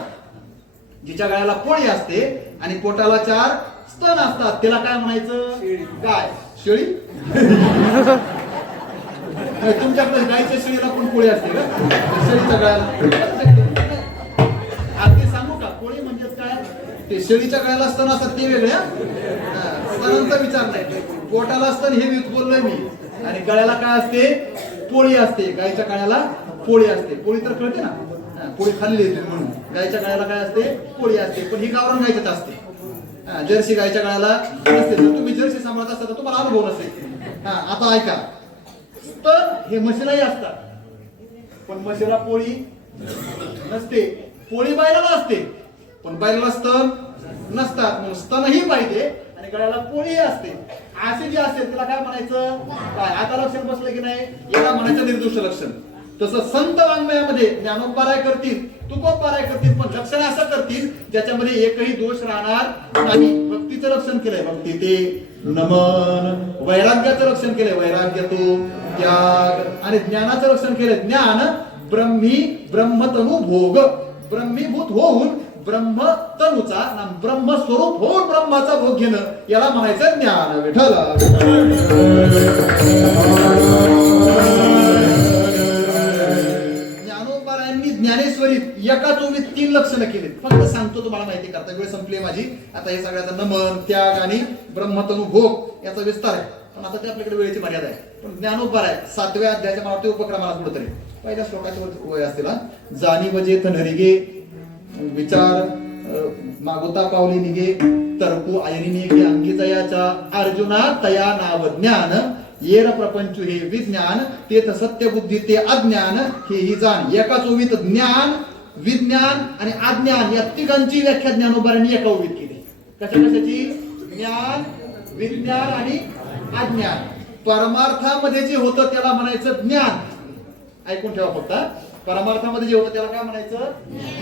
जिच्या गळ्याला पोळी असते आणि पोटाला 4 स्तन असतात तिला काय म्हणायचं? गाय. शेळी? तुमच्याकडे गायच्या शेळीला पण पोळी असते का? शेळीच्या गळ्याला अगदी सांगू का? पोळी म्हणजे काय? ते शेळीच्या गळ्याला स्तन असतात ते वेगळ्या. स्तनांचा विचार नाही. पोटाला स्तन हे बोललोय मी. आणि गळ्याला काय असते? पोळी असते. गायच्या गळ्याला पोळी असते. पोळी तर कळते ना, पोळी खाल्ली म्हणून. गायच्या गळ्याला काय असते? पोळी असते. पण ही गावरान गायच्याच असते. जर्सी गायच्या गळ्याला नसते. जर तुम्ही जर्सी सांभाळत असता तर तुम्हाला अनुभव नसेल. आता ऐका. स्तन हे म्हशीलाही असतात पण म्हशीला पोळी नसते. पोळी बैलाला असते पण बैलाला स्तन नसतात. म्हणून स्तनही पाहिजे आणि गळ्याला पोळी असते. असे जे असते तिला काय म्हणायचं? काय? आता लक्षण बसलं की नाही? याला म्हणायचं निर्दोष लक्षण. तसं संत वाङ्मयामध्ये ज्ञानोपाराय करतील, तुकोपाराय करतील, पण लक्षण असं करतील ज्याच्यामध्ये एकही दोष राहणार नाही. भक्तीचं लक्षण केलंय भक्ती ते नमन. वैराग्याचं लक्षण केलंय वैराग्य तो त्याग. आणि ज्ञानाचं लक्षण केलंय ज्ञान ब्रह्मी ब्रह्मतनु भोग. ब्रह्मीभूत होऊन ब्रह्म तनुचा ब्रह्मस्वरूप होऊन ब्रह्माचा भोग घेणं याला म्हणायचं ज्ञान. विठ्ठल ज्ञानोबारायांनी ज्ञानेश्वरीत एका चोवीत 3 लक्षणं केली. फक्त सांगतो तुम्हाला माहिती करता, वेळ संपली माझी. आता हे सगळ्याचा नमन त्याग आणि ब्रह्मतनु भोग याचा विस्तार आहे. पण आता ते आपल्याकडे वेळेची मर्यादा आहे. पण ज्ञानोबार आहे 7व्या अध्यायाच्या मला ते उपक्रमाला कुठेतरी पहिल्या श्लोकाच्या वय असतील. जाणीव जेथ नरिगे विचार मागोता पावली निगे तरकू आयरी निगे अंगी तयाचा अर्जुना तया नाव ज्ञान येर प्रपंच हे विज्ञान तेथ सत्यबुद्धी ते अज्ञान हे ही जाण. एकाच ओवीत ज्ञान, विज्ञान आणि अज्ञान या तिघांची व्याख्या ज्ञानोबांनी एका ओवीत केली. कशाची? ज्ञान, विज्ञान आणि अज्ञान. परमार्थामध्ये जे होतं त्याला म्हणायचं ज्ञान. ऐकून ठेवा फक्त. परमार्थामध्ये जे होतं त्याला काय म्हणायचं?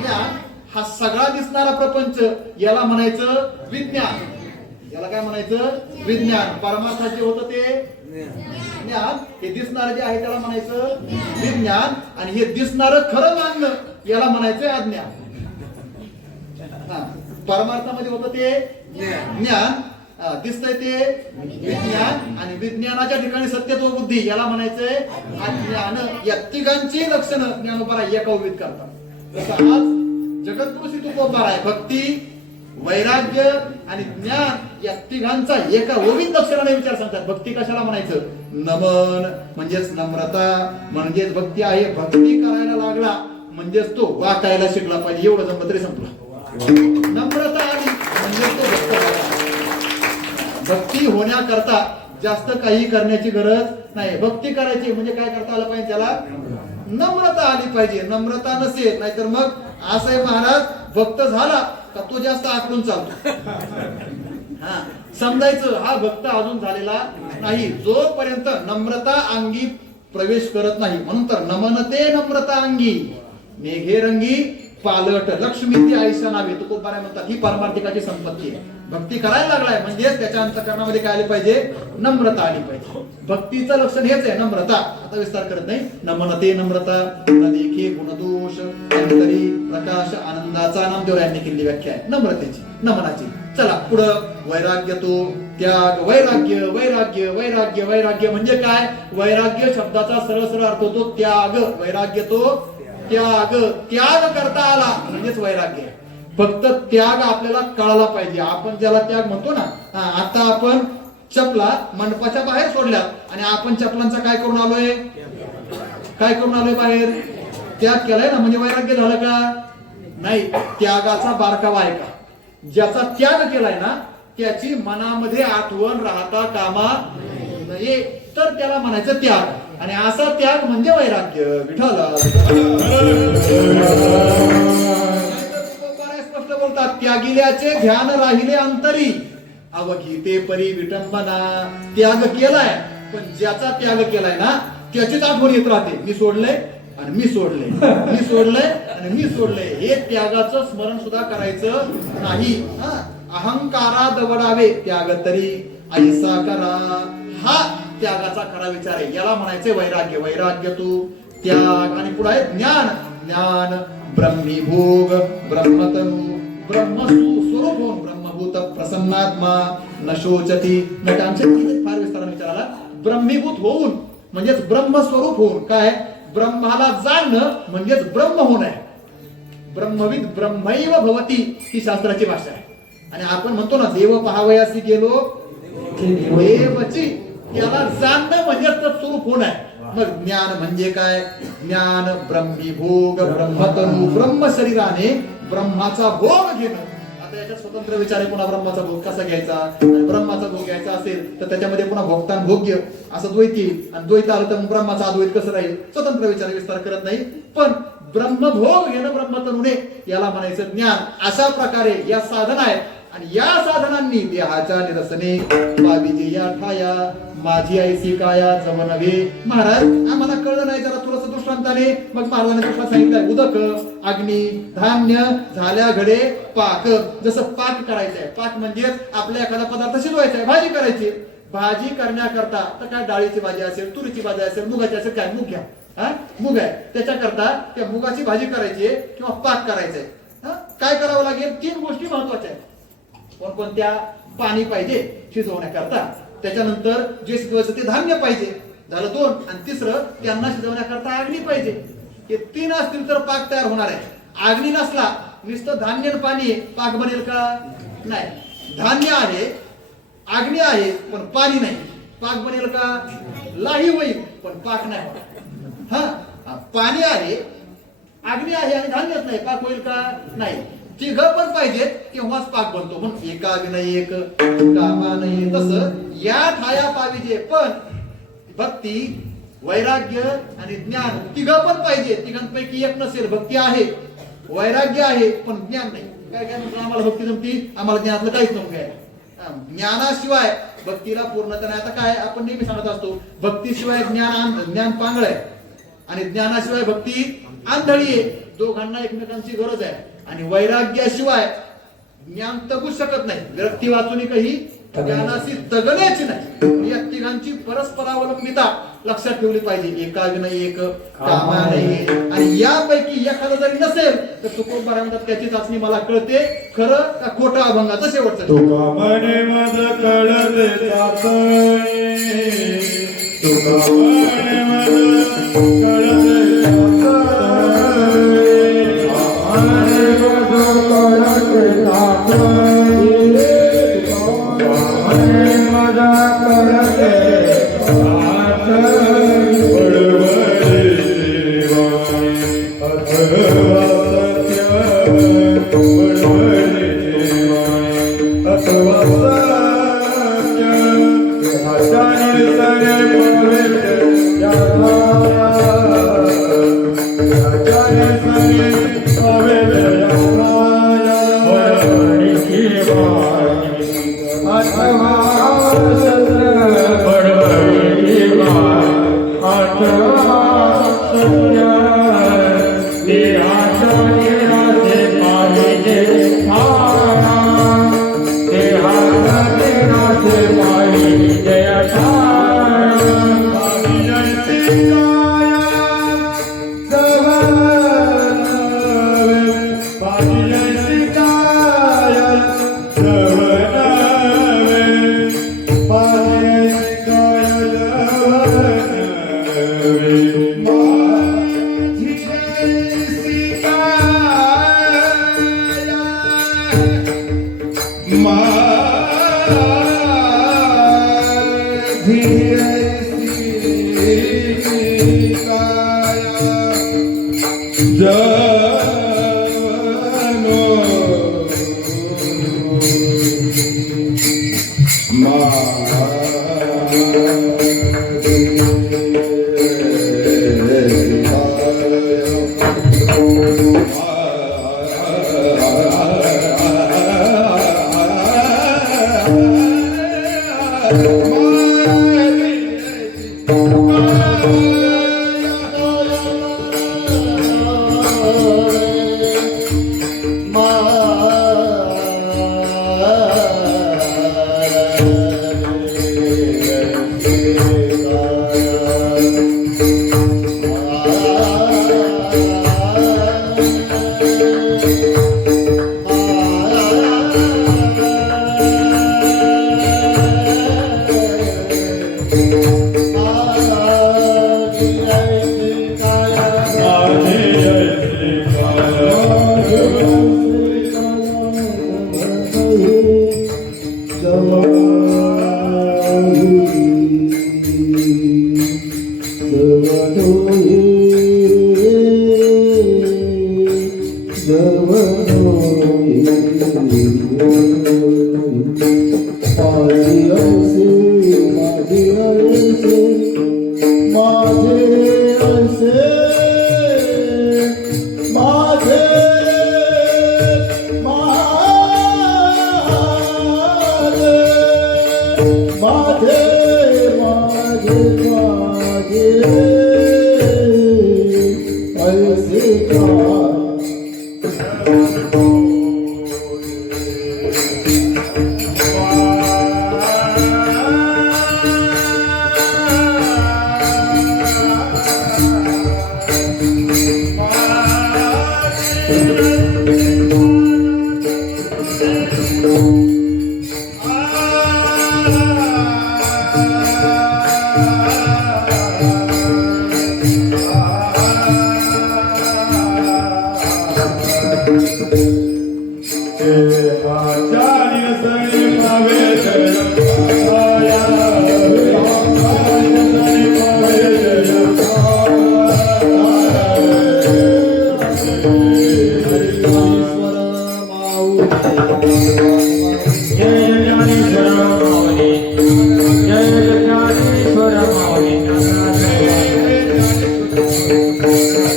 ज्ञान. हा सगळा दिसणारा प्रपंच याला म्हणायचं विज्ञान. याला काय म्हणायचं? विज्ञान. परमार्थात जे होतं ते ज्ञान. हे दिसणारं जे आहे त्याला म्हणायचं विज्ञान. आणि हे दिसणारं खरं मानणं याला म्हणायचं अज्ञान. परमार्थामध्ये होतं ते ज्ञान, दिसतंय ते विज्ञान. आणि विज्ञानाच्या ठिकाणी सत्यत्व बुद्धी याला म्हणायचंय अज्ञान. या तिघांची लक्षणं ज्ञानोबा एका ओवीत करतात. जसं आज जगद्गुरु तुकोबार आहे. भक्ती, वैराग्य आणि ज्ञान या तिघांचा एका ओवीत लक्षणाने विचार सांगतात. भक्ती कशाला म्हणायचं? नमन म्हणजेच नम्रता, म्हणजेच भक्ती आहे. भक्ती करायला लागला म्हणजेच तो वाकायला शिकला पाहिजे. एवढं जमलं तरी संपलं. नम्रता आली म्हणजेच तो भक्त झाला. भक्ती होण्याकरता जास्त काही करण्याची गरज नाही. भक्ती करायची म्हणजे काय करता आलं पाहिजे? त्याला नम्रता आली पाहिजे. नम्रता नसेल नाहीतर मग असं आहे महाराज, भक्त झाला का तो जास्त आकडून चालतो. समजायचं हा भक्त अजून झालेला नाही जोपर्यंत नम्रता अंगी प्रवेश करत नाही. म्हणून तर नमनते नम्रता अंगी मेघे रंगी पालट लक्ष्मी ती आईशा नावे तुकोबारा म्हणतात. ही पारमार्थिकाची संपत्ती आहे. भक्ती करायला लागलाय म्हणजे त्याच्या अंतःकरणामध्ये काय आली पाहिजे? नम्रता आली पाहिजे. भक्तीचं लक्षण हेच आहे नम्रता. आता विस्तार करत नाही. नमनते नम्रता न देखे गुणदोष अंतरी प्रकाश आनंदाचा नामदेवरायांनी केलेली व्याख्या आहे नम्रतेची, नमनाची. चला पुढं. वैराग्य तो त्याग. वैराग्य वैराग्य वैराग्य वैराग्य म्हणजे काय? वैराग्य शब्दाचा सरळ सरळ अर्थ होतो त्याग. वैराग्य तो त्याग. त्याग करता आला म्हणजेच वैराग्य. फक्त त्याग आपल्याला कळाला पाहिजे. आपण ज्याला त्याग म्हणतो ना, आता आपण चपला मंडपाच्या बाहेर सोडल्या आणि आपण चपलांचा काय करून आलोय? काय करून आलोय बाहेर? त्याग केलाय ना, म्हणजे वैराग्य झालं का? नाही. त्यागाचा बारकावा आहे का? ज्याचा त्याग केलाय ना त्याची मनामध्ये आठवण राहता कामा नये, तर त्याला म्हणायचं त्याग. आणि असा त्याग म्हणजे वैराग्य. विठ्ठल स्पष्ट बोलतात. त्यागिल्याचे ध्यान राहिले अंतरी अवघी ते परी विटंबना. त्याग केलाय पण ज्याचा त्याग केलाय ना त्याचीच आठवण येत राहते. मी सोडले आणि मी सोडले, मी सोडले आणि मी सोडले. हे त्यागाचं स्मरण सुद्धा करायचं नाही. अहंकारा दवडावे त्याग तरी ऐसा करा. हा त्यागाचा खरा विचार आहे. याला म्हणायचे वैराग्य. वैराग्य तू त्याग. आणि पुढे आहे ज्ञान. ज्ञान ब्रह्मीभोग ब्रह्मतनु ब्रह्मस्वरूप होऊन ब्रह्मभूत प्रसन्नात्मा न शोचती. फार विस्ताराने विचाराला. ब्रह्मीभूत होऊन म्हणजेच ब्रह्मस्वरूप होऊन. काय? ब्रह्माला जाणणं म्हणजेच ब्रह्म होणं आहे. ब्रह्मविद ब्रह्मैव भवती ही शास्त्राची भाषा आहे. आणि आपण म्हणतो ना देव पहावयासी गेलो देवची. याला जाणणं म्हणजे तत्स्वरूप होणं आहे. मग ज्ञान म्हणजे काय? ज्ञान ब्रह्मीभोग ब्रह्मतनु ब्रह्म शरीराने ब्रह्माचा भोग घेणं. आता याच्यात स्वतंत्र विचार आहे. पुन्हा ब्रह्माचा भोग कसा घ्यायचा? ब्रह्माचा भोग घ्यायचा असेल तर त्याच्यामध्ये पुन्हा भोगतान भोग्य असं द्वैत येईल. आणि द्वैत आलं तर ब्रह्माचा अद्वैत कसं राहील? स्वतंत्र विचार विस्तार करत नाही. पण ब्रह्मभोग घेणं ब्रह्मतनुने याला म्हणायचं ज्ञान. अशा प्रकारे या साधना आहेत. आणि या साधनांनी देहाच्या निरसने बाबीजी या ठाया माझी ऐसी काया जम नव्हे. महाराज आम्हाला कळलं नाही जरा थोडस दृष्टांताने. मग महाराजांनी दृष्टांत सांगितलंय. उदक अग्नी धान्य झाल्या घडे पाक. जसं पाक करायचंय. पाक म्हणजे आपल्या एखादा पदार्थ शिजवायचा आहे, भाजी करायची. भाजी करण्याकरता तर काय डाळीची भाजी असेल, तुरीची भाजी असेल, मुगाची असेल, काय मूग घ्या. मूग आहे त्याच्याकरता त्या मुगाची भाजी करायची किंवा पाक करायचंय. काय करावं लागेल? 3 गोष्टी महत्वाच्या आहेत. कोणकोणत्या? पाणी पाहिजे शिजवण्याकरता. त्याच्यानंतर जे शिजवायचं ते धान्य पाहिजे. झालं 2. आणि तिसरं त्यांना शिजवण्याकरता अग्नी पाहिजे. हे 3 असतील तर पाक तयार होणार आहे. अग्नी नसला नुसतं धान्य आणि पाणी पाक बनेल का? नाही. धान्य आहे, अग्नी आहे पण पाणी नाही, पाक बनेल का? लाही होईल पण पाक नाही होणार. पाणी आहे, अग्नी आहे आणि धान्यच नाही, पाक होईल का? नाही. तिघं पण पाहिजेत तेव्हाच पाक बनतो. पण एका विना एक कामा नाही. तसं या ठाया पाहिजे पण भक्ती, वैराग्य आणि ज्ञान तिघं पण पाहिजे. तिघांपैकी एक नसेल, भक्ती आहे, वैराग्य आहे, पण ज्ञान नाही. काय काय म्हणतो, आम्हाला भक्ती जमती, आम्हाला ज्ञानातलं काहीच नको आहे. ज्ञानाशिवाय भक्तीला पूर्णता नाही. आता काय आपण नेहमी सांगत असतो, भक्तीशिवाय ज्ञान पांगळ आहे आणि ज्ञानाशिवाय भक्ती आंधळी आहे. दोघांना एकमेकांची गरज आहे. आणि वैराग्याशिवाय ज्ञान तगू शकत नाही. विरक्ती वाचून काही ज्ञानाशी तगण्याची नाही. या तिघांची परस्परावलंबिता लक्षात ठेवली पाहिजे. एका विनयी एक कामा नाही. आणि यापैकी एखादा जरी नसेल तर तुकोबा म्हणतात त्याची चाचणी मला कळते खरं का खोटं अभंगाचं शेवटचं. तुका म्हणे मज कळते चाचणी, तुका म्हणे मज कळते जय ज्ञानेश्वर माऊली, जय ज्ञानेश्वर माऊली.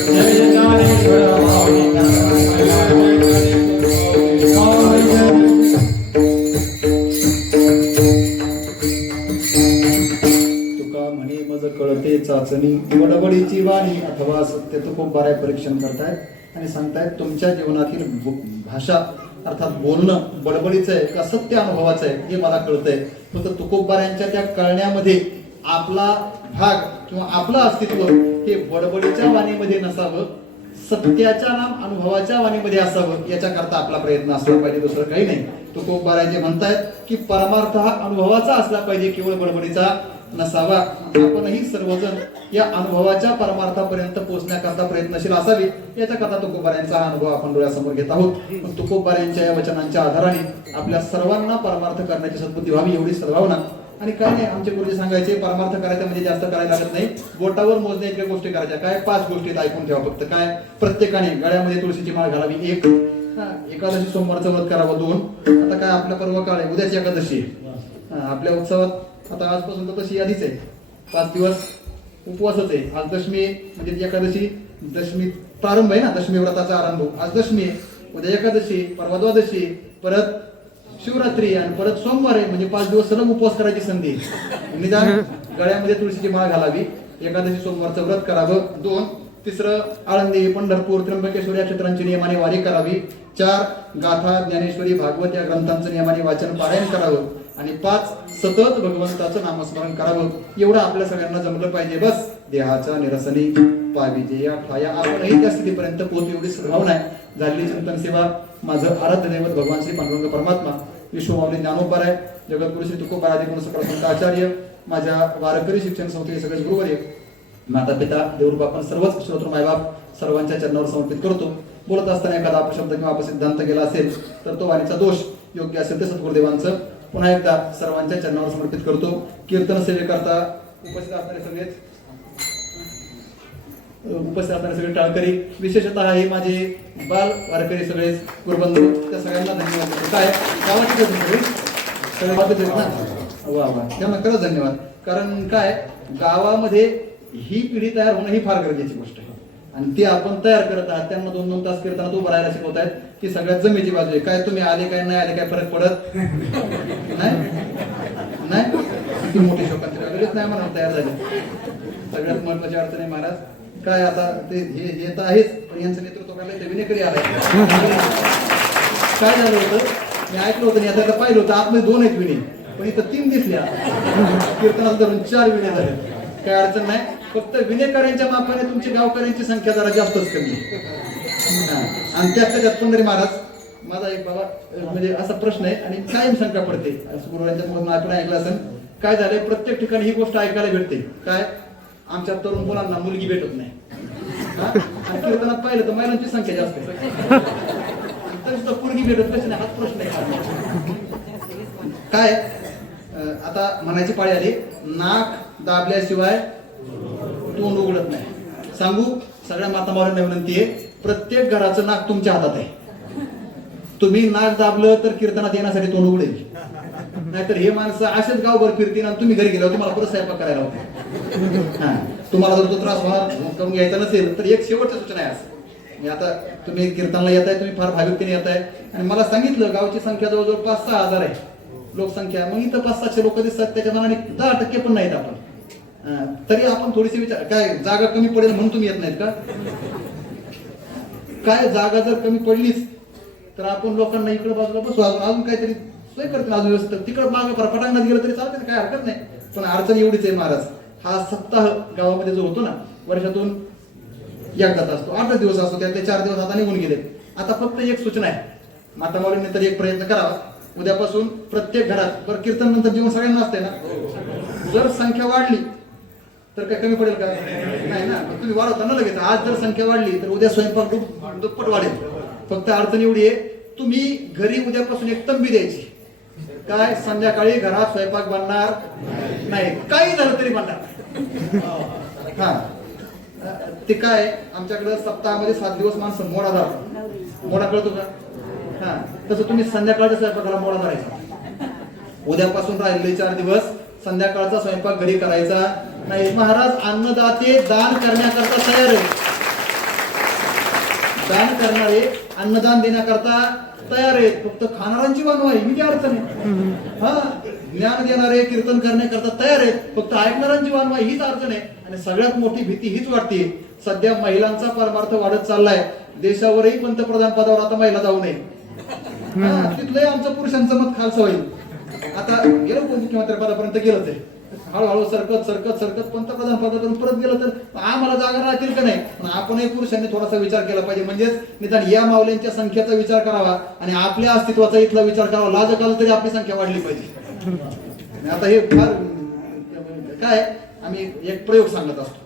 जय ज्ञानेश्वर माऊली तुका म्हणे मज कळते चाचणी बडबडीची वाणी अथवा सत्य तुकोबाराय परीक्षण करतायत आणि सांगतायत तुमच्या जीवनातील भाषा अर्थात बोलणं बडबडीचं आहे का सत्य अनुभवाचं आहे हे मला कळतंय. फक्त तुकोबारायांच्या त्या कळण्यामध्ये आपला भाग किंवा आपलं अस्तित्व हे बडबडीच्या वाणीमध्ये नसावं, सत्याच्या नाम अनुभवाच्या वाणीमध्ये असावं याच्याकरता आपला प्रयत्न असला पाहिजे, दुसरं काही नाही. तुकोबाराय म्हणतायत की परमार्थ हा अनुभवाचा असला पाहिजे, केवळ बडबडीचा नसावा. आपणही सर्वजण या अनुभवाच्या परमार्थापर्यंत पोहोचण्याकरता प्रयत्नशील असावे याच्याकरता तुकोबारायांचा हा अनुभव आपण डोळ्यासमोर घेत आहोत. पण तुकोबारायांच्या या वचनांच्या आधाराने आपल्या सर्वांना परमार्थ करण्याची सद्बुद्धी व्हावी एवढी सद्भावना. आणि काय नाही, आमचे गुरुजी सांगायचे परमार्थ करायचा म्हणजे जास्त करायला लागत नाही, बोटावर मोजण्या इतक्या गोष्टी करायच्या. काय 5 गोष्टी ऐकून ठेवा फक्त. काय प्रत्येकाने गळ्यामध्ये तुळशीची माळ घालावी 1, एकादशी सोमवारचं व्रत करावं 2. आता काय आपला पर्व काळ आहे, उद्याची एकादशी आपल्या उत्सवात आता आजपासून तर तशी आधीच आहे, 5 दिवस उपवासच आहे. आज दशमी म्हणजे एकादशी, दशमी प्रारंभ आहे ना, दशमी व्रताचा आरंभ. आज दशमी आहे, उद्या एकादशी, परवा द्वादशी, परत शिवरात्री आणि परत सोमवार आहे. म्हणजे 5 दिवस सलग उपवास करायची संधी. निदान गळ्यामध्ये तुळशीची माळ घालावी, एकादशी सोमवारचं व्रत करावं 2. तिसरं आळंदी, पंढरपूर, त्र्यंबकेश्वर या क्षेत्रांची नियमाने वारी करावी. 4 गाथा, ज्ञानेश्वरी, भागवत या ग्रंथांचं नियमाने वाचन पारायण करावं. आणि 5 सतत भगवंताचं नामस्मरण करावं. एवढं आपल्या सगळ्यांना जमलं पाहिजे. बस देहाच्या निरसनी पाविजे या ठाया आपणही त्या स्थितीपर्यंत पोहोचू एवढी सद्भावना आहे. झालेली चिंतन सेवा माझं आराध्य दैवत भगवान श्री पांडुरंग परमात्मा, विश्वमाऊली ज्ञानोबाराय, जगद्गुरु श्री तुकोबारादी गुण सकळ संत आचार्य, माझ्या वारकरी शिक्षण संस्थेचे सगळे गुरुवर्य, माता पिता, देवरूप आपण सर्वच श्रोतृ मायबाप सर्वांच्या चरणावर समर्पित करतो. बोलत असताना एखादा अपशब्द किंवा अपसिद्धांत गेला असेल तर तो वाणीचा दोष योग्य असेल ते सद्गुरुदेवांचं पुन्हा एकदा सर्वांच्या चरणावर समर्पित करतो. कीर्तन सेवेकरता उपस्थित असणारे सगळे टाळकरी, विशेषतः हे माझे बाल वारकरी सगळे गुरुबंधू, त्या सगळ्यांना धन्यवाद देतो. काय गावाचे सगळे बातच आहेत ना, वा वा, त्यांना खरंच धन्यवाद. कारण काय गावामध्ये ही पिढी तयार होणं ही फार गरजेची गोष्ट आहे आणि ती आपण तयार करत आहात. त्यांना 2-2 तास कीर्तनात उभं राहायला शिकवत आहेत. ती सगळ्यात जमेची बाजू आहे. काय तुम्ही आले काय नाही आले काय फरक पडत नाही. ती मोठी शोकांची लगेच नाही म्हणून तयार झाली. सगळ्यात महत्वाची अडचण आहे महाराज काय, आता ते हे तर आहेच, पण यांचं नेतृत्व करायला ते विनेकरी आलाय. काय झालं होतं, मी ऐकलं होतं आणि आता पाहिलं होतं, आतमध्ये 2 आहेत विणे, पण इथं 3 दिसल्या. कीर्तनात धरून 4 विणे झाले. काय अडचण नाही, फक्त विनेकऱ्यांच्या मापाने तुमची गावकऱ्यांची संख्या जरा जास्तच कमी. आणि त्यात पंढरी महाराज माझा एक बाबा म्हणजे असा प्रश्न आहे आणि कायम शंका पडते, गुरुवांच्या म्हणून आपण ऐकलं असेल. काय झालंय, प्रत्येक ठिकाणी ही गोष्ट ऐकायला भेटते. काय, आमच्या तरुण मुलांना मुलगी भेटत नाही. आणि कीर्तनात पाहिलं तर महिलांची संख्या जास्त आहे, तरी सुद्धा मुलगी भेटत कशी नाही, हाच प्रश्न आहे. काय आता म्हणायची पाळी आली, नाक दाबल्याशिवाय तोंड उघडत नाही. सांगू सगळ्या मातामावळ्यांना विनंती आहे, प्रत्येक घराचं नाक तुमच्या हातात आहे. तुम्ही नाक दाबलं तर कीर्तनात येण्यासाठी तोंड उघडेल, नाहीतर हे माणसं असेच गावभर फिरतील आणि तुम्ही घरी गेल्यावर तुम्हाला परत स्वयंपाक करायला होते. तुम्हाला जर तो त्रास करून घ्यायचा नसेल तर एक शेवटची सूचना आहे. असं आता तुम्ही कीर्तनाला येत आहे, तुम्ही फार भाविकतेने येत आहे आणि मला सांगितलं गावची संख्या जवळजवळ 5-6 हजार आहे लोकसंख्या. मग इथं 500-700 लोक दिसतात, त्याच्या मनाने 10% पण नाहीत आपण. तरी आपण थोडीशी विचार, काय जागा कमी पडेल म्हणून तुम्ही येत नाहीत का? काय जागा जर कमी पडलीच तर आपण लोकांना इकडे बाजूला बसू, अजून काहीतरी सोय करतो, अजून व्यवस्थित तिकडे मागे पटांगणात गेलं तरी चालतं, काय हरकत नाही. पण अडचण एवढीच आहे महाराज, हा सप्ताह गावामध्ये जो होतो ना, वर्षातून एकदाच असतो, 8 दिवस असतो, त्यातले 4 दिवस आता निघून गेले. आता फक्त एक सूचना आहे, मातामाऊलींनी तर एक प्रयत्न करावा. उद्यापासून प्रत्येक घरात, बरं कीर्तन नंतर जेवण सगळ्यांना असते ना, जर संख्या वाढली तर काय कमी पडेल का? नाही ना. तुम्ही वाढवता ना लगेच. आज जर संख्या वाढली तर उद्या स्वयंपाक दुप्पट वाढेल. फक्त अडचण एवढी आहे, तुम्ही घरी उद्यापासून एक तंबी द्यायची. काय, संध्याकाळी घरात स्वयंपाक बनणार नाही, काही झालं तरी बनणार. हा, ते काय, आमच्याकडे सप्ताहामध्ये 7 दिवस माणसं मोडा धरतात. मोडा कळतो का? हा, तसं तुम्ही संध्याकाळच्या स्वयंपाकाला मोडा धरायचा. उद्यापासून राहिले 4 दिवस संध्याकाळचा स्वयंपाक घरी करायचा नाही. महाराज अन्नदाते दान करण्याकरता तयार आहे. दान करणारे अन्नदान देण्याकरता तयार आहेत, फक्त खाणाऱ्यांची वानवाई ही अडचण आहे. हा, ज्ञान देणारे कीर्तन करण्याकरता तयार आहेत, फक्त ऐकणाऱ्यांची वानवाई हीच अडचण आहे. आणि सगळ्यात मोठी भीती हीच वाटते, सध्या महिलांचा परमार्थ वाढत चाललाय. देशावरही पंतप्रधान पदावर आता महिला जाऊ नये. तिथलंही आमचं पुरुषांचं मत खालचं होईल. आता गेलो मुख्यमंत्री पदापर्यंत गेलं ते हळूहळू सरकत सरकत सरकत पंतप्रधान पदापर्यंत परत गेलं तर आम्हाला जागा राहतील का नाही. पण आपणही पुरुषांनी थोडासा विचार केला पाहिजे, म्हणजेच निदान या माऊल्यांच्या संख्येचा विचार करावा आणि आपल्या अस्तित्वाचा इथला विचार करावा. लाज काल तरी आपली संख्या वाढली पाहिजे. आता हे फार काय आम्ही एक प्रयोग सांगत असतो,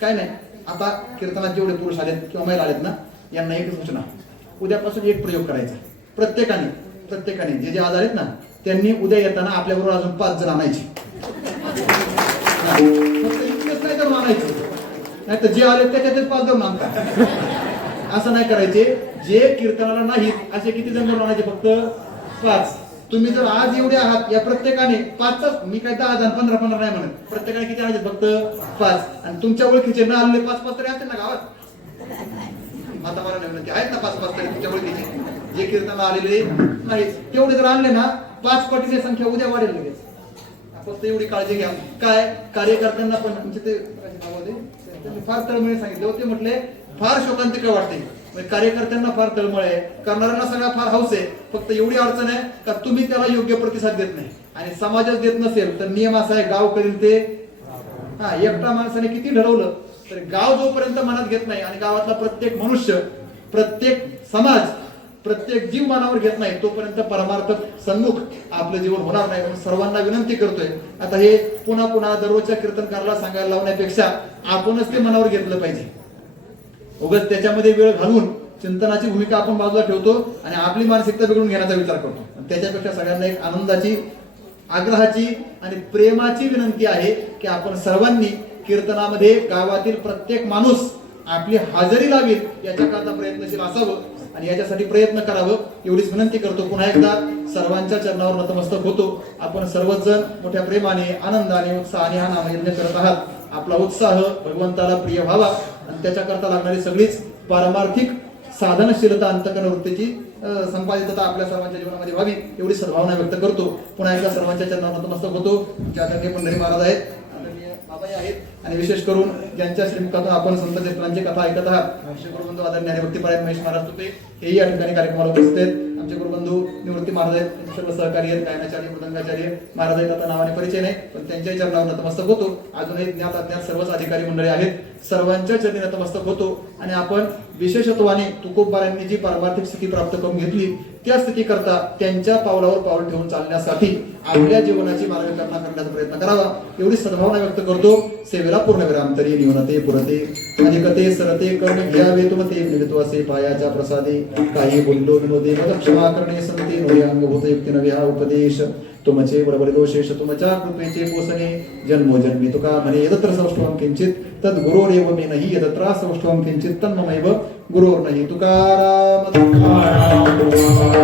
काय नाही. आता कीर्तनात जेवढे पुरुष आलेत किंवा महिला आलेत ना, यांना एक सूचना, उद्यापासून एक प्रयोग करायचा. प्रत्येकाने जे आज आहेत ना, त्यांनी उद्या येताना आपल्याबरोबर अजून 5 जण आणायचे. फक्त इतकंच नाही तर आणायचे, नाही तर जे आले त्याच्यातच 5 जण आणतात. असं नाही करायचे. जे कीर्तनाला नाहीत असे किती जण आणायचे, फक्त 5. तुम्ही जर आज एवढे आहात, या प्रत्येकाने 5च, मी काय 10 जण 15 नाही म्हणत, प्रत्येकाने किती आणायचे, फक्त 5. आणि तुमच्या ओळखीचे ना आलेले 5 तरी असतील ना गावात. माता मारा विनंती आहेत ना 5 तरी तुमच्या ओळखीचे जे कीर्तनाला आलेले नाहीत, तेवढे जर आणले ना 5 पटीची संख्या उद्या वाढेल लगेच. फक्त एवढी काळजी घ्या. काय कार्यकर्त्यांना पण म्हणजे ते फार तळमळी सांगितले होते, म्हटले फार शोकांतिका वाटते. कार्यकर्त्यांना फार तळमळ आहे, करणाऱ्यांना सगळा फार हौस आहे. फक्त एवढी अडचण आहे का तुम्ही त्याला योग्य प्रतिसाद देत नाही. आणि समाजच देत नसेल तर नियम असा आहे, गाव करील ते. हा, एकटा माणसाने किती ठरवलं तर गाव जोपर्यंत मनात घेत नाही आणि गावातला प्रत्येक मनुष्य, प्रत्येक समाज, प्रत्येक जीव मनावर घेत नाही, तोपर्यंत परमार्थ सन्मुख आपलं जीवन होणार नाही. म्हणून सर्वांना विनंती करतोय, आता हे पुन्हा पुन्हा दररोजच्या कीर्तनकाराला सांगायला लावण्यापेक्षा आपणच ते मनावर घेतलं पाहिजे. उगाच त्याच्यामध्ये वेळ घालून चिंतनाची भूमिका आपण बाजूला ठेवतो आणि आपली मानसिकता बिघडून घेण्याचा विचार करतो. त्याच्यापेक्षा सगळ्यांना एक आनंदाची, आग्रहाची आणि प्रेमाची विनंती आहे की आपण सर्वांनी कीर्तनामध्ये गावातील प्रत्येक माणूस आपली हजेरी लावेल याच्याकरता प्रयत्नशील असावं आणि याच्यासाठी प्रयत्न करावं, एवढीच विनंती करतो. पुन्हा एकदा सर्वांच्या चरणावर नतमस्तक होतो. आपण सर्वच जण मोठ्या प्रेमाने, आनंदाने, उत्साहाने हा नामयज्ञ करत आहात. आपला उत्साह भगवंताला प्रिय व्हावा आणि त्याच्याकरता लागणारी सगळीच पारमार्थिक साधनशीलता, अंतकरण वृत्तीची संपादितता आपल्या सर्वांच्या जीवनामध्ये व्हावी, एवढी सद्भावना व्यक्त करतो. पुन्हा एकदा सर्वांच्या चरणावर नतमस्तक होतो. आदरणीय पंढरी महाराज आहेत, आदरणीय बाबाई आहेत आणि विशेष करून ज्यांच्या श्रीमुखातून आपण संत चरित्रांची कथा ऐकत आहात, आमचे गुरुबंधू आदरणीय हरिभक्तीपरायण महेश महाराज तुपे हेही या ठिकाणी कार्यक्रमाला उपस्थित आहेत. आमचे गुरुबंधू निवृत्ती महाराज आहेत, सर्व सहकारी आहेत, गायनाचार्य, मृदंगाचार्य महाराज आहेत. आता नावाने परिचय नाही, पण त्यांच्याही चरणावर नतमस्तक होतो. अजूनही ज्ञात अज्ञात सर्वच अधिकारी मंडळी आहेत, सर्वांच्या चरणी नतमस्तक होतो. आणि आपण विशेषत्वाने तुकोबारांनी जी पारमार्थिक स्थिती प्राप्त करून घेतली, त्या स्थिती करता त्यांच्या पावलावर पाऊल ठेवून चालण्यासाठी आपल्या जीवनाची मार्गकल्पना करण्याचा प्रयत्न करावा, एवढी सद्भावना व्यक्त करतो. सेवेला पूर्णविराम तरी न्यूनते पुरते अधिकते सरते कर्म घ्यावे तुमते मिळत्वासे पायाच्या प्रसादे काही बोललो विनोदे मद क्षमा करणे संते नोय अंगभूत युक्ती नव्या उपदेश तुमचे बरोबर दोषेश तुमच्या कृपेचे पोसणे जन्मोजन्मी तुका म्हणे यदत्र सौष्ठवं किंचित तद गुरोरेव मे नहि यदत्र सौष्ठवं किंचित तन्ममैव गुरोर नहि. तुकाराम तुकाराम तुका